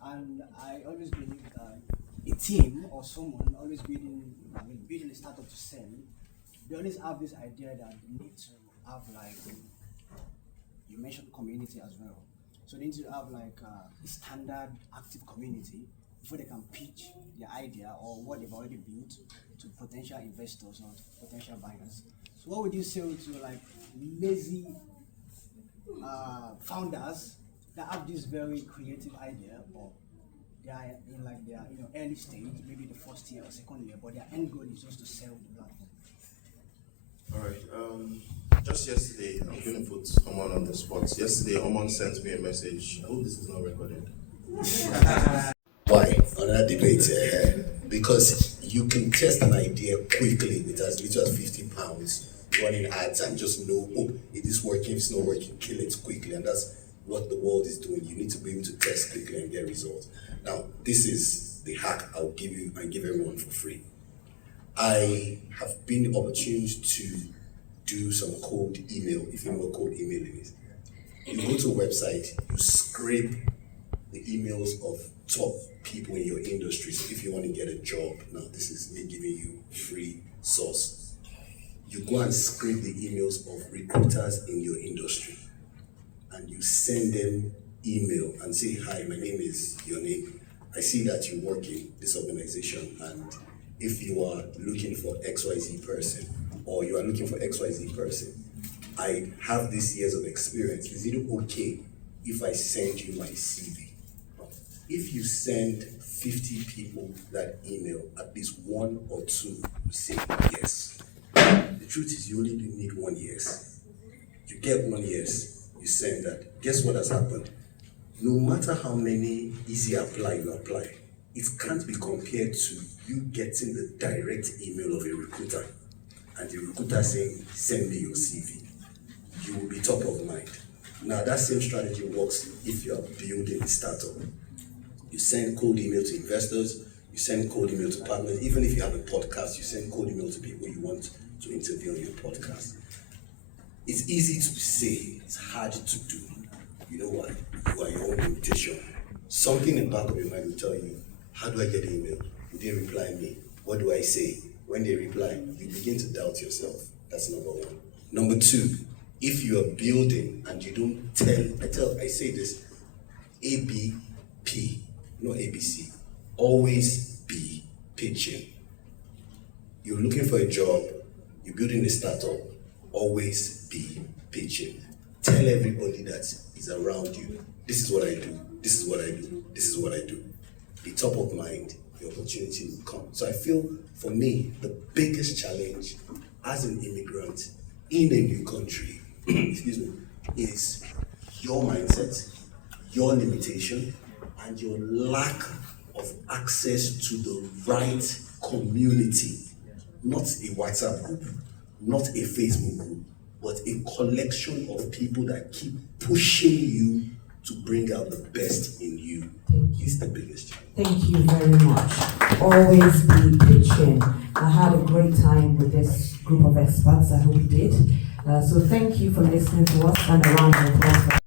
And I always believe that a team or someone always building a startup to sell, they always have this idea that they need to have, like, you mentioned community as well. So they need to have like a standard active community before they can pitch their idea or what they've already built to potential investors or potential buyers. So what would you say to like lazy founders that have this very creative idea, but they are in like their early stage, maybe the first year or second year, but their end goal is just to sell the platform? All right. Just yesterday, I'm going to put Oman on the spot. Yesterday, Oman sent me a message. I hope this is not recorded. Why? Another debate. Because you can test an idea quickly with as little as £50, running ads, and just know, oh, it is working, if it's not working, kill it quickly. And that's what the world is doing. You need to be able to test quickly and get results. Now, this is the hack I'll give you and give everyone for free. I have been opportuned to do some cold email, if you know what cold emailing is. You go to a website, you scrape the emails of top people in your industry. So if you want to get a job, now this is me giving you free source. You go and scrape the emails of recruiters in your industry, and you send them email and say, hi, my name is your name. I see that you work in this organization, and if you are looking for XYZ person, or you are looking for XYZ person, I have this years of experience. Is it okay if I send you my CV? If you send 50 people that email, at least 1 or 2 will say yes. The truth is, you only need 1 yes. You get 1 yes, you send that. Guess what has happened? No matter how many easy apply you apply, it can't be compared to you getting the direct email of a recruiter and the recruiter saying, send me your CV. You will be top of mind. Now that same strategy works if you are building a startup. You send cold email to investors, you send cold email to partners. Even if you have a podcast, you send cold email to people you want to interview on your podcast. It's easy to say, it's hard to do. You know why? You are your own limitation. Something in the back of your mind will tell you, how do I get the email? Will they reply me? What do I say? When they reply, you begin to doubt yourself. That's number one. Number two, if you are building and you don't I say this, ABP, not ABC, always be pitching. You're looking for a job, you're building a startup, always be pitching. Tell everybody that is around you, this is what I do, this is what I do, this is what I do. Be top of mind, the opportunity will come. So I feel, for me, the biggest challenge as an immigrant in a new country, excuse me, is your mindset, your limitation, and your lack of access to the right community. Not a WhatsApp group, not a Facebook group, but a collection of people that keep pushing you to bring out the best in you. Is the biggest challenge. Thank you very much. Always be pitching. I had a great time with this group of experts. I hope you did. So thank you for listening to us, and a round of applause.